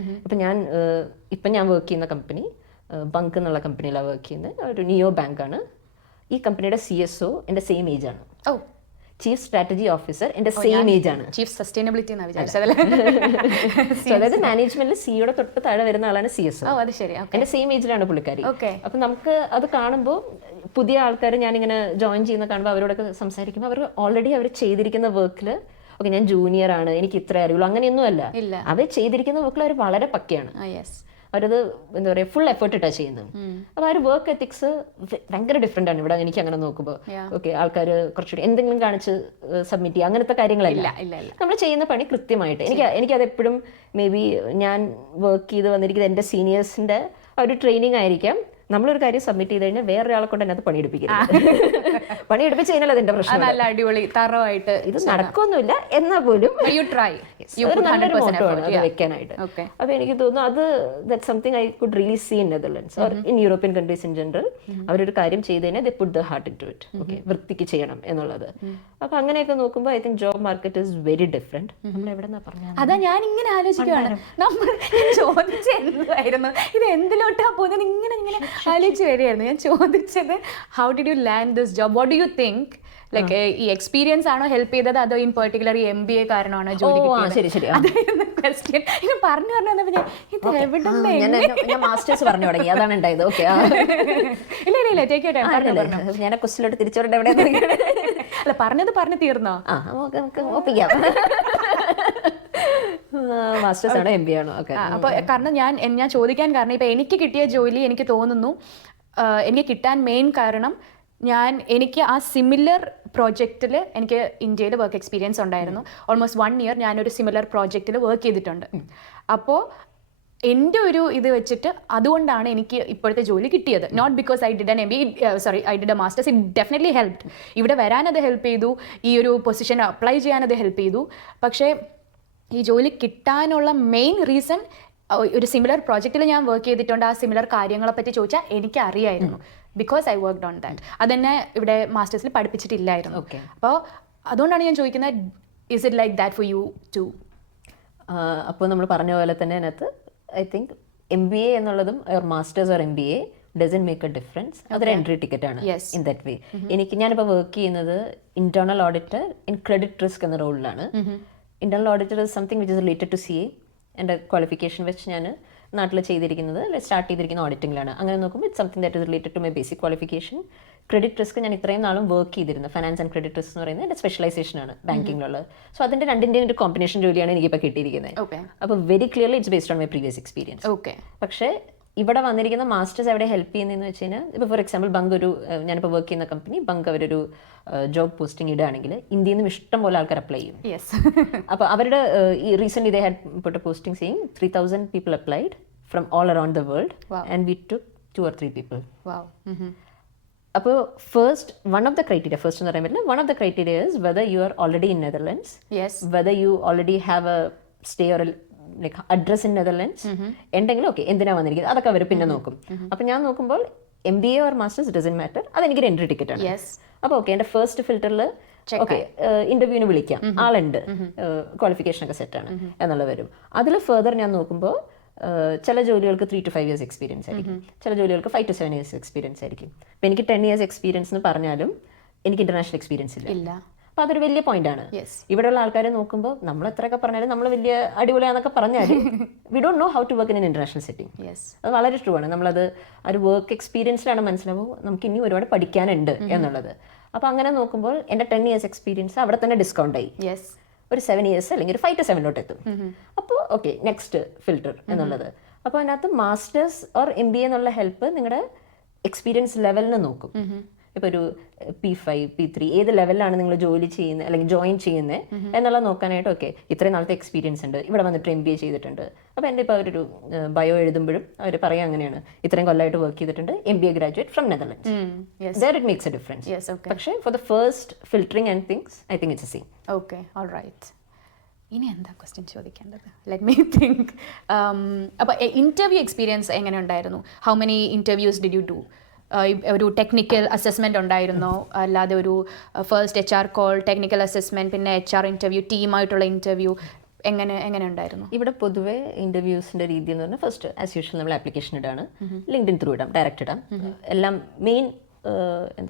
ഇപ്പം ഞാൻ വർക്ക് ചെയ്യുന്ന കമ്പനി ബങ്ക് എന്നുള്ള കമ്പനിയിലാണ് വർക്ക് ചെയ്യുന്നത്. ഒരു നിയോ ബാങ്കാണ്. ഈ കമ്പനിയുടെ CSO എൻ്റെ സെയിം ഏജ് ആണ്. ചീഫ് സ്ട്രാറ്റജി ഓഫീസർ എൻ്റെ സെയിം ഏജ് ആണ്. ചീഫ് സസ്റ്റൈനബിലിറ്റി അതായത് മാനേജ്മെന്റിൽ സിയുടെ തൊട്ട് താഴെ വരുന്ന ആളാണ് CSO. എൻ്റെ സെയിം ഏജിലാണ് പുള്ളിക്കാരി. അപ്പൊ നമുക്ക് അത് കാണുമ്പോൾ പുതിയ ആൾക്കാർ ഞാനിങ്ങനെ ജോയിൻ ചെയ്യുന്ന കാണുമ്പോൾ അവരോടൊക്കെ സംസാരിക്കുമ്പോൾ അവർ ഓൾറെഡി അവർ ചെയ്തിരിക്കുന്ന വർക്കിൽ ഓക്കെ ഞാൻ ജൂനിയർ ആണ്, എനിക്ക് ഇത്ര അറിയുള്ളൂ, അങ്ങനെയൊന്നും അല്ല. അവർ ചെയ്തിരിക്കുന്ന വർക്കിൽ അവർ വളരെ പക്കയാണ്. അവരത് എന്താ പറയുക ഫുൾ എഫേർട്ട് ഇട്ടാണ് ചെയ്യുന്നത്. അപ്പോൾ ആ ഒരു വർക്ക് എത്തിക്സ് ഭയങ്കര ഡിഫറെൻ്റ് ആണ് ഇവിടെ. എനിക്ക് അങ്ങനെ നോക്കുമ്പോൾ ഓക്കെ ആൾക്കാർ കുറച്ചുകൂടി എന്തെങ്കിലും കാണിച്ച് സബ്മിറ്റ് ചെയ്യുക അങ്ങനത്തെ കാര്യങ്ങളല്ല. നമ്മൾ ചെയ്യുന്ന പണി കൃത്യമായിട്ട് എനിക്കത് എപ്പോഴും മേ ബി ഞാൻ വർക്ക് ചെയ്ത് വന്നിരിക്കുന്നത് എൻ്റെ സീനിയേഴ്സിൻ്റെ ഒരു ട്രെയിനിങ് ആയിരിക്കാം. നമ്മളൊരു കാര്യം സബ്മിറ്റ് ചെയ്ത് കഴിഞ്ഞാൽ വേറൊരാളെ കൊണ്ട് അതിനകത്ത് പണിയെടുപ്പിക്കരുത്. പണിയെടുപ്പിച്ച് കഴിഞ്ഞാൽ അതിന്റെ പ്രശ്നം. അടിപൊളി തറവായിട്ട് ഇത് നടക്കൊന്നുമില്ല എന്നാൽ പോലും നല്ലൊരു മോട്ടോണ് അത് വെക്കാനായിട്ട്. അപ്പൊ എനിക്ക് തോന്നുന്നു അത് that something I could really see in Netherlands or in European countries in general. അവരൊരു കാര്യം ചെയ്ത് കഴിഞ്ഞാൽ they put the heart into it. Okay വൃത്തിക്ക് ചെയ്യണം എന്നുള്ളത്. അപ്പൊ അങ്ങനെയൊക്കെ നോക്കുമ്പോൾ I think job market is very different. നമ്മൾ എവിടെ പറഞ്ഞാൽ അതാ ഞാൻ ഇങ്ങനെ ആലോചിക്കുകയാണ്. നമ്മൾ ചോദിച്ച എന്തായിരുന്നു ഇത് എന്തിലോട്ടാ പോകുന്നത് ഇങ്ങനെ ഇങ്ങനെ ആലോചിച്ച് വരികയായിരുന്നു. ഞാൻ ചോദിച്ചത് how did U land this job, what do you think, like ഈ എക്സ്പീരിയൻസ് ആണോ ഹെൽപ്പ് ചെയ്തത് അതോ ഇൻ പെർട്ടിക്കുലർ ഈ MBA കാരണമാണോ ജോലി ക്വസ്റ്റ്യൻ ഇത് പറഞ്ഞു ഇത് എവിടെ മാസ്റ്റേഴ്സ് പറഞ്ഞു തുടങ്ങി അതാണ് ഉണ്ടായത്. ഓക്കെ ഇല്ല ടേക്ക് ഞാൻ ക്വസ്റ്റ്യനിലോട്ട് തിരിച്ചോട്ടെ എവിടെ അല്ല പറഞ്ഞു തീർന്നോ? ഒപ്പിക്കാം. മാസ്റ്റേഴ്സ് ആണോ MBA ആണോ? ഓക്കെ. അപ്പോൾ കാരണം ഞാൻ ചോദിക്കാൻ കാരണം ഇപ്പം എനിക്ക് കിട്ടിയ ജോലി എനിക്ക് തോന്നുന്നു എനിക്ക് കിട്ടാൻ മെയിൻ കാരണം എനിക്ക് ആ സിമിലർ പ്രോജക്റ്റിൽ എനിക്ക് ഇന്ത്യയിൽ വർക്ക് എക്സ്പീരിയൻസ് ഉണ്ടായിരുന്നു. ഓൾമോസ്റ്റ് 1 year ഞാനൊരു സിമിലർ പ്രോജക്റ്റിൽ വർക്ക് ചെയ്തിട്ടുണ്ട്. അപ്പോൾ എൻ്റെ ഒരു ഇത് വെച്ചിട്ട് അതുകൊണ്ടാണ് എനിക്ക് ഇപ്പോഴത്തെ ജോലി കിട്ടിയത്. Not because I did I did a masters. It definitely helped. ഇവിടെ വരാൻ അത് ഹെൽപ്പ് ചെയ്തു, ഈ ഒരു പൊസിഷൻ അപ്ലൈ ചെയ്യാൻ അത് ഹെൽപ്പ് ചെയ്തു. പക്ഷേ ഈ ജോലി കിട്ടാനുള്ള മെയിൻ റീസൺ ഒരു സിമിലർ പ്രോജക്റ്റിൽ ഞാൻ വർക്ക് ചെയ്തിട്ടുണ്ട്. ആ സിമിലർ കാര്യങ്ങളെ പറ്റി ചോദിച്ചാൽ എനിക്ക് അറിയായിരുന്നു. Because I worked on that. അതെന്നെ ഇവിടെ മാസ്റ്റേഴ്സിൽ പഠിപ്പിച്ചിട്ടില്ലായിരുന്നു. അപ്പോൾ അതുകൊണ്ടാണ് ഞാൻ ചോദിക്കുന്നത്, is it like that for you too? അപ്പോൾ നമ്മൾ പറഞ്ഞ പോലെ തന്നെ അതിനകത്ത് ഐ തിങ്ക് MBA എന്നുള്ളതും masters or MBA doesn't make a difference. അതൊരു എൻട്രി ടിക്കറ്റ് ആണ് ഇൻ ദാറ്റ് വേ. ഞാനിപ്പോൾ വർക്ക് ചെയ്യുന്നത് internal auditor in credit risk എന്ന റോളിലാണ്. Internal auditor is something which is related to CA. എൻ്റെ ക്വാളിഫിക്കേഷൻ വെച്ച് ഞാൻ നാട്ടിൽ ചെയ്തിരിക്കുന്നത് സ്റ്റാർട്ട് ചെയ്തിരിക്കുന്ന ഓഡിറ്റിംഗിലാണ്. അങ്ങനെ നോക്കുമ്പോൾ it's something that is related to my basic qualification. Credit risk ഞാൻ ഇത്രയും നാളും വർക്ക് ചെയ്തിരുന്നത് ഫൈനാൻസ് ആൻഡ് ക്രെഡിറ്റ് റിസ്ക് എന്ന് പറയുന്നത് എൻ്റെ സ്പെഷ്യലൈസേഷനാണ് ബാങ്കിങ്ങിലുള്ളത്. സോ അതിൻ്റെ രണ്ടിൻ്റെയും ഒരു കോമ്പിനേഷൻ ജോലിയാണ് എനിക്കിപ്പോൾ കിട്ടിയിരിക്കുന്നത്. അപ്പോൾ very clearly it's based on my previous experience. പക്ഷേ ഇവിടെ വന്നിരിക്കുന്ന മാസ്റ്റേഴ്സ് എവിടെ ഹെൽപ്പ് ചെയ്യുന്നതെന്ന് വെച്ച് കഴിഞ്ഞാൽ ഇപ്പോൾ ഫോർ എക്സാമ്പിൾ ഞാനിപ്പോൾ വർക്ക് ചെയ്യുന്ന കമ്പനി അവരൊരു ജോബ് പോസ്റ്റിംഗ് ഇടുകയാണെങ്കിൽ ഇന്ത്യയിൽ നിന്നും ഇഷ്ടം പോലെ ആൾക്കാർ അപ്ലൈ ചെയ്യും. അപ്പോൾ അവരുടെ ഈ recently they had put a posting saying 3,000 people applied from all around the world. And we took 2 or 3 people. അപ്പോൾ one of the criteria എന്ന് പറയാൻ പറ്റില്ല, one of the criteria is whether you are already in Netherlands, whether you already have a stay or like address in Netherlands ഉണ്ടെങ്കിൽ okay എന്തിനാ വന്നിരിക്കുന്നത് അതൊക്കെ അവർ പിന്നെ നോക്കും. അപ്പം ഞാൻ നോക്കുമ്പോൾ MBA or masters doesn't matter, അതെനിക്കൊരു എൻട്രി ടിക്കറ്റ് ആണ്. അപ്പോൾ ഓക്കെ എൻ്റെ ഫസ്റ്റ് ഫിൽറ്ററിൽ ഓക്കെ ഇന്റർവ്യൂവിന് വിളിക്കാം, ആളുണ്ട്, ക്വാളിഫിക്കേഷൻ ഒക്കെ സെറ്റാണ് എന്നുള്ളത് വരും. അതിൽ ഫെർദർ ഞാൻ നോക്കുമ്പോൾ ചില ജോലികൾക്ക് 3 to 5 years എക്സ്പീരിയൻസ് ആയിരിക്കും, ചില ജോലികൾക്ക് 5 to 7 years എക്സ്പീരിയൻസ് ആയിരിക്കും. അപ്പം എനിക്ക് 10 years എക്സ്പീരിയൻസ് എന്ന് പറഞ്ഞാലും എനിക്ക് ഇന്റർനാഷണൽ എക്സ്പീരിയൻസ് ഇല്ല. അപ്പോൾ അതൊരു വലിയ പോയിന്റ് ആണ്. ഇവിടെയുള്ള ആൾക്കാരെ നോക്കുമ്പോൾ നമ്മൾ എത്രയൊക്കെ പറഞ്ഞാലും നമ്മൾ വലിയ അടിപൊളിയാന്നൊക്കെ പറഞ്ഞാലും we don't know how to work in international setting. അത് വളരെ ട്രൂ ആണ്. നമ്മളത് ഒരു വർക്ക് എക്സ്പീരിയൻസിലാണ് മനസ്സിലാവും നമുക്ക് ഇനി ഒരുപാട് പഠിക്കാനുണ്ട് എന്നുള്ളത്. അപ്പോൾ അങ്ങനെ നോക്കുമ്പോൾ എൻ്റെ 10 years എക്സ്പീരിയൻസ് അവിടെ തന്നെ ഡിസ്കൗണ്ട് ആയി ഒരു 7 years അല്ലെങ്കിൽ ഒരു 5 to 7 എത്തും. അപ്പോൾ ഓക്കെ നെക്സ്റ്റ് ഫിൽറ്റർ എന്നുള്ളത്. അപ്പോൾ അതിനകത്ത് മാസ്റ്റേഴ്സ് ഓർ MBA എന്നുള്ള ഹെൽപ്പ് നിങ്ങളുടെ എക്സ്പീരിയൻസ് ലെവലിന് നോക്കും. ഇപ്പോൾ ഒരു P5 P3 ഏത് ലെവലിലാണ് നിങ്ങൾ ജോലി ചെയ്യുന്നത് അല്ലെങ്കിൽ ജോയിൻ ചെയ്യുന്നത് എന്നുള്ളത് നോക്കാനായിട്ട് ഓക്കെ ഇത്രയും നാളത്തെ എക്സ്പീരിയൻസ് ഉണ്ട്, ഇവിടെ വന്നിട്ട് MBA ചെയ്തിട്ടുണ്ട്. അപ്പോൾ എൻ്റെ ഇപ്പോൾ അവരൊരു ബയോ എഴുതുമ്പോഴും അവർ പറയാം അങ്ങനെയാണ്, ഇത്രയും കൊല്ലമായിട്ട് വർക്ക് ചെയ്തിട്ടുണ്ട്, MBA graduate from Netherlands. There it makes a difference. പക്ഷേ for the first filtering and things I think it's a same. Okay, all right. ഇനി എന്താ ക്വസ്റ്റ്യൻ ചോദിക്കേണ്ടത്? Let me think. അപ്പോൾ ഇൻ്റർവ്യൂ എക്സ്പീരിയൻസ് എങ്ങനെ ഉണ്ടായിരുന്നു? How many interviews did you do? ഒരു technical assessment ഉണ്ടായിരുന്നോ, അല്ലാതെ ഒരു first HR call, technical assessment, പിന്നെ HR ഇൻ്റർവ്യൂ, ടീമായിട്ടുള്ള ഇൻ്റർവ്യൂ, എങ്ങനെ ഉണ്ടായിരുന്നു? ഇവിടെ പൊതുവെ ഇൻ്റർവ്യൂസിൻ്റെ രീതി എന്ന് പറഞ്ഞാൽ ഫസ്റ്റ് ആസ് യൂഷ്വൽ നമ്മൾ ആപ്ലിക്കേഷൻ ഇടാണ്, ലിങ്ക്ഡിൻ ത്രൂ ഇടാം, ഡയറക്റ്റ് ഇടാം. എല്ലാം മെയിൻ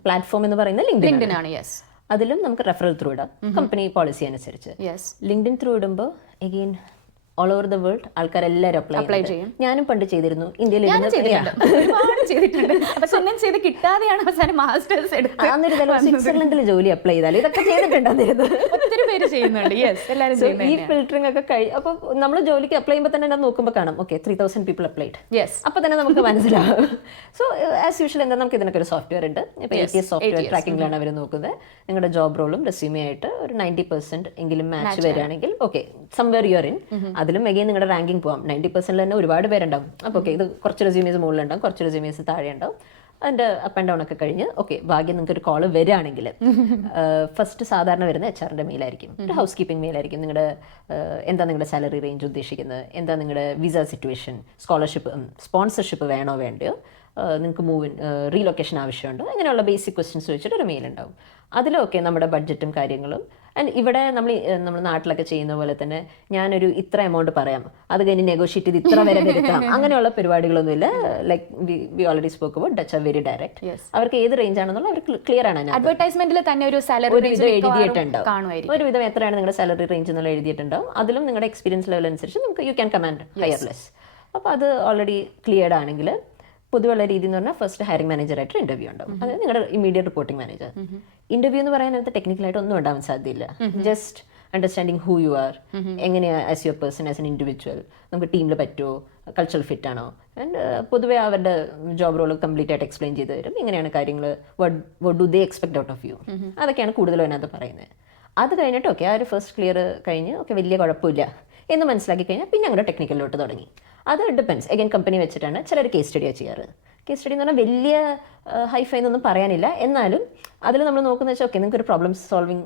പ്ലാറ്റ്ഫോം എന്ന് പറയുന്നത് ലിങ്ക്ഡിൻ ആണ്. യെസ്. അതിലും നമുക്ക് റെഫറൽ ത്രൂ ഇടാം, കമ്പനി പോളിസി അനുസരിച്ച്. ലിങ്ക്ഡിൻ ത്രൂ ഇടുമ്പോൾ again all over the world ആൾക്കാരെല്ലാവരും അപ്ലൈ ചെയ്യും. ഞാനും പണ്ട് ചെയ്തിരുന്നു, ഇന്ത്യയിൽ കിട്ടാതെയാണ് അവസാനം മാസ്റ്റേഴ്സ് സ്വിറ്റ്സർലൻഡിൽ ജോലി അപ്ലൈ ചെയ്താൽ ഇതൊക്കെ ചെയ്തിട്ടുണ്ടായിരുന്നു. ഒത്തിരി പേര് ചെയ്യുന്നുണ്ട്. ഈ ഫിൽറ്ററിംഗ് ഒക്കെ കഴിഞ്ഞ് അപ്പോൾ നമ്മൾ ജോലിക്ക് അപ്ലൈ ചെയ്യുമ്പോൾ തന്നെ നോക്കുമ്പോൾ കാണാം ഓക്കെ 3000 പീപ്പിൾ അപ്ലൈഡ്. അപ്പോൾ തന്നെ നമുക്ക് മനസ്സിലാവും. സോ ആസ് യൂഷ്വൽ എന്താ നമുക്ക് ഇതിനൊക്കെ ഒരു സോഫ്റ്റ്വെയർ ഉണ്ട്. ഇപ്പോൾ ATS സോഫ്റ്റ്വെയർ ട്രാക്കിംഗിലാണ് അവർ നോക്കുന്നത്. നിങ്ങളുടെ ജോബ് റോളും റെസ്യൂമേ ആയിട്ട് ഒരു 90% എങ്കിലും മാച്ച് വരികയാണെങ്കിൽ ഓക്കെ സംവെയർ യുവർ ഇൻ. അതിലും എഗെയിൻ നിങ്ങളുടെ റാങ്കിങ് പോകാം. 90% തന്നെ ഒരുപാട് പേരുണ്ടാവും. അപ്പോൾ ഓക്കെ ഇത് കുറച്ച് റെസ്യൂമേഴ്സ് മുകളിലുണ്ടാവും, കുറച്ച് റെസ്യൂമേഴ്സ് താഴെ ഉണ്ടാവും. അതിൻ്റെ അപ്പ് ആൻഡ് ഡൗൺ ഒക്കെ കഴിഞ്ഞ് ഓക്കെ ഭാഗ്യം നിങ്ങൾക്ക് ഒരു കോള് വരികയാണെങ്കിൽ ഫസ്റ്റ് സാധാരണ വരുന്ന HR-ൻ്റെ മെയിലായിരിക്കും, ഒരു ഹൗസ് കീപ്പിംഗ് മെയിലായിരിക്കും. നിങ്ങളുടെ എന്താ നിങ്ങളുടെ സാലറി റേഞ്ച് ഉദ്ദേശിക്കുന്നത്, എന്താ നിങ്ങളുടെ വിസ സിറ്റുവേഷൻ, സ്പോൺസർഷിപ്പ് വേണോ വേണ്ടയോ, നിങ്ങൾക്ക് റീലൊക്കേഷൻ ആവശ്യമുണ്ടോ, അങ്ങനെയുള്ള ബേസിക് ക്വസ്റ്റ്യൻസ് വെച്ചിട്ട് ഒരു മെയിൽ ഉണ്ടാവും. അതിലൊക്കെ നമ്മുടെ ബഡ്ജറ്റും കാര്യങ്ങളും. ആൻഡ് ഇവിടെ നമ്മൾ നാട്ടിലൊക്കെ ചെയ്യുന്ന പോലെ തന്നെ ഞാനൊരു ഇത്ര എമൗണ്ട് പറയാം, അത് കഴിഞ്ഞ് നെഗോഷിയേറ്റ് ചെയ്ത് ഇത്ര വരെ വരുത്താം, അങ്ങനെയുള്ള പരിപാടികളൊന്നുമില്ല. Like we already spoke about Dutch are very direct. അവർക്ക് ഏത് റേഞ്ച് ആണെന്നുള്ള അവർക്ക് ക്ലിയർ ആണ്. അഡ്വർടൈസ്മെന്റിൽ തന്നെ ഒരു സാലറി വിധം എഴുതിയിട്ടുണ്ടാവും, ഒരു വിധം എത്രയാണ് നിങ്ങളുടെ സാലറി റേഞ്ച് എന്നുള്ള എഴുതിയിട്ടുണ്ടാവും. അതിലും നിങ്ങളുടെ എക്സ്പീരിയൻസ് ലെവൽ അനുസരിച്ച് നമുക്ക് you can command higher less. അപ്പോൾ അത് ഓൾറെഡി ക്ലിയർഡ് ആണെങ്കിൽ പൊതുവെയുള്ള രീതി എന്ന് പറഞ്ഞാൽ ഫസ്റ്റ് ഹയറിംഗ് മാനേജറായിട്ട് ഇന്റർവ്യൂ ഉണ്ടാവും, അതായത് നിങ്ങളുടെ ഇമ്മീഡിയറ്റ് റിപ്പോർട്ടിംഗ് മാനേജർ. ഇന്റർവ്യൂ എന്ന് പറയാനകത്ത് ടെക്നിക്കലായിട്ട് ഒന്നും ഉണ്ടാവാൻ സാധ്യതയില്ല. Just understanding who you are, എങ്ങനെയാണ് as your person, as an individual, നമുക്ക് ടീമിൽ പറ്റുമോ, കൾച്ചറൽ ഫിറ്റ് ആണോ, ആൻഡ് പൊതുവെ അവരുടെ ജോബ് റോൾ കംപ്ലീറ്റ് ആയിട്ട് എക്സ്പ്ലെയിൻ ചെയ്ത് തരും. ഇങ്ങനെയാണ് കാര്യങ്ങൾ, what do they expect out of you, അതൊക്കെയാണ് കൂടുതലും അതിനകത്ത് പറയുന്നത്. അത് കഴിഞ്ഞിട്ട് ഓക്കെ ആ ഒരു ഫസ്റ്റ് ക്ലിയർ കഴിഞ്ഞ് ഓക്കെ വലിയ കുഴപ്പമില്ല എന്ന് മനസ്സിലാക്കി കഴിഞ്ഞാൽ പിന്നെ അങ്ങോട്ട് ടെക്നിക്കലിലോട്ട് തുടങ്ങി. അത് ഡിപ്പെൻസ് അഗൈൻ കമ്പനി വെച്ചിട്ടാണ്. ചിലർ കേസ് സ്റ്റഡിയാണ് ചെയ്യാറ്. കേസ് സ്റ്റഡി എന്ന് പറഞ്ഞാൽ വലിയ ഹൈഫൈ എന്നൊന്നും പറയാനില്ല, എന്നാലും അതിൽ നമ്മൾ നോക്കുന്നത് വെച്ചാൽ ഓക്കെ നിങ്ങൾക്ക് ഒരു പ്രോബ്ലം സോൾവിങ്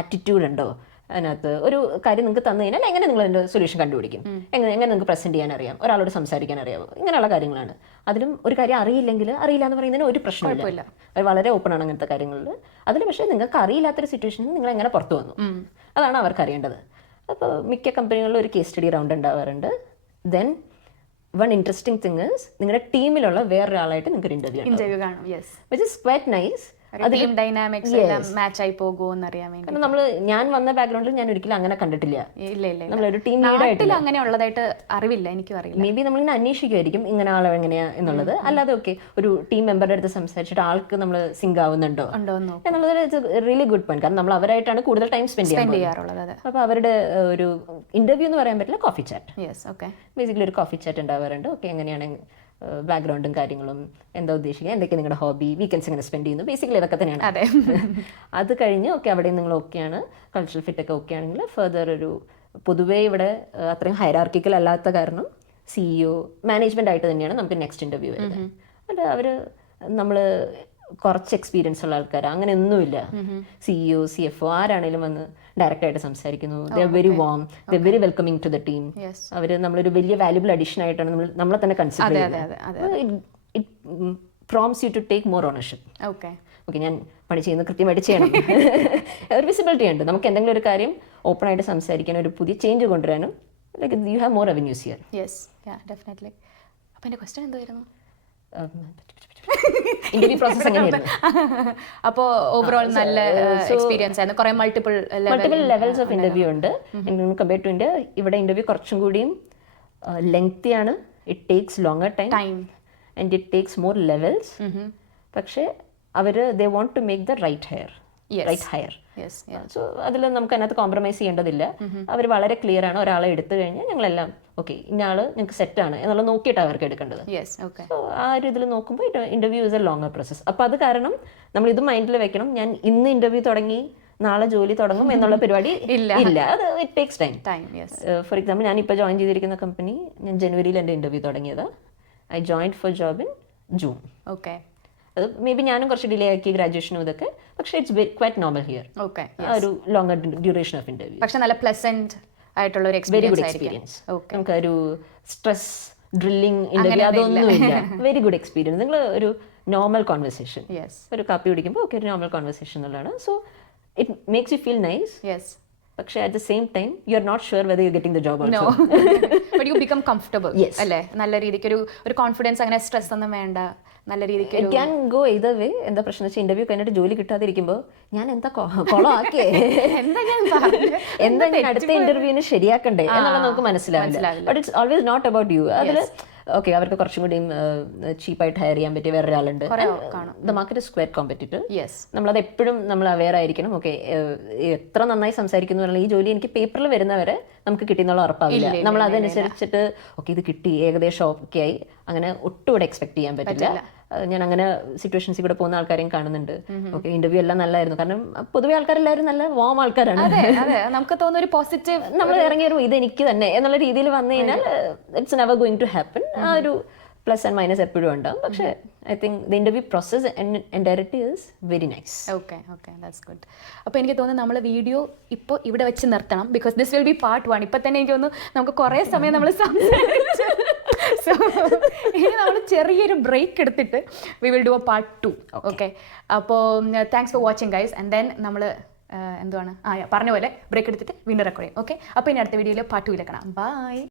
ആറ്റിറ്റ്യൂഡ് ഉണ്ടോ, അതിനകത്ത് ഒരു കാര്യം നിങ്ങൾക്ക് തന്നു കഴിഞ്ഞാൽ എങ്ങനെ നിങ്ങൾ അതിൻ്റെ സൊല്യൂഷൻ കണ്ടുപിടിക്കും, എങ്ങനെ നിങ്ങൾക്ക് പ്രസൻറ്റ് ചെയ്യാൻ അറിയാം, ഒരാളോട് സംസാരിക്കാൻ അറിയാമോ, ഇങ്ങനെയുള്ള കാര്യങ്ങളാണ്. അതിലും ഒരു കാര്യം അറിയില്ലെങ്കിൽ അറിയില്ല എന്ന് പറയുന്നതിന് ഒരു പ്രശ്നമില്ല, അത് വളരെ ഓപ്പൺ ആണ് അങ്ങനത്തെ കാര്യങ്ങളിൽ. അതിൽ പക്ഷേ നിങ്ങൾക്ക് അറിയില്ലാത്തൊരു സിറ്റുവേഷനിൽ നിങ്ങൾ എങ്ങനെ പുറത്തു വന്നു, അതാണ് അവർക്ക് അറിയേണ്ടത്. അപ്പോൾ മിക്ക കമ്പനികളിലും ഒരു കേസ് സ്റ്റഡി റൗണ്ട് ഉണ്ടാവാറുണ്ട്. Then one interesting thing is നിങ്ങളുടെ ടീമിലുള്ള വേറൊരാളായിട്ട് നിങ്ങൾക്ക് ഇന്റർവ്യൂ കാണും, which is quite nice. Team dynamics എല്ലാം മാച്ച് ആയി പോകുമെന്ന് അറിയാൻ വേണ്ടി. കാരണം ഞാൻ വന്ന ബാക്ക്ഗ്രൗണ്ടിൽ ഞാൻ ഒരിക്കലും അങ്ങനെ കണ്ടിട്ടില്ല. നമ്മളൊരു ടീം ലീഡായിട്ട് അങ്ങനെ ഉള്ളതായിട്ട് അറിവില്ല, എനിക്കും അറിയില്ല. മേ ബി നമ്മളിങ്ങനെ അന്വേഷിക്കുമായിരിക്കും ഇങ്ങനെ ആളെ എങ്ങനെയാ എന്നുള്ളത്. അല്ലാതെ ഓക്കെ ഒരു ടീം മെമ്പറുടെ അടുത്ത് സംസാരിച്ചിട്ട് ആൾക്ക് നമ്മൾ സിങ്ക് ആവുന്നുണ്ടോ എന്നുള്ളത് റിയലി ഗുഡ് പോയിന്റ്. കാരണം നമ്മൾ അവരായിട്ടാണ് കൂടുതൽ ടൈം സ്പെൻഡ് ചെയ്യാറുള്ളത്. അപ്പോൾ അവരുടെ ഒരു ഇന്റർവ്യൂ എന്ന് പറയാൻ പറ്റില്ല, കോഫി ചാറ്റ്. ബേസിക്കലി ഒരു കോഫി ചാറ്റ് ഉണ്ടാവാറുണ്ട്. ഓക്കെ എങ്ങനെയാണ് ബാക്ക്ഗ്രൗണ്ടും കാര്യങ്ങളും, എന്താ ഉദ്ദേശിക്കുക, എന്തൊക്കെ നിങ്ങളുടെ ഹോബി, വീക്കെൻഡ്സ് എങ്ങനെ സ്പെൻഡ് ചെയ്യുന്നു, ബേസിക്കലി ഇതൊക്കെ തന്നെയാണ്. അത് കഴിഞ്ഞ് ഓക്കെ അവിടെ നിങ്ങൾ ഓക്കെയാണ്, കൾച്ചറൽ ഫിറ്റ് ഒക്കെ ഓക്കെ ആണെങ്കിൽ ഫർദർ ഒരു പൊതുവേ ഇവിടെ അത്രയും ഹൈറാർക്കിക്കൽ അല്ലാത്ത കാരണം CEO മാനേജ്മെന്റ് ആയിട്ട് തന്നെയാണ് നമുക്ക് നെക്സ്റ്റ് ഇന്റർവ്യൂ വരുന്നത്. അത് അവർ നമ്മൾ കുറച്ച് എക്സ്പീരിയൻസ് ഉള്ള ആൾക്കാർ അങ്ങനെയൊന്നുമില്ല. CEO CFO ആരാണേലും വന്ന് ഡയറക്റ്റ് ആയിട്ട് സംസാരിക്കുന്നു. They are very warm, they are very welcoming to the team. അവർ നമ്മളൊരു വലിയ വാല്യുബിൾ അഡീഷൻ ആയിട്ടാണ് നമ്മളെ തന്നെ കൺസിഡർ ചെയ്യുന്നത്. It prompts you to take more ownership. Okay ഞാൻ പണി ചെയ്യുന്നത് കൃത്യമായിട്ട് ചെയ്യണം. ഒരു വിസിബിലിറ്റി ഉണ്ട്. നമുക്ക് എന്തെങ്കിലും ഒരു കാര്യം ഓപ്പൺ ആയിട്ട് സംസാരിക്കാനും ഒരു പുതിയ ചേഞ്ച് കൊണ്ടുവരാനും like you have more avenues here. Definitely. അപ്പോൾ എൻ്റെ ക്വസ്റ്റ്യൻ എന്തായിരുന്നു? ഇന്റർവ്യൂ പ്രോസസ് എങ്ങനെയായിരുന്നു? അപ്പോൾ ഓവറോൾ നല്ല എക്സ്പീരിയൻസ് ആയിരുന്നു. കുറേ മൾട്ടിപ്പിൾ ലെവൽസ് ഓഫ് ഇന്റർവ്യൂ ഉണ്ട്. കമ്പയർ ടു ഇന്ത്യ ഇവിടെ ഇന്റർവ്യൂ കുറച്ചും കൂടിയും ലെങ്തി ആണ്. It takes longer time and it takes more levels. പക്ഷേ അവർ they want to make the right hire. Right hire. Yes so അതിൽ നമുക്ക് അതിനകത്ത് കോംപ്രമൈസ് ചെയ്യേണ്ടതില്ല. അവർ വളരെ ക്ലിയർ ആണ്. ഒരാളെ എടുത്തു കഴിഞ്ഞാൽ ഞങ്ങളെല്ലാം ഓക്കെ ഇന്ന ആള് ഞങ്ങൾക്ക് സെറ്റാണ് എന്നുള്ളത് നോക്കിയിട്ടാണ് അവർക്ക് എടുക്കേണ്ടത്. സോ ആ ഒരു ഇതിൽ നോക്കുമ്പോൾ interview is A longer process. അപ്പോൾ അത് കാരണം നമ്മൾ ഇത് മൈൻഡിൽ വെക്കണം. ഞാൻ ഇന്ന് ഇന്റർവ്യൂ തുടങ്ങി നാളെ ജോലി തുടങ്ങും എന്നുള്ള പരിപാടി ഇല്ല. അത് it takes time. For example ഞാൻ ഇപ്പോൾ ജോയിൻ ചെയ്തിരിക്കുന്ന കമ്പനി ഞാൻ ജനുവരിയിൽ എൻ്റെ ഇന്റർവ്യൂ തുടങ്ങിയത്. I joined for job in June. അത് മേ ബി ഞാനും കുറച്ച് ഡിലേ ആക്കി ഗ്രാജുവേഷനും ഇതൊക്കെ. പക്ഷേ ഇറ്റ്സ് ക്വൈറ്റ് നോർമൽ ഹിയർ. ആ ഒരു ലോങ്ങർ ഡ്യൂറേഷൻ ഓഫ് ഇന്റർവ്യൂ. പക്ഷേ നല്ല പ്ലസന്റ് ആയിട്ടുള്ള ഒരു വെരി ഗുഡ് എക്സ്പീരിയൻസ്. നമുക്ക് ഒരു സ്ട്രെസ് ഡ്രില്ലിംഗ് ഇന്റർവ്യൂ അതൊന്നുമില്ല. Very good experience. നിങ്ങൾ ഒരു നോർമൽ കോൺവെർസേഷൻ, ഒരു കാപ്പി കുടിക്കുമ്പോൾ ഓക്കെ ഒരു നോർമൽ കോൺവെർസേഷൻ എന്നുള്ളതാണ്. So it makes you feel nice. പക്ഷേ at the same time you are not sure whether you getting the job also. But you become comfortable അല്ലേ? നല്ല രീതിക്ക് ഒരു കോൺഫിഡൻസ്, അങ്ങനെ സ്ട്രെസ് ഒന്നും വേണ്ട. നല്ല രീതിക്ക് it can go either way. എന്താ പ്രശ്നം വെച്ചാൽ ഇന്റർവ്യൂ കഴിഞ്ഞിട്ട് ജോലി കിട്ടാതിരിക്കുമ്പോൾ ഞാൻ എന്താ കൊളമാക്കേ, എന്താ ഞാൻ അടുത്ത ഇന്റർവ്യൂവിന് ശരിയാക്കണ്ടേ എന്നുള്ളത് നമുക്ക് മനസ്സിലാവില്ല. But it's always not about you. അതിൽ ഓക്കെ അവർക്ക് കുറച്ചും കൂടി ചീപ്പായിട്ട് ഹയർ ചെയ്യാൻ പറ്റിയ വേറെ ഒരാളുണ്ട്. The market is quite competitive. നമ്മളത് എപ്പോഴും നമ്മൾ അവെയർ ആയിരിക്കണം. ഓക്കെ എത്ര നന്നായി സംസാരിക്കുന്നു പറഞ്ഞാൽ ഈ ജോലി എനിക്ക് പേപ്പറിൽ വരുന്നവരെ നമുക്ക് കിട്ടിയെന്നുള്ള ഉറപ്പാവില്ല. നമ്മൾ അതനുസരിച്ചിട്ട് ഓക്കെ ഇത് കിട്ടി ഏകദേശം ഓക്കെ ആയി അങ്ങനെ ഒട്ടും ഇവിടെ എക്സ്പെക്ട് ചെയ്യാൻ പറ്റില്ല. ഞാൻ അങ്ങനെ സിറ്റുവേഷൻസിൽ കൂടെ പോകുന്ന ആൾക്കാരെയും കാണുന്നുണ്ട്. ഓക്കെ ഇന്റർവ്യൂ എല്ലാം നല്ലതായിരുന്നു. കാരണം പൊതുവെ ആൾക്കാരെല്ലാവരും നല്ല വാം ആൾക്കാരാണ്. നമുക്ക് തോന്നുന്ന ഒരു പോസിറ്റീവ് നമ്മൾ ഇറങ്ങിയൊരു ഇത് എനിക്ക് തന്നെ എന്നുള്ള രീതിയിൽ വന്നു കഴിഞ്ഞാൽ it's never going to happen. ആ ഒരു പ്ലസ് ആൻഡ് മൈനസ് എപ്പോഴും ഉണ്ടാവും. പക്ഷേ I think the interview process entirety is very nice. Okay that's good. അപ്പോൾ എനിക്ക് തോന്നുന്നു നമ്മൾ വീഡിയോ ഇപ്പോൾ ഇവിടെ വെച്ച് നിർത്തണം. Because this will be part 1. ഇപ്പം തന്നെ എനിക്ക് തോന്നുന്നു നമുക്ക് കുറേ സമയം നമ്മൾ സംസാരിച്ചു. സോ ഇനി നമ്മൾ ചെറിയൊരു ബ്രേക്ക് എടുത്തിട്ട് we will do a part 2. Okay അപ്പോൾ thanks for watching guys. And then നമ്മൾ എന്തുവാണ് പറഞ്ഞ പോലെ ബ്രേക്ക് എടുത്തിട്ട് വീണ്ടും റെക്കോർഡ് ചെയ്യും. ഓക്കെ അപ്പോൾ ഇനി അടുത്ത വീഡിയോയിൽ പാർട്ട് 2 കാണാം. ബൈ.